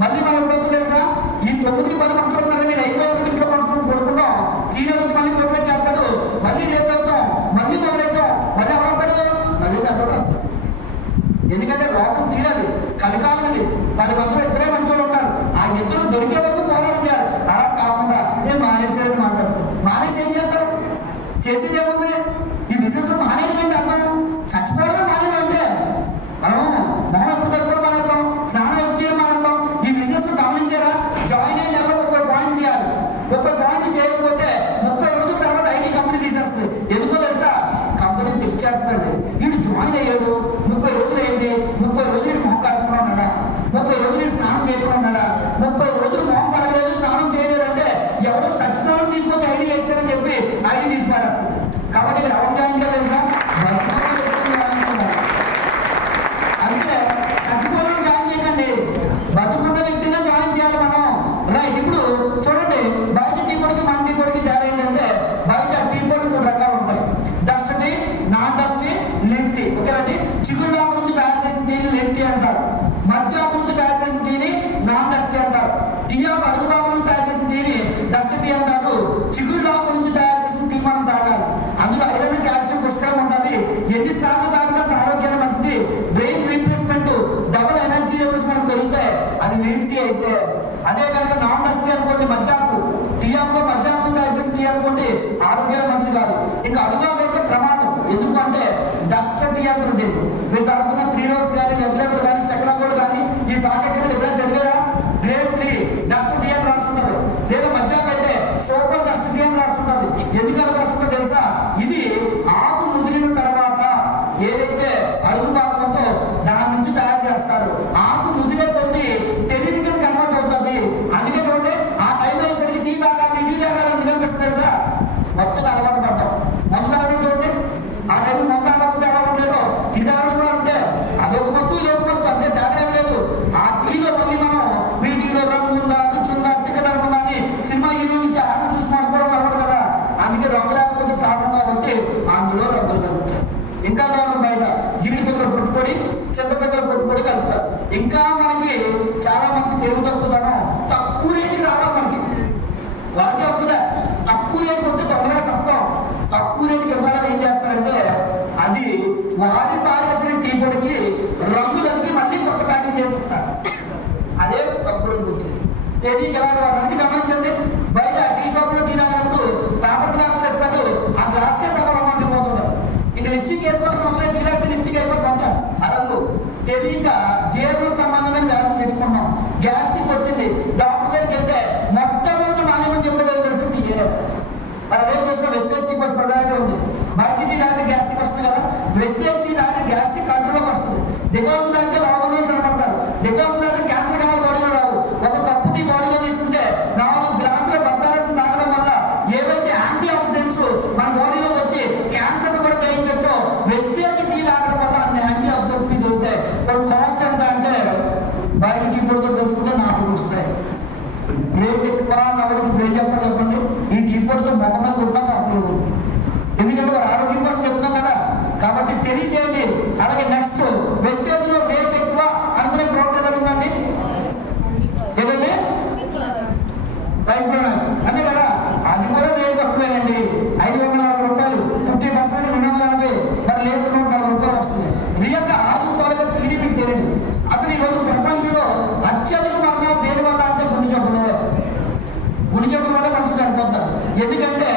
మళ్ళీ మనం ఎప్పుడైతే తెలుసా, ఈ 9కి 10 మంచోడు మీరు అయిపోయి ఇంట్లో పడుకుని పడుకున్నాం, సీనియర్ వచ్చి మళ్ళీ మోటివేట్ చేస్తాడు, మళ్ళీ రేస్ అవుతాం, మళ్ళీ మొదలెట్టాం, మళ్ళీ ఎవరవుతాడు, మళ్ళీ సరిపడు అవుతాడు. ఎందుకంటే లోకం తీరది, కలికాలం ఇది. 10 మందిలో ఇద్దరే మంచోళ్ళు ఉంటారు, ఆ ఇద్దరు దొరికే వరకు పోరాటం చేయాలి. అలా కాకుండా నేను మానేసేదని మాట్లాడతాను. మానేసి ఏం చేస్తారు, చేసేది ఏముంది, ఈ బిజినెస్ లో మానేయడం అర్థం, చచ్చిపోవడమే మానేయడం అంటే. మనం మొహం ఎప్పుడు కట్టుకోవడం మానేస్తాం, స్నానం ఎప్పుడు చేయడం మానేస్తాం. ఈ బిజినెస్ లో గమనించారా, జాయిన్ అయిన నెలలో 30 పాయింట్లు చేయాలి. 30 పాయింట్లు చేయకపోతే 30 రోజుల తర్వాత ఐటీ కంపెనీ తీసేస్తుంది. ఎందుకో తెలుసా, కంపెనీ చెక్ చేస్తాడు, వీడు జాయిన్ అయ్యాడు 30 రోజులు అయింది, 30 రోజులు మొహం కడుపుకున్నా ఉన్నాడా, 30 రోజులు స్నానం చేయకుండా ఉన్నాడా, 30 రోజులు మొహం కడగలేదు, స్నానం చేయలేదు అంటే ఎవరో చచ్చిపోవడం తీసుకొచ్చి ఐడి వేస్తారని చెప్పి ఐడి తీసుకురాస్తుంది. కాబట్టి ఇక్కడ ఎవరు జాయిన్ చేయాలి తెలుసా, అంటే చచ్చిపోవడం జాయిన్ చేయకండి, బతుకున్న వ్యక్తిగా జాయిన్ చేయాలి మనం. రైట్, ఇప్పుడు చూడండి, బయట టీ పొడికి మన టీ పొడికి తేడా ఏంటంటే, బయట టీ పొడి 3 రకాలు ఉంటాయి, dust tea, non dust tea, leaf tea. ఓకేనండి, చిగురు ఆకు నుంచి తయారు చేసిన టీని లీఫ్ టీ అంటారు, మధ్య ఆకు నుంచి తయారు చేసిన టీని నాన్ డస్ట్ టీ అంటారు, టీ ఆకు అడుగు భాగం నుంచి తయారు చేసిన టీని డస్ట్ టీ అంటారు. చిగురు ఆకు నుంచి తయారు చేసిన టీ మనం తాగాలి, అందులో ఐరన్ కాల్షియం పుష్కలం ఉంటుంది. ఎన్నిసార్లు తాగితే ఆరోగ్యానికి మంచిది. Brain replacement, double energy levels మనకు పెరిగితే అది లీఫ్ టీ అయితే. అదే కనుక నాన్ డస్ట్ టీ అనుకోండి, మధ్యాకు, టీ ఆకు మధ్యాకు తయారు చేసిన టీ అనుకోండి, ఆరోగ్యానికి మంచిది కాదు. ఇంకా అడుగులైతే ప్రమాదం, ఎందుకంటే డస్ట్ టీ అంటారు దీన్ని. మీరు తాగుతున్న 3 రోజ్ కానీ, రెగ్యులర్ కానీ, చక్రాకోడ్ కానీ ఈ ప్యాకెట్ మీద ఎప్పుడైనా చదివారా, గ్రేడ్ 3 డస్ట్ టీ అని రాస్తున్నారు. లేదా మధ్యాకు అయితే సూపర్ డస్ట్ టీ అని రాస్తున్నది. ఎందుకని రాస్తుందో తెలుసా, ఇది ఆకు ముదిరిన తర్వాత ఏదైతే అడుగు భాగంతో దాని నుంచి తయారు చేస్తారు. ఆకు ముదిరే కొద్ది టెలినికల్ కన్వర్ట్ అవుతుంది. అందుకే చూడండి, ఆ టైం తెలివి తక్కువతనం, తక్కువ రేటుకి రావాలి మనకి. త్వరగా వస్తుందా? తక్కువ రేటుకి వస్తే తొందరగా సత్తాం. తక్కువ రేటుకి ఇవ్వాలని ఏం చేస్తారంటే అది వాడి పారేసిన టీ పొడికి రంగులకి మళ్ళీ కొత్త ప్యాకింగ్ చేసిస్తారు. అదే తక్కువ రేటుకి వచ్చింది. తెలియక ఎలా అందుకే గమనించండి, బయట టీ షాప్లో టీ తాగినప్పుడు పేపర్ గ్లాసులు వేస్తాడు, ఆ గ్లాస్కే సగం అమ్మంటూ పోతుంటారు. ఇంకా లిప్స్టిక్ వేసుకోవడం సంవత్సరం టీ తాగితే లిప్స్టిక్ అయిపోతుంటాం. ఆ రంగు తెలియక జీవన సంబంధమైన వ్యాధులు తెచ్చుకున్నాం. గ్యాస్ట్రిక్ వచ్చింది, డాక్టర్ దగ్గరికి వెళ్తే మొట్టమొదటి మానేమని చెప్పేది తెలుసు టీ. మరి అదే ప్రశ్న వెస్టేజ్ టీ కోసం ప్రజారిటీ ఉంది. బయట టీ తాగితే గ్యాస్ట్రిక్ వస్తుంది కదా, వెస్టేజ్ టీ తాగితే గ్యాస్ట్రిక్ కంట్రోల్లోకి వస్తుంది. డికాషన్ తాగితే లోపల నుంచి అనపడతారు, డికాషన్ తాగితే క్యాన్సర్ కణాలు బాడీలో రావు. ఒక కప్పు టీ బాడీలో తీసుకుంటే 4 గ్లాసుల బత్తారసం తాగడం వల్ల ఏవైతే యాంటీ ఆక్సిడెంట్స్ మన బాడీలోకి వచ్చి క్యాన్సర్ కూడా జయించొచ్చో వెస్టేజ్ టీ తాగడం వల్ల అన్ని యాంటీ ఆక్సిడెంట్స్ కి దొరుకుతాయి. ఇప్పుడు కాస్ట్ ఎంత అంటే బయట టీ పొడితో పెంచుకుంటే 4 వస్తాయి. రేట్ ఎక్కువ అన్నవాడికి ఇప్పుడు ఏం చెప్పండి, ఈ టీ పొడితో మొగ మీద కొట్టినా పర్లేదు. ఎందుకంటే వారు ఆరోగ్యం కోసం చెప్తున్నాం కదా, కాబట్టి తెలియజేయండి. అలాగే నెక్స్ట్ వెస్టేజ్ లో రేట్ ఎక్కువ అనుకునే ప్రోడక్ట్ ఏదైనా ఉందండి? ఏంటండి? రైస్ బ్రాండ్ అంతే కదా, అది కూడా రేట్ తక్కువేనండి. 540 రూపాయలు, 50% 280. మరి లేదు 140 రూపాయలు వస్తుంది. నిజంగా ఆరు తాలూకా తీరి మీకు తెలియదు. అసలు ఈరోజు ప్రపంచంలో అత్యధిక మరణం దేని వల్ల అంటే గుండె జబ్బులే. గుండె జబ్బుల వల్ల మనుషులు చనిపోతారు. ఎందుకంటే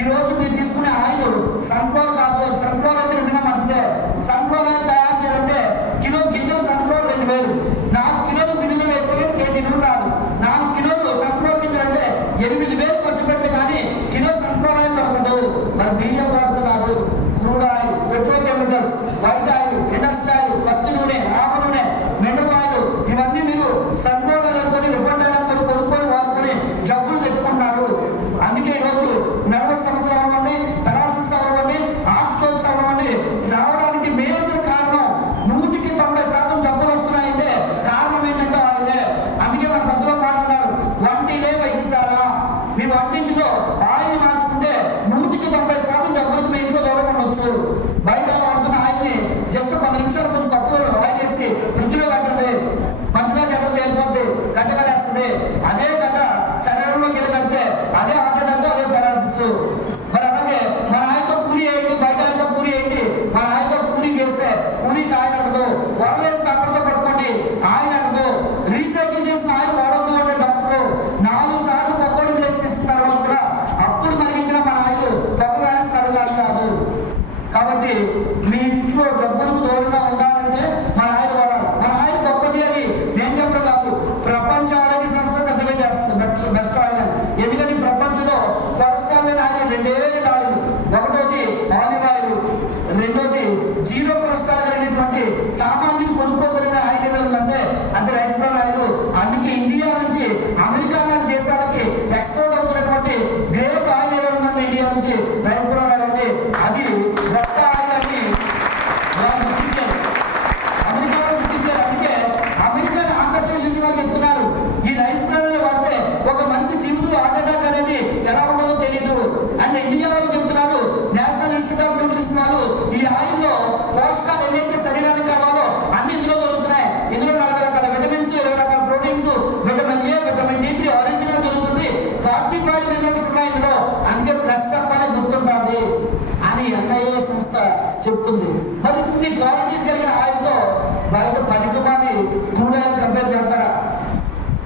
ఈరోజు మీరు తీసుకునే ఆయిల్ సన్ఫ్లవర్ కాదు. సన్ఫ్లవర్ అయితే నిజంగా మంచిదే. సన్ఫ్లవర్ ఆయిల్ తయారు చేయాలంటే కిలో గింజలు సన్ఫ్లవర్ 2000, 4 కిలోలు మిల్లులు వేస్తే కేజీ నూనె రాదు. 4 కిలోలు సన్ఫ్లవర్ గింజలు అంటే 8000 ఖర్చు పెడితే కానీ కిలో సన్ఫ్లవర్ ఆయిల్ దొరకదు. మరి బియ్యం వాడుతున్నారు, crude oil, petrochemicals, white oil, industrial oil, పత్తి నూనె, ఆవ నూనె, మినరల్ ఆయిల్, ఇవన్నీ మీరు సన్ఫ్లవర్ ఆయిల్తో రిఫైండ్ ఆయిల్తో కొనుక్కొని వాడుకొని జబ్బులు తెచ్చుకుంటున్నారు. అందుకే ఈరోజు నర్వస్ సమస్యలు అవ్వండి, పెరాలసిస్ అవ్వండి, హార్ట్ స్ట్రోక్స్ అవ్వండి రావడానికి మేజర్ కారణం 100% జబ్బులు వస్తున్నాయంటే కారణం ఏంటంటే ఆయిలే. అందుకే మన పెద్దలో మాట్లాడుతున్నారు, వంటిలే వైద్యశాల. మీ వంటింటిలో ఆయిల్ మార్చుకుంటే 100% జబ్బులకు మీ ఇంట్లో దూరం ఉండొచ్చు. బయట వాడుతున్న ఆయిల్ని జస్ట్ 10 నిమిషాలు కొంచెం కప్పులో ఆయిల్ వేసి ఫ్రిడ్జ్లో పెట్టండి, మంచిగా చెడ్డలు వెళ్ళిపోద్ది, గడ్డగడేస్తుంది. అదే గడ్డ శరీరంలోకి వెళ్ళి కడితే అదే హార్ట్ అటాక్, అదే పెరాలసిస్. మరి అలాగే మన ఆయనతో పూరి వేయండి, బయట ఆయనతో పూరి వేయండి. మన ఆయనతో పూరి వేస్తే పూరికి ఆయిల్ అంటదు, వడవేసి పేపర్తో పట్టుకోండి ఆయిల్ అంటదు. రీసైకిల్ చేసిన ఆయిల్ వాడద్దు అంటే డాక్టర్లు 4 సార్లు పకోడీ ప్లేస్ చేసిన తర్వాత కూడా అప్పుడు మరిగించిన మన ఆయిల్ పొగగానే స్మెల్ కాదు. కాబట్టి మీ ఇంట్లో జబ్బులకు దూరంగా ఉండాలంటే మన ఆయిల్ వాడాలి. మన ఆయిల్ గొప్పది అని నేను చెప్పడం కాదు, ప్రపంచ ఆరోగ్య సంస్థ సర్టిఫై చేస్తుంది బెస్ట్ ఆయిల్ అని. ఎందుకంటే ప్రపంచంలో కొలెస్ట్రాల్ లేని ఆయిల్ 2 ఆయిల్. ఒకటోది ఆలివ్ ఆయిల్, రెండోది జీరో కొలెస్ట్రాల్ కలిగినటువంటి సామాన్యులు కొనుక్కోగలిగిన ఆయిల్ ఏదంటే అది రైస్ బ్రాన్ ఆయిల్. అందుకే ఇండియా నుంచి అమెరికా లాంటి దేశాలకి ఎక్స్పోర్ట్ అవుతున్నటువంటి గ్రేట్ ఆయిల్ ఏదంటే ఇండియా నుంచి రైస్ బ్రాన్ ఆయిల్ అండి. అది గొప్ప ఆయిల్ అని వాళ్ళు గుర్తించారు, అమెరికాలో గుర్తించారు. అందుకే అమెరికన్ హార్ట్ అసోసియేషన్ వాళ్ళు చెప్తున్నారు, ఈ రైస్ బ్రాన్ వాడితే ఒక మనిషి జీవితంలో హార్ట్ అటాక్ అనేది ఎలా ఉండదో తెలియదు. అండ్ ఇండియా వాళ్ళు చెప్తున్నారు, నేషనల్ ఇన్స్టిట్యూట్ ఆఫ్ న్యూట్రిషన్ వాళ్ళు ఈ ఆయిల్లో పోషకాలు ఏవైతే శరీరానికి కావాలో అన్ని ఇందులో దొరుకుతున్నాయి. ఇందులో 40 రకాల విటమిన్స్, 20 రకాల proteins, vitamin A, vitamin D3 original దొరుకుతుంది. 45 మినరల్స్ ఉన్నాయి ఇందులో. అందుకే ప్లస్ అప్ అని గుర్తుంటుంది అని NIA సంస్థ చెప్తుంది. మరి ఇన్ని క్వాలిటీస్ కలిగిన ఆయిల్తో బయట 10కి మంది క్రూడ్ ఆయిల్ కంపేర్ చేస్తారా?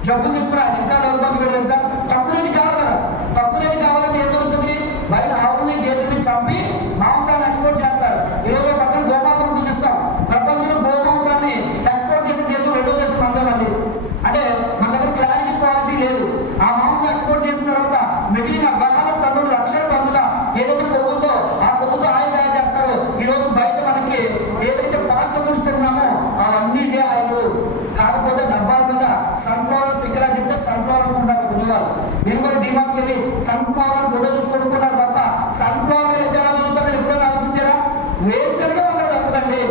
జబ్బులు తీసుకురా ఇంకా దౌర్భాగ్యం పెట్టి తెలుసా? తక్కువ రేటు కావాలి కదా, తక్కువ రేటు కావాలంటే ఏం దొరుకుతుంది? బయట ఆవుల్ని గేదెల్ని చంపి మాంసాన్ని ఎక్స్పోర్ట్ చేస్తారు. ఈరోజు పక్కన గోమాంసం చూపిస్తాం. ప్రపంచంలో గోమాంసాన్ని ఎక్స్పోర్ట్ చేసే దేశం 2వ దేశం మనదేమండి. అంటే మన దగ్గర క్లారిటీ క్వాలిటీ లేదు. ఆ మాంసం ఎక్స్పోర్ట్ చేసిన తర్వాత మిగిలిన వేల టన్నులు, లక్షల టన్నుల ఏదైతే కొవ్వుతో ఆ కొవ్వుతో ఆయిల్ తయారు చేస్తారో ఈరోజు బయట మనకి ఏదైతే ఫాస్ట్ ఫుడ్స్ తిన్నామో అవన్నీ ఇదే ఆయిల్. కాకపోతే డబ్బాల మీద సన్ఫ్లవర్ స్టిక్కర్ అంటే సన్ఫ్లవర్ ఉండాలి కొనేవాళ్ళు. నేను కూడా డిమార్ట్కి వెళ్ళి సన్ఫ్లవర్ ఫోటో చూసి కొనుక్కున్నారు తప్ప సన్ఫ్లవర్ అయితే ఎలా దొరుకుతుందని ఎప్పుడైనా ఆలోచించారా? వేరుశనగ ఒకటి దొరుకుతుందండి.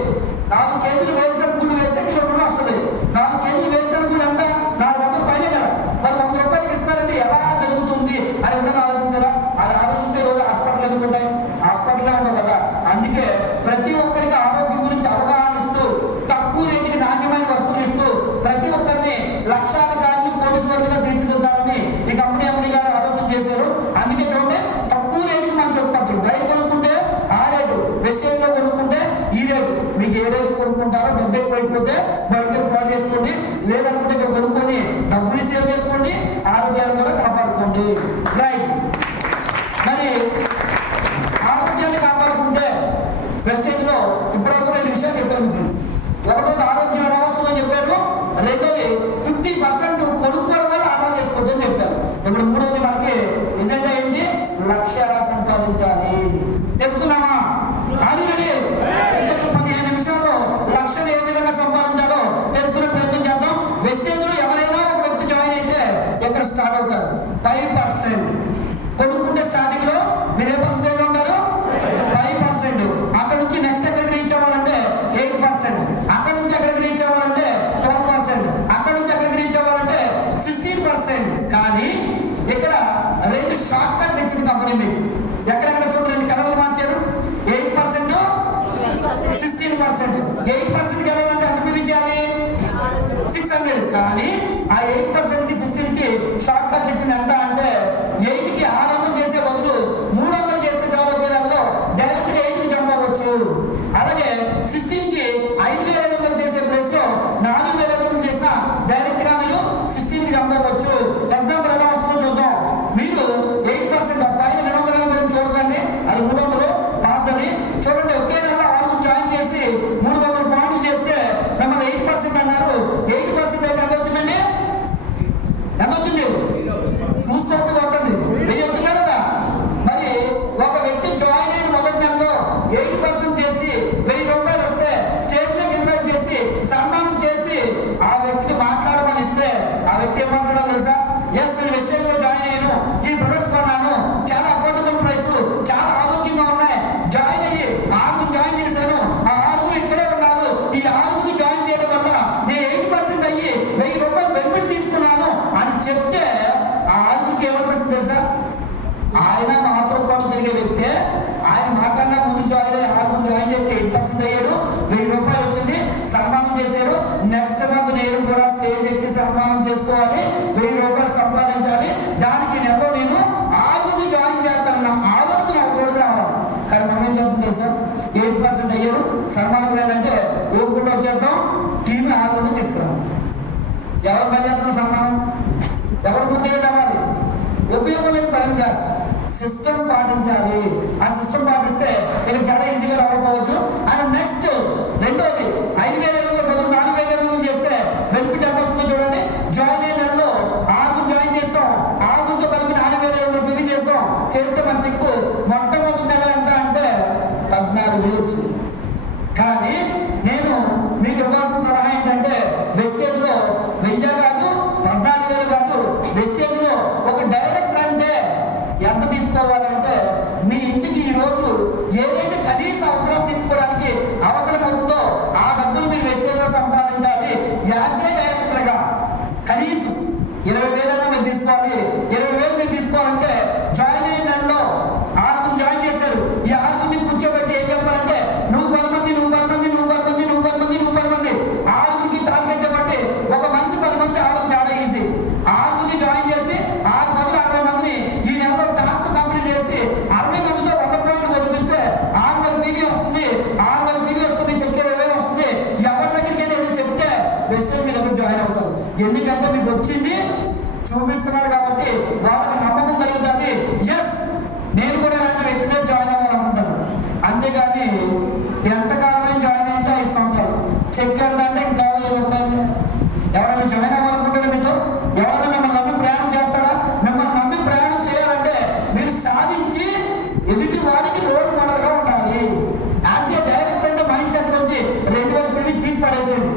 4 కేజీలు వేరుశనగ గుళ్ళు వేస్తే కిలో నూనె వస్తుంది. 4 కేజీలు వేరుశనగ గుళ్ళు ఎంత? 400 పైన కదా. మరి 100 రూపాయలకి ఇస్తారంటే ఎలా జరుగుతుంది అని ఎప్పుడైనా ఆలోచించారా? అది ఆలోచిస్తే రోజు హాస్పిటల్ ఎందుకు ఉంటాయి? హాస్పిటల్లో ఉండవు కదా. అందుకే ప్రతి ఒక్కరికి ఆరోగ్యం గురించి అవగాహన ఇస్తూ, తక్కువ రేటుకి నాణ్యమైన వస్తువులు ఇస్తూ, ప్రతి ఒక్కరిని లక్ష్యాధికారి అవుతారు 5%. కొనుక్కుంటే స్టార్టింగ్ లో మీరు ఏ పర్సెంటేజ్ ఉంటారు? 5%. అక్కడ నుంచి నెక్స్ట్ ఎక్కడికి రీచ్ అవ్వాలంటే 8%. అక్కడ నుంచి ఎక్కడికి రీచ్ అవ్వాలంటే 12%. అక్కడ నుంచి ఎక్కడికి రీచ్ అవ్వాలంటే 16%. కానీ ఇక్కడ 2 షార్ట్ కట్లు ఇచ్చింది కంపెనీ మీకు. ఎక్కడెక్కడ చూడండి, 2 కలర్లు మార్చారు. 8%, 16%. 8% వెళ్ళాలంటే ఎంత బిల్ చేయాలి? 600. కానీ ఆ 8% కి 16 కి షార్ట్ కట్లు ఇచ్చింది ఎంత అంటే 8 కి 600 చేసే బదులు 300 చేస్తే చాలా పేర్లలో డైరెక్ట్ గా 8 కి జంప్ అవ్వచ్చు. అలాగే 16 కి 5500 చేసే ప్లేస్ లో 4500 చేసినా డైరెక్ట్ గా మీరు 16 కి జంప్ అవ్వచ్చు. ఎగ్జాంపుల్ ఎలా వస్తుందో చూద్దాం. మీరు 8% పైన 240 చూడకండి, అది 300 పాతది. చూడండి, ఒకే నెలలో 6 జాయిన్ చేసి 300 పాయింట్లు చేస్తే మిమ్మల్ని 8% అన్నారు. 8% అయితే ఎంత వచ్చిందండి? ఎంత వచ్చింది? చూసుకోండి, కొట్టండి. 1000 వచ్చిందా కదా? మరి ఒక వ్యక్తి జాయిన్ అయిన మొదటి నెలలో 8% చేసి 1000 రూపాయలు వస్తే స్టేజ్ మీద ఇన్వైట్ చేసి సన్మానం చేసి ఆ వ్యక్తిని మాట్లాడమని ఇస్తే ఆ వ్యక్తి ఏం మాట్లాడాలి తెలుసా? ఎస్, నేను వెస్టేజ్ లో జాయిన్ అయ్యాను, ఈ ప్రొడక్ట్స్ కొన్నాను, చాలా అఫోర్డబుల్ ప్రైస్, చాలా ఆరోగ్యంగా ఉన్నాయి, జాయిన్ అయ్యి 6 జాయిన్ చేశాను, ఆ 6 ఇక్కడే ఉన్నారు, ఈ 6 జాయిన్ చేయడం వల్ల నేను 8% అయ్యి 1000 రూపాయలు బెనిఫిట్ తీసుకున్నాను అని చెప్తే ఆ 6కి ఏమనిపిస్తుంది తెలుసా? ఆయన మాతో పాటు తిరిగే వ్యక్తే, ఆయన మాకన్నా ముందు జాయిన్ అయ్యి 6 జాయిన్ చేస్తే 8% అయ్యాడు, 1000 రూపాయలు వచ్చింది, సన్మానం చేశారు. నెక్స్ట్ మంత్ నేను కూడా స్టేజ్ ఎక్కి సన్మానం చేసుకోవాలి, 1000 రూపాయలు సంపాదించాలి, దానికి నెలలో నేను 6 జాయిన్ చేస్తాను, ఆలోచన ఒకటి రావాలి. కానీ మనం ఏం చెప్తుంది తెలుసా? 8% అయ్యారు, సన్మానం ఏంటంటే ఊరుకుంటూ వచ్చేద్దాం, టీవీ 6 తీసుకురాం. ఎవరి పని చేస్తున్న సన్మానం? ఎవరు గుర్తు అవ్వాలి? ఉపయోగం లేని పని చేస్తాం. సిస్టమ్ పాటించాలి. ఆ సిస్టమ్ పాటిస్తే ఇది చాలా ఈజీగా రాకపోవచ్చు. అండ్ నెక్స్ట్ రెండోది 5000 బదులు 4000 చేస్తే బెనిఫిట్ ఎంత వస్తుందో చూడండి. జాయిన్ అయిన నెలలో 6 జాయిన్ చేస్తాం, 6తో కలిపి 4000 బిల్ చేస్తాం. చేస్తే మన చెక్కు మొట్టమొదటి నెల ఎంత అంటే 14000 వచ్చింది. కానీ నేను మీకు ఇవ్వాల్సిన సలహా ఏంటంటే వెస్టేజ్ లో 1000 కాదు, 14000 కాదు. వెస్టేజ్ లో ఒక డైరెక్టర్ అంటే ఎంత తీసుకోవాలంటే మీ ఇంటికి ఈ రోజు ఏదైతే కనీస అవసరం తీసుకోవడానికి అవసరం అవుతుందో ఆ డబ్బులు మీరు వెస్టేజ్ లో సంపాదించాలి. యాజ్ ఏ డైరెక్టర్ గా కనీసం 20,000 మీరు తీసుకోవాలి. 20,000 మీరు తీసుకోవాలంటే జాయిన్ అయిన నెలలో 6 జాయిన్ చేశారు. ఈ 6 కూర్చోబెట్టి ఏం చెప్పాలంటే నువ్వు 10 మంది, నువ్వు 10 మంది, నువ్వు 10 మంది, నువ్వు 10 మంది, నువ్వు 10 మంది, 6కి టార్గెట్ చెప్పండి. ఒక మనిషి 10 మంది అవడం చాలా ఈజీ. 6 జాయిన్ చేసి 6 బదులు 60 మందిని ఈ నెలలో టాస్క్ కంప్లీట్ చేసి 60 మందితో 100 పాయింట్లు కొనిపిస్తే 6000 పీవీ వస్తుంది. 6000 పీవీ వస్తుంది, చెక్ 20,000 వస్తుంది. ఎవరి దగ్గరికి వెళ్ళి చెప్తే వెస్టేజ్ మీ దగ్గర జాయిన్ అవుతారు. ఎందుకంటే మీకు వచ్చింది చూపిస్తున్నారు కాబట్టి వాళ్ళకి నమ్మకం కలుగుతుంది. ఎస్, నేను కూడా ఇలాంటి వ్యక్తితో జాయిన్ అవ్వాలనుకుంటాను. అంతేగాని ఎంతకాలమే జాయిన్ అంటే 5 సంవత్సరాలు, చెక్ ఎంత అంటే ఇంకా 1000 రూపాయలు. ఎవరైనా జాయిన్ అవ్వాలనుకుంటారా? మీతో ఎవరైనా మిమ్మల్ని నమ్మి ప్రయాణం చేస్తారా? మిమ్మల్ని నమ్మి ప్రయాణం చేయాలంటే మీరు సాధించి ఎదుటి వాడికి రోల్ మోడల్ గా ఉండాలి. యాజ్ ఏ డైరెక్టర్ అంటే మైండ్ సెట్ నుంచి 2000 పీవీ తీసి పడేసేయండి.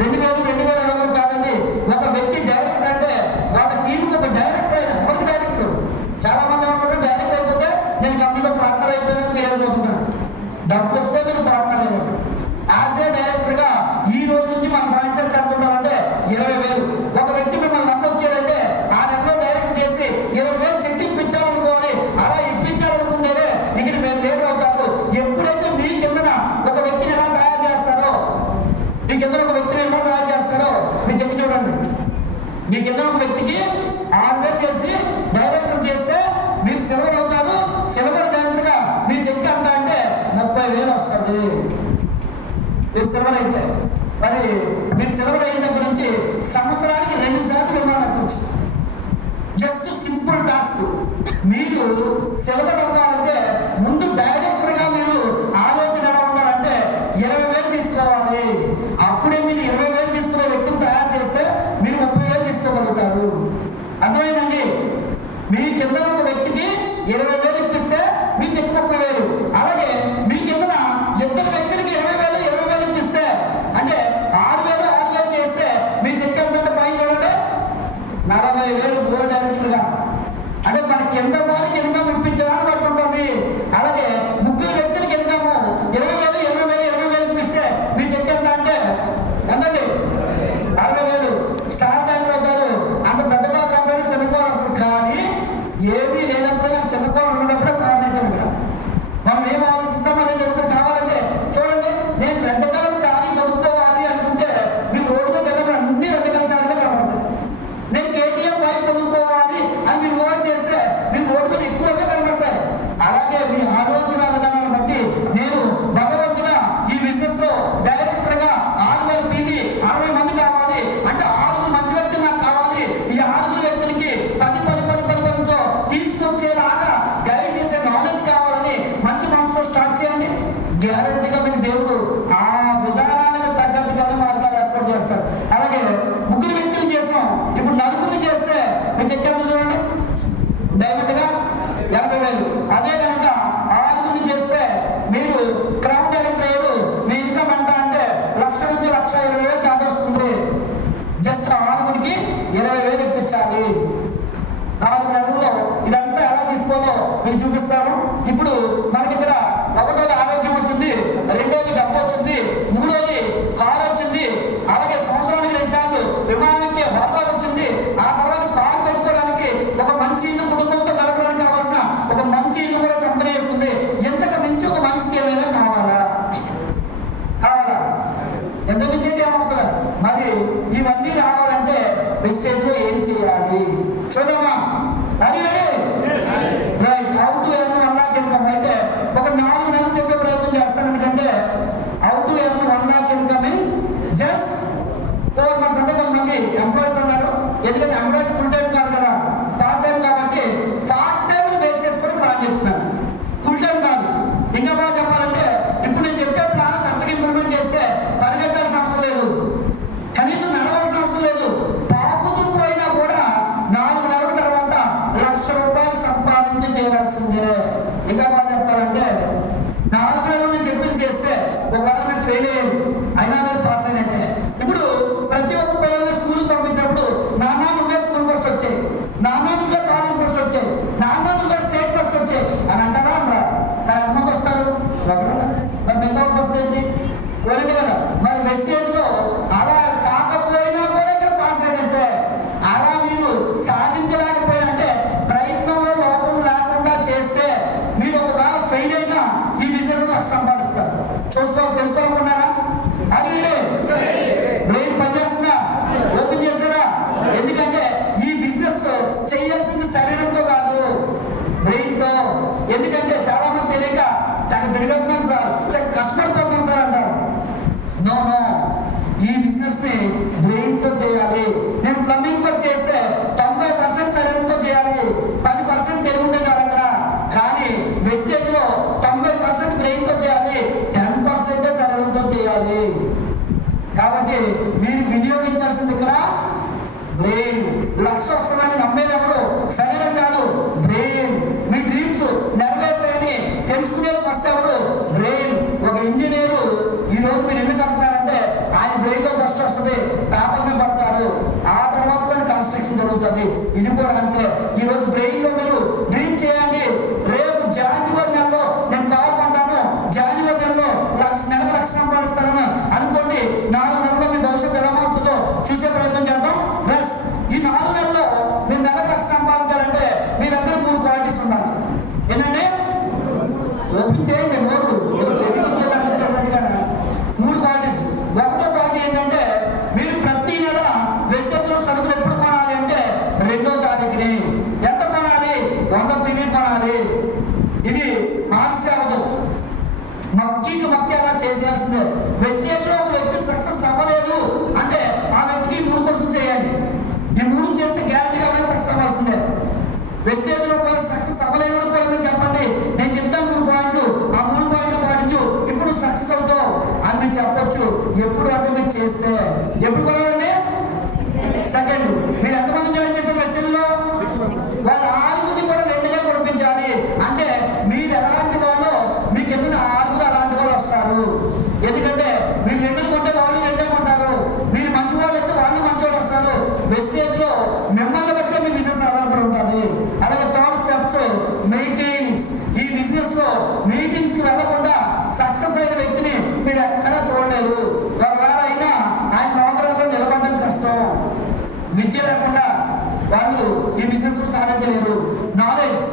2000 కాదండి. ఒక వ్యక్తి డైరెక్టర్ అంటే వాళ్ళ టీంకి ఒక డైరెక్టర్ అయినా ఎవరికి డైరెక్టర్? చాలా మంది అనుకుంటారు డైరెక్టర్ అయిపోతే నేను కంపెనీలో పార్ట్నర్ అయిపోయినా ఫీల్ అయిపోతుంటారు. డబ్బు వస్తే మీరు పార్ట్నర్ అయినట్టు. యాజ్ ఏ డైరెక్టర్ గా ఈ రోజు నుంచి మన మైండ్ సెట్ అనుకుంటామంటే 20,000. ఒక వ్యక్తి మిమ్మల్ని నమ్మి వచ్చాడంటే ఆ నెలలో డైరెక్ట్ చేసి 20,000 చెక్ ఇప్పించాలనుకోవాలి. అలా ఇప్పించాలనుకుంటేనే ఇక్కడ మీరు లీడర్ అవుతారు. ఎప్పుడైతే మీ కిందన ఒక వ్యక్తిని ఎలా తయారు చేస్తారో, మీ కింద ఒక వ్యక్తిని ఎలా తయారు చేస్తారో మీరు చెప్పి చూడండి. మీ కింద ఒక వ్యక్తికి 6,000 చేసి డైరెక్టర్ చేస్తే మీరు సిల్వర్ అవుతారు. సిల్వర్ డైరెక్టర్ గా మీ చెక్ ఎంత అంటే 30,000 వస్తుంది. మీరు సిల్వర్ అయితే మరి మీరు సిల్వర్ అయిన దగ్గర నుంచి సంవత్సరానికి 2 శాతం ఇవ్వాలనుకోవచ్చు. Just simple task. మీరు సిల్వర్ అవ్వాలంటే ముందు డైరెక్టర్ గా మీరు ఆలోచన ఎలా ఉండాలంటే 20,000 తీసుకోవాలి. అప్పుడే మీరు 20,000 తీసుకునే వ్యక్తిని తయారు చేస్తే మీరు 30,000 తీసుకోగలుగుతారు. అర్థమైందండి? మీ కింద ఒక వ్యక్తికి 20,000 ఇప్పిస్తే మీ చెక్ 30,000. అలాగే మీ కింద ఇద్దరు వ్యక్తులకి 20,000 ఇప్పిస్తే అంటే 6,000 చేస్తే మీ చెక్ ఎంత పైన చూడండి 40,000 గోల్డ్ డైరెక్టర్ వెస్టేజ్ లో ఏం చేయాలి చూద్దామా? అది right. How to earn 1 lakh income అయితే ఒక 4 నెలలు చెప్పే ప్రయత్నం చేస్తాను. ఎందుకంటే how to earn 1 lakh income in just 4 months. అంటే కొంతమంది ఎంప్లాయీస్ అన్నారు, ఎందుకంటే ఎంప్లాయీస్ ఫుల్ టైం కాదు కదా, పార్ట్ టైం కాబట్టి పార్ట్ టైం బేస్ చేసుకొని ప్లాన్ చెప్తున్నాను, ఫుల్ టైం కాదు. ఇంకా బాగా చెప్పాలంటే ఇప్పుడు నేను చెప్పే ప్లాన్ కరెక్ట్గా ఇంప్లిమెంట్ చేస్తే పరిగెట్టాల్సిన అవసరం లేదు, కనీసం నడవాల్సిన అవసరం లేదు. తాకుతూ పోయినా కూడా 4 నెలల తర్వాత ₹1,00,000 సంపాదించి చేయాల్సిందే. ఇంకా బాగా చెప్పాలంటే 4 నెలలు నేను చెప్పింది చేస్తే ఒకవేళ మీరు ఫెయిల్ అయ్యారు అయినా మీరు పాస్ అయినట్టే. ఇప్పుడు ప్రతి ఒక్క పిల్లల్ని స్కూల్కి పంపించినప్పుడు నాన్న నువ్వే స్కూల్ ఫస్ట్ వచ్చాయి, నాన్న నువ్వే కాలేజ్ ఫస్ట్ వచ్చాయి, నాన్న నువ్వే స్టేట్ ఫస్ట్ వచ్చాయి అని అంటారా అనరా? కానీ ఎంతమంది వస్తారు? ఒకరు. మరి మిగతా వస్తుంది ఏంటి? ఎవరండి కదా. మరి వెస్టేజ్ లో అలా కాకపోయినా కూడా ఇక్కడ పాస్ అయినట్టే. అలా మీరు సాధించలేకపోయినంటే ప్రయత్నంలో లోపం లేకుండా చేస్తే మీరు ఒకవేళ ఫెయిల్ అయినా ఈ బిజినెస్ లో సంపాదిస్తారు. తెలుసుకోవాలనుకున్నారా? అది బ్రెయిన్ పనిచేస్తుందా? ఓపెన్ చేస్తారా? ఎందుకంటే ఈ బిజినెస్ చేయాల్సింది శరీరంతో కాదు, బ్రెయిన్ తో. ఎందుకంటే చాలా మంది తెలియక తను తిరగతున్నాను సార్, కష్టపడిపోతున్నాను సార్ అంటారు. నో నో, ఈ బిజినెస్ ని బ్రెయిన్ తో చేయాలి. నేను ప్లంబింగ్ వర్క్ చేస్తే 90% శరీరంతో చేయాలి, 10% తెలివి ఉంటే చాలు కదా. కానీ వెస్టేజ్ లో 90% బ్రెయిన్ తో చేయాలి, 10% శరీరంతో చేయాలి. కాబట్టి మీరు వినియోగించాల్సింది ఇక్కడ బ్రెయిన్. 1,00,000 వస్తుందని నమ్మేది ఎవరు? శరీరం కాదు, బ్రెయిన్. మీ డ్రీమ్స్ నెరవేరుతాయని తెలుసుకునేది ఫస్ట్ ఎవరు? బ్రెయిన్. ఒక ఇంజనీరు ఈ రోజు మీరు ఎందుకు అంటున్నారంటే ఆయన బ్రెయిన్ లో ఫస్ట్ వస్తుంది, పేపర్ మీద పడతారు, ఆ తర్వాత మన కన్స్ట్రక్షన్ జరుగుతుంది. ఇది కూడా అంతే. ఈ రోజు బ్రెయిన్ లో మీరు డ్రీమ్ చేయండి, రేపు జనవరి నెలలో నేను కారు కొంటాను, జనవరి నెలలో నెలకు 1,00,000 సంపాదిస్తాను అనుకోండి. 4 నెలల్లో మీ భవిష్యత్తు ఎలా మారుతుందో చూసే ప్రయత్నం చేద్దాం. ప్లస్ ఈ 4 నెలల్లో మీరు నెలకు 1,00,000 సంపాదించాలంటే మీ దగ్గర 3 క్వాలిటీస్ ఉండాలి. ఏంటంటే ఓపెన్ చేయండి నోరు, కదా 3 క్వాలిటీస్. ఒకటో క్వాలిటీ ఏంటంటే మీరు ప్రతి నెల వెస్టేజ్ లో సరుకులు ఎప్పుడు కొనాలి అంటే 2వ తారీఖుని. ఎంత కొనాలి? 100 పివి కొనాలి. ఇది ఆలస్యం అవ్వదు, మక్కి అలా చేసేయాల్సిందే. వెస్టేజ్ లో ఒక వ్యక్తి సక్సెస్ అవ్వలేదు అంటే ఆ వ్యక్తికి 3 క్వశ్చన్స్ చేయాలి. ఈ 3 చేస్తే గ్యారంటీగా సక్సెస్ అవ్వాల్సిందే. వెస్టేజ్ లో సక్సెస్ అవ్వలేదు కూడా మీరు చెప్పండి, నేను చెప్తాను 3 పాయింట్లు, ఆ 3 పాయింట్లు పాటించు, ఇప్పుడు సక్సెస్ అవుతావు అని మీరు చెప్పొచ్చు. ఎప్పుడు అంటే మీరు చేస్తే. ఎప్పుడు కొనాలండి? సెకండ్. మీరు ఎంతమంది జాయిన్ చేశారు వెస్టేజ్ లో? వాళ్ళ 6 కూడా 2 కొనిపించాలి. అంటే మీరు ఎలాంటి వాళ్ళు, మీకు ఎన్ని 6 అలాంటి వాళ్ళు వస్తారు. ఎందుకంటే మీరు 2 కొంటే వాళ్ళు 2 కొంటారు, మీరు మంచి వాళ్ళు అయితే వాళ్ళు మంచి వాళ్ళు వస్తారు. వెస్టేజ్ లో మిమ్మల్ని బట్టే మీ బిజినెస్ ఆధారపడి ఉంటుంది. అలాగే థర్డ్ స్టెప్స్ మీటింగ్స్. ఈ బిజినెస్ లో మీటింగ్స్ కి వెళ్ళకుండా సక్సెస్ అయిన వ్యక్తిని మీరు ఎక్కడా చూడలేరు. ఒకవేళ అయినా ఆయన మోకరాల్లో నిలబడడం కష్టం. విద్య లేకుండా వాళ్ళు ఈ బిజినెస్ సాధించలేరు. నాలెడ్జ్.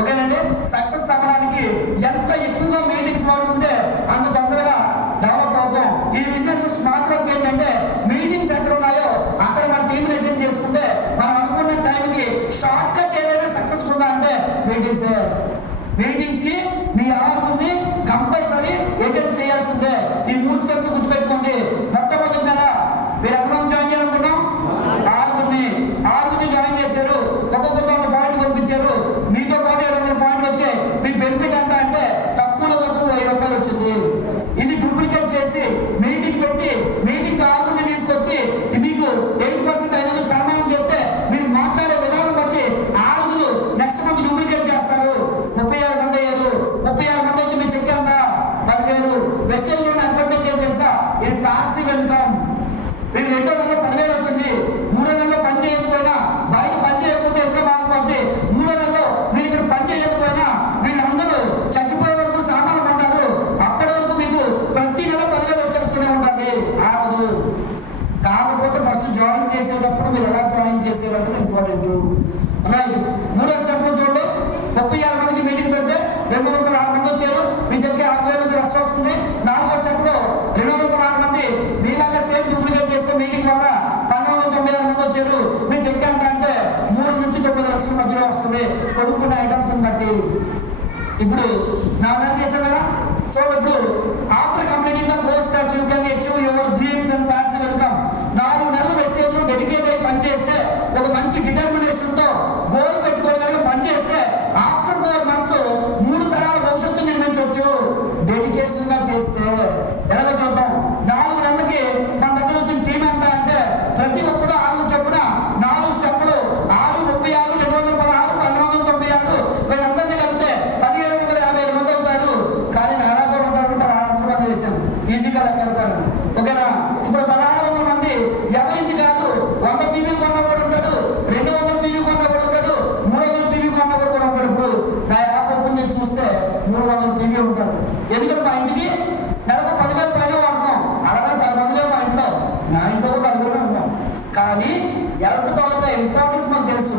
ఓకేనండి. సక్సెస్ అవ్వడానికి ఎంత ఎక్కువగా మీటింగ్స్ వాడుకుంటే అంత తొందరగా డెవలప్ అవుతాం. ఈ బిజినెస్ స్మార్ట్ వర్క్ ఏంటంటే మీటింగ్స్ ఎక్కడ ఉన్నాయో అక్కడ మన టీం అటెండ్ చేసుకుంటే మనం అనుకున్న టైంకి షార్ట్ కట్ ఏదైనా సక్సెస్ఫుల్ గా అంటే మీటింగ్స్ కి మీ 6 కంపల్సరీ అటెండ్ చేయాల్సిందే. ఈ 3 స్టెప్స్ గుర్తుపెట్టుకోండి. మొట్టమొదటి నెల మీరు ఎంతమంది జాయిన్ చేయాలనుకున్నాం? 6 జాయిన్ చేశారు, ఒక్కొక్కరితో 1 పాయింట్ పంపించారు, మీతో పాటు 200 పాయింట్లు వచ్చాయి. మీ బెనిఫిట్ ఎంత అంటే తక్కువలో తక్కువ ₹1000 వచ్చింది. ఇది డూప్లికేట్ చేసి మీటింగ్ పెట్టి మీటింగ్ 6 తీసుకొచ్చి మీకు 8% అయిన సన్మానం చెప్తే మీరు మాట్లాడే విధానం బట్టి 6 నెక్స్ట్ మంత్ డూప్లికేట్ చేస్తారు. 36 మంది ఉంటుంది కొనుక్కున్న ఐటమ్స్ బట్టి. ఇప్పుడు నా మీద చేశాను కదా చూడు. ఇప్పుడు after completing the 4 steps you can achieve your dreams and passive income. 4 నెలలు వెస్టేజ్ లో డెడికేట్ అయ్యి పనిచేస్తే, ఒక మంచి డిటర్మినేషన్ తో గోల్ పెట్టుకోగలిగి పనిచేస్తే ఆఫ్టర్ 4 months 3 తరాల భవిష్యత్తు నిర్మించవచ్చు. డెడికేషన్ గా చేస్తే ఎలాగో చూద్దాం. 4 నెలలకి మన దగ్గర వచ్చిన టీం ఎంత అంటే ప్రతి ఒక్కరు 6 చొప్పున 4 స్టెప్పులు 6, 36, 216, 1296 వీళ్ళందరినీ కలిపితే 1755 మంది అవుతారు. కానీ నారాయణ ఉంటారు 16 మంది వేశాను, ఈజీగా లెక్కడతారు. ఓకేనా? ఇప్పుడు 1600 మంది ఎవరింటి కాదు. 100 పీవీ కొన్నవాడు ఉంటాడు, 200 పీవీ కొన్నవాడు ఉంటాడు, 300 పీవీ కొన్నవాడు కూడా ఉంటాడు. ఇప్పుడు నా యాప్ ఓపెన్ చేసి చూస్తే 300 పీవీ ఉంటారు. ఎందుకంటే మా ఇంటికి నెలకు 10,000 పైన వాడుతాం. అలాగే 10 మందిలో మా ఇంట్లో, నా ఇంట్లో కూడా 10 ఉన్నాం. కానీ హెల్త్ తాలూకా ఇంపార్టెన్స్ మాకు తెలుసు.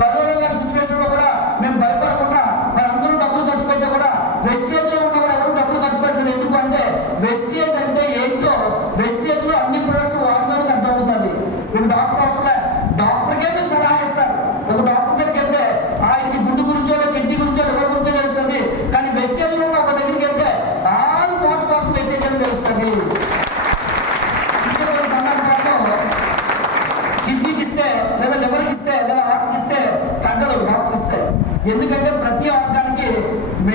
కరోనా లాంటి సిచ్యువేషన్ లో కూడా మేము భయపడకుండా మనందరూ డబ్బులు ఖర్చు పెట్టా కూడా వెస్టేజ్ లో ఉన్నవాడు ఎవరు డబ్బులు ఖర్చు పెట్టలేదు. ఎందుకంటే వెస్టేజ్ అంటే ఏంటో వెస్టేజ్ లో అన్ని ప్రొడక్ట్స్ వాడడానికి అర్థమవుతుంది. మీకు డాక్టర్ అవసరం, డాక్టర్కే మీరు సలహా ఇస్తారు. ఒక డాక్టర్ దగ్గరికి వెళ్తే ఆయనకి గుండు గురించో కిడ్నీ గురించో ఎవరి గురించో తెలుస్తుంది. కానీ వెస్టేజ్ లో ఒక దగ్గరికి వెళ్తే ఆల్ పార్ట్స్ కోసం వెస్టేజ్ అని తెలుస్తుంది. సందర్భంలో కిడ్నీకి ఇస్తే లేదా లివర్కి ఇస్తే లేదా హార్ట్కి ఇస్తే తగ్గదు డాక్టర్ ఇస్తే. ఎందుకంటే ప్రతి ఆర్గానికి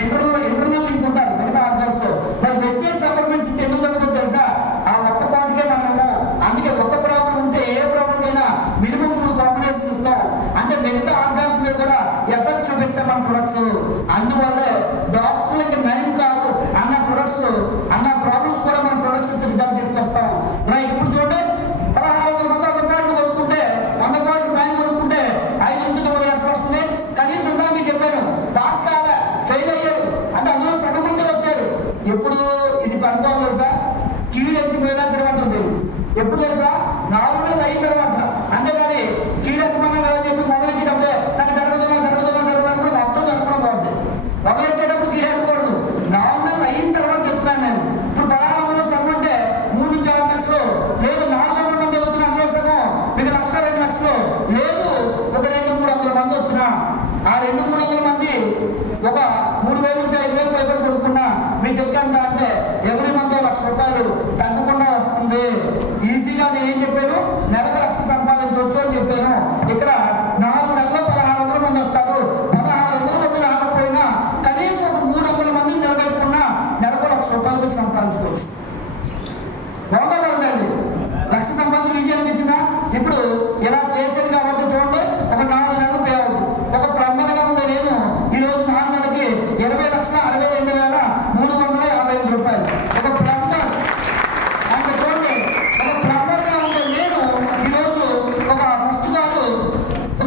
ఇంటర్నల్ లింక్ ఉంటుంది మిగతా ఆర్గాన్స్ తో. మరి వెస్టేజ్ సప్లిమెంట్స్ ఇస్తే ఎందుకు తగ్గుతుందో తెలుసా? ఆ ఒక్క పాటికే మనము. అందుకే ఒక్క ప్రాబ్లం ఉంటే ఏ ప్రాబ్లం అయినా మినిమం 3 కాంబినేషన్స్ ఇస్తాం. అంటే మిగతా ఆర్గాన్స్ మీద కూడా ఎఫెక్ట్ చూపిస్తాం మన ప్రొడక్ట్స్. అందువల్లే డాక్టర్లకి నయం కాదు అన్న ప్రొడక్ట్స్ అన్న ప్రాబ్లమ్స్ కూడా మన ప్రొడక్ట్స్ రిజల్ట్ తీసుకొస్తాం. రైట్? ఇప్పుడు చూడండి, 1600 మంది 100 పాయింట్లు కొనుక్కుంటే 100 పాయింట్లు పైన కొనుక్కుంటే 5 నుంచి 9 లక్షలు వస్తుంది. కనీసం ఇంకా మీకు చెప్పాను, పాస్ కాలే, ఫెయిల్ అయ్యారు అంటే అందులో సగం మంది వచ్చారు. ఎప్పుడు ఇది కనుక్కోవాలి తెలుసా? కీడెత్తి మీద తిరగంటుంది. ఎప్పుడు తెలుసా? 4 నెలలు అయిన తర్వాత. అంతేగాని కీడెత్తమన్నా చెప్పి మొదలెట్టేటప్పుడే నాకు జరగదు కూడా మొత్తం జరగడం పోతుంది. మొదలెట్టేటప్పుడు కీడెత్తకూడదు. 4 నెలలు అయిన తర్వాత చెప్తాను నేను. ఇప్పుడు 1600 సగం అంటే 3 నుంచి 6 లక్షలు లేదు. 400 మంది అవుతున్న అందులో సగం మీకు 1,00,000, 2 లక్షలు లేదు. ఒక 200-300 మంది వచ్చినా ఆ 200-300 మంది ఒక 3,000 నుంచి 5,000 పైబడి కొనుక్కున్నా మీ చెక్ ఎంత అంటే ఎవరి మంది 1,00,000 రూపాయలు తగ్గకుండా వస్తుంది. ఈజీగా నేను ఏం చెప్పాను? నెలకు 1,00,000 సంపాదించవచ్చు అని చెప్పాను. ఇక్కడ 4 నెలల్లో 1,600 మంది వస్తారు. 1,600 మంది రాకపోయినా కనీసం ఒక 300 మందిని నిలబెట్టుకున్నా నెలకు 1,00,000 రూపాయలు సంపాదించుకోవచ్చు. బాగుందా కదండి? 1,00,000 సంపాదన ఈజీ అనిపించిందా? ఇప్పుడు ఇలా చేశాను కాబట్టి చూడండి, ఒక 4 నెలలు పే అవుతుంది. ఒక ప్లంబర్ గా ఉండే నేను ఈరోజు 4 నెలలకి 20,62,355 రూపాయలు. ఒక ప్లంబర్ అంటే చూడండి, ఒక ప్లంబర్ గా ఉండే నేను ఈరోజు ఒక ఫస్ట్ కారు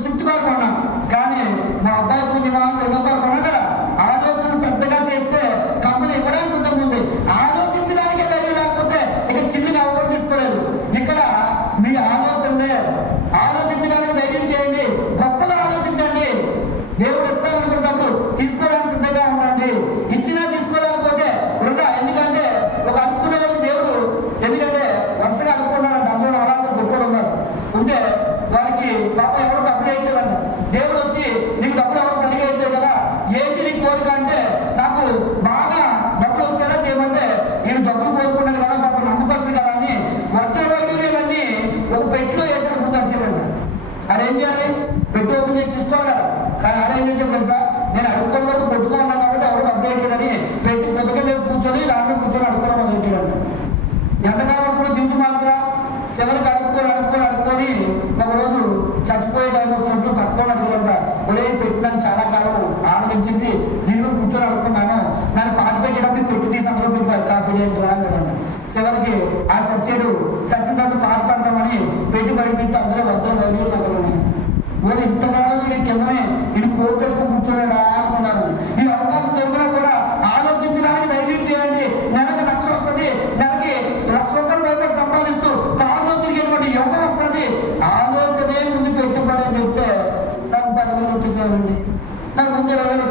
స్విఫ్ట్ కార్ కొన్నా. కానీ మా అబ్బాయి పుణ్యమా 2వ కారు కొన్నా కదా. ఆలోచన పెద్దగా చేస్తే కంపెనీ ఇవ్వడానికి సిద్ధంగా ఉంది. ఆలోచించడానికి ధైర్యం లేకపోతే ఇక చిన్నగా ఎవరు తీసుకోలేదు. ఇక్కడ మీ ఆలోచనలే. ఆలోచించడానికి ధైర్యం చేయండి, గొప్పగా ఆలోచించండి. దేవుడు ఇస్తాననుకున్నప్పుడు తీసుకోవడానికి సిద్ధంగా ఉండండి. ఇచ్చినా తీసుకోలేకపోతే వృధా. ఎందుకంటే ఒక అడుక్కునే వాళ్ళకి దేవుడు, ఎందుకంటే వరుసగా అడుక్కున్నారంట, అందులో అలాంటి గొప్పలు ఉన్నారు. ఉంటే వాడికి పాపం ఎవరు డబ్బులు వేయట్లేదంట. దేవుడు వచ్చి నీకు డబ్బులు ఎవరు సరిగా వేయట్లేదు కదా, ఏంటి నీ కోరిక అంటే నాకు బాగా డబ్బులు వచ్చేలా చేయమంటే నేను డబ్బులు కోరుకున్నాను కదా, పాపం నమ్మకొస్తుంది కదా అని వజ్ర వైడూర్యాలన్నీ ఒక పెట్టిలో వేసాను ముందు వచ్చేదంట. అదేం చేయాలి? పెట్టి ఓపెన్ చేసి తీసుకోవాలి కదా. కానీ ఆడేం చేసాం తెలుసా? నేను అడుక్కోవడం పెట్టుకున్నాను కాబట్టి ఎవరు డబ్బులు వేయట్లేదని పెట్టి పొద్దుగా వేసి కూర్చొని లాభం కూర్చొని అడుక్కోవడం మొదలెట్టాడంట. ఎంతకాలం అనుకున్న జీవితం మాత్రం చివరికి అడుక్కొని ఒక రోజు చచ్చిపోయే టైం వచ్చినప్పుడు పక్కన అడుగుతుంట, ఒరే పెట్టినాను చాలా కాలం ఆలోచించింది, దీనిలో కూర్చొని అడుక్కున్నాను, నన్ను పాట పెట్టేటప్పుడు పెట్టి తీసి అందులో పెట్టారు కాపీ అన్నాడంట. చివరికి ఆ చచ్చాడు. చచ్చిన తర్వాత పాట పడతామని పెట్టి పడి తీస్తే అందులో వజ్ర వైద్యులు తగ్గలేదు. ఓరు ఇంతకాలం వీడి కిందనే ఇది కోరు పెట్టుకుని కూర్చోలేడా అనుకున్నారు. ఈ అవకాశం దొరికినా కూడా ఆలోచించడానికి ధైర్యం చేయండి. నెలకు 1,00,000 వస్తుంది, నెలకి 1,00,000 రూపాయలు పైన సంపాదిస్తూ కారులో తిరిగేటువంటి యోగం వస్తుంది. ఆలోచనే ముందు పెట్టుబడి అని చెప్తే నాకు 10,000 వచ్చేసారండి, నాకు ముందు 20,000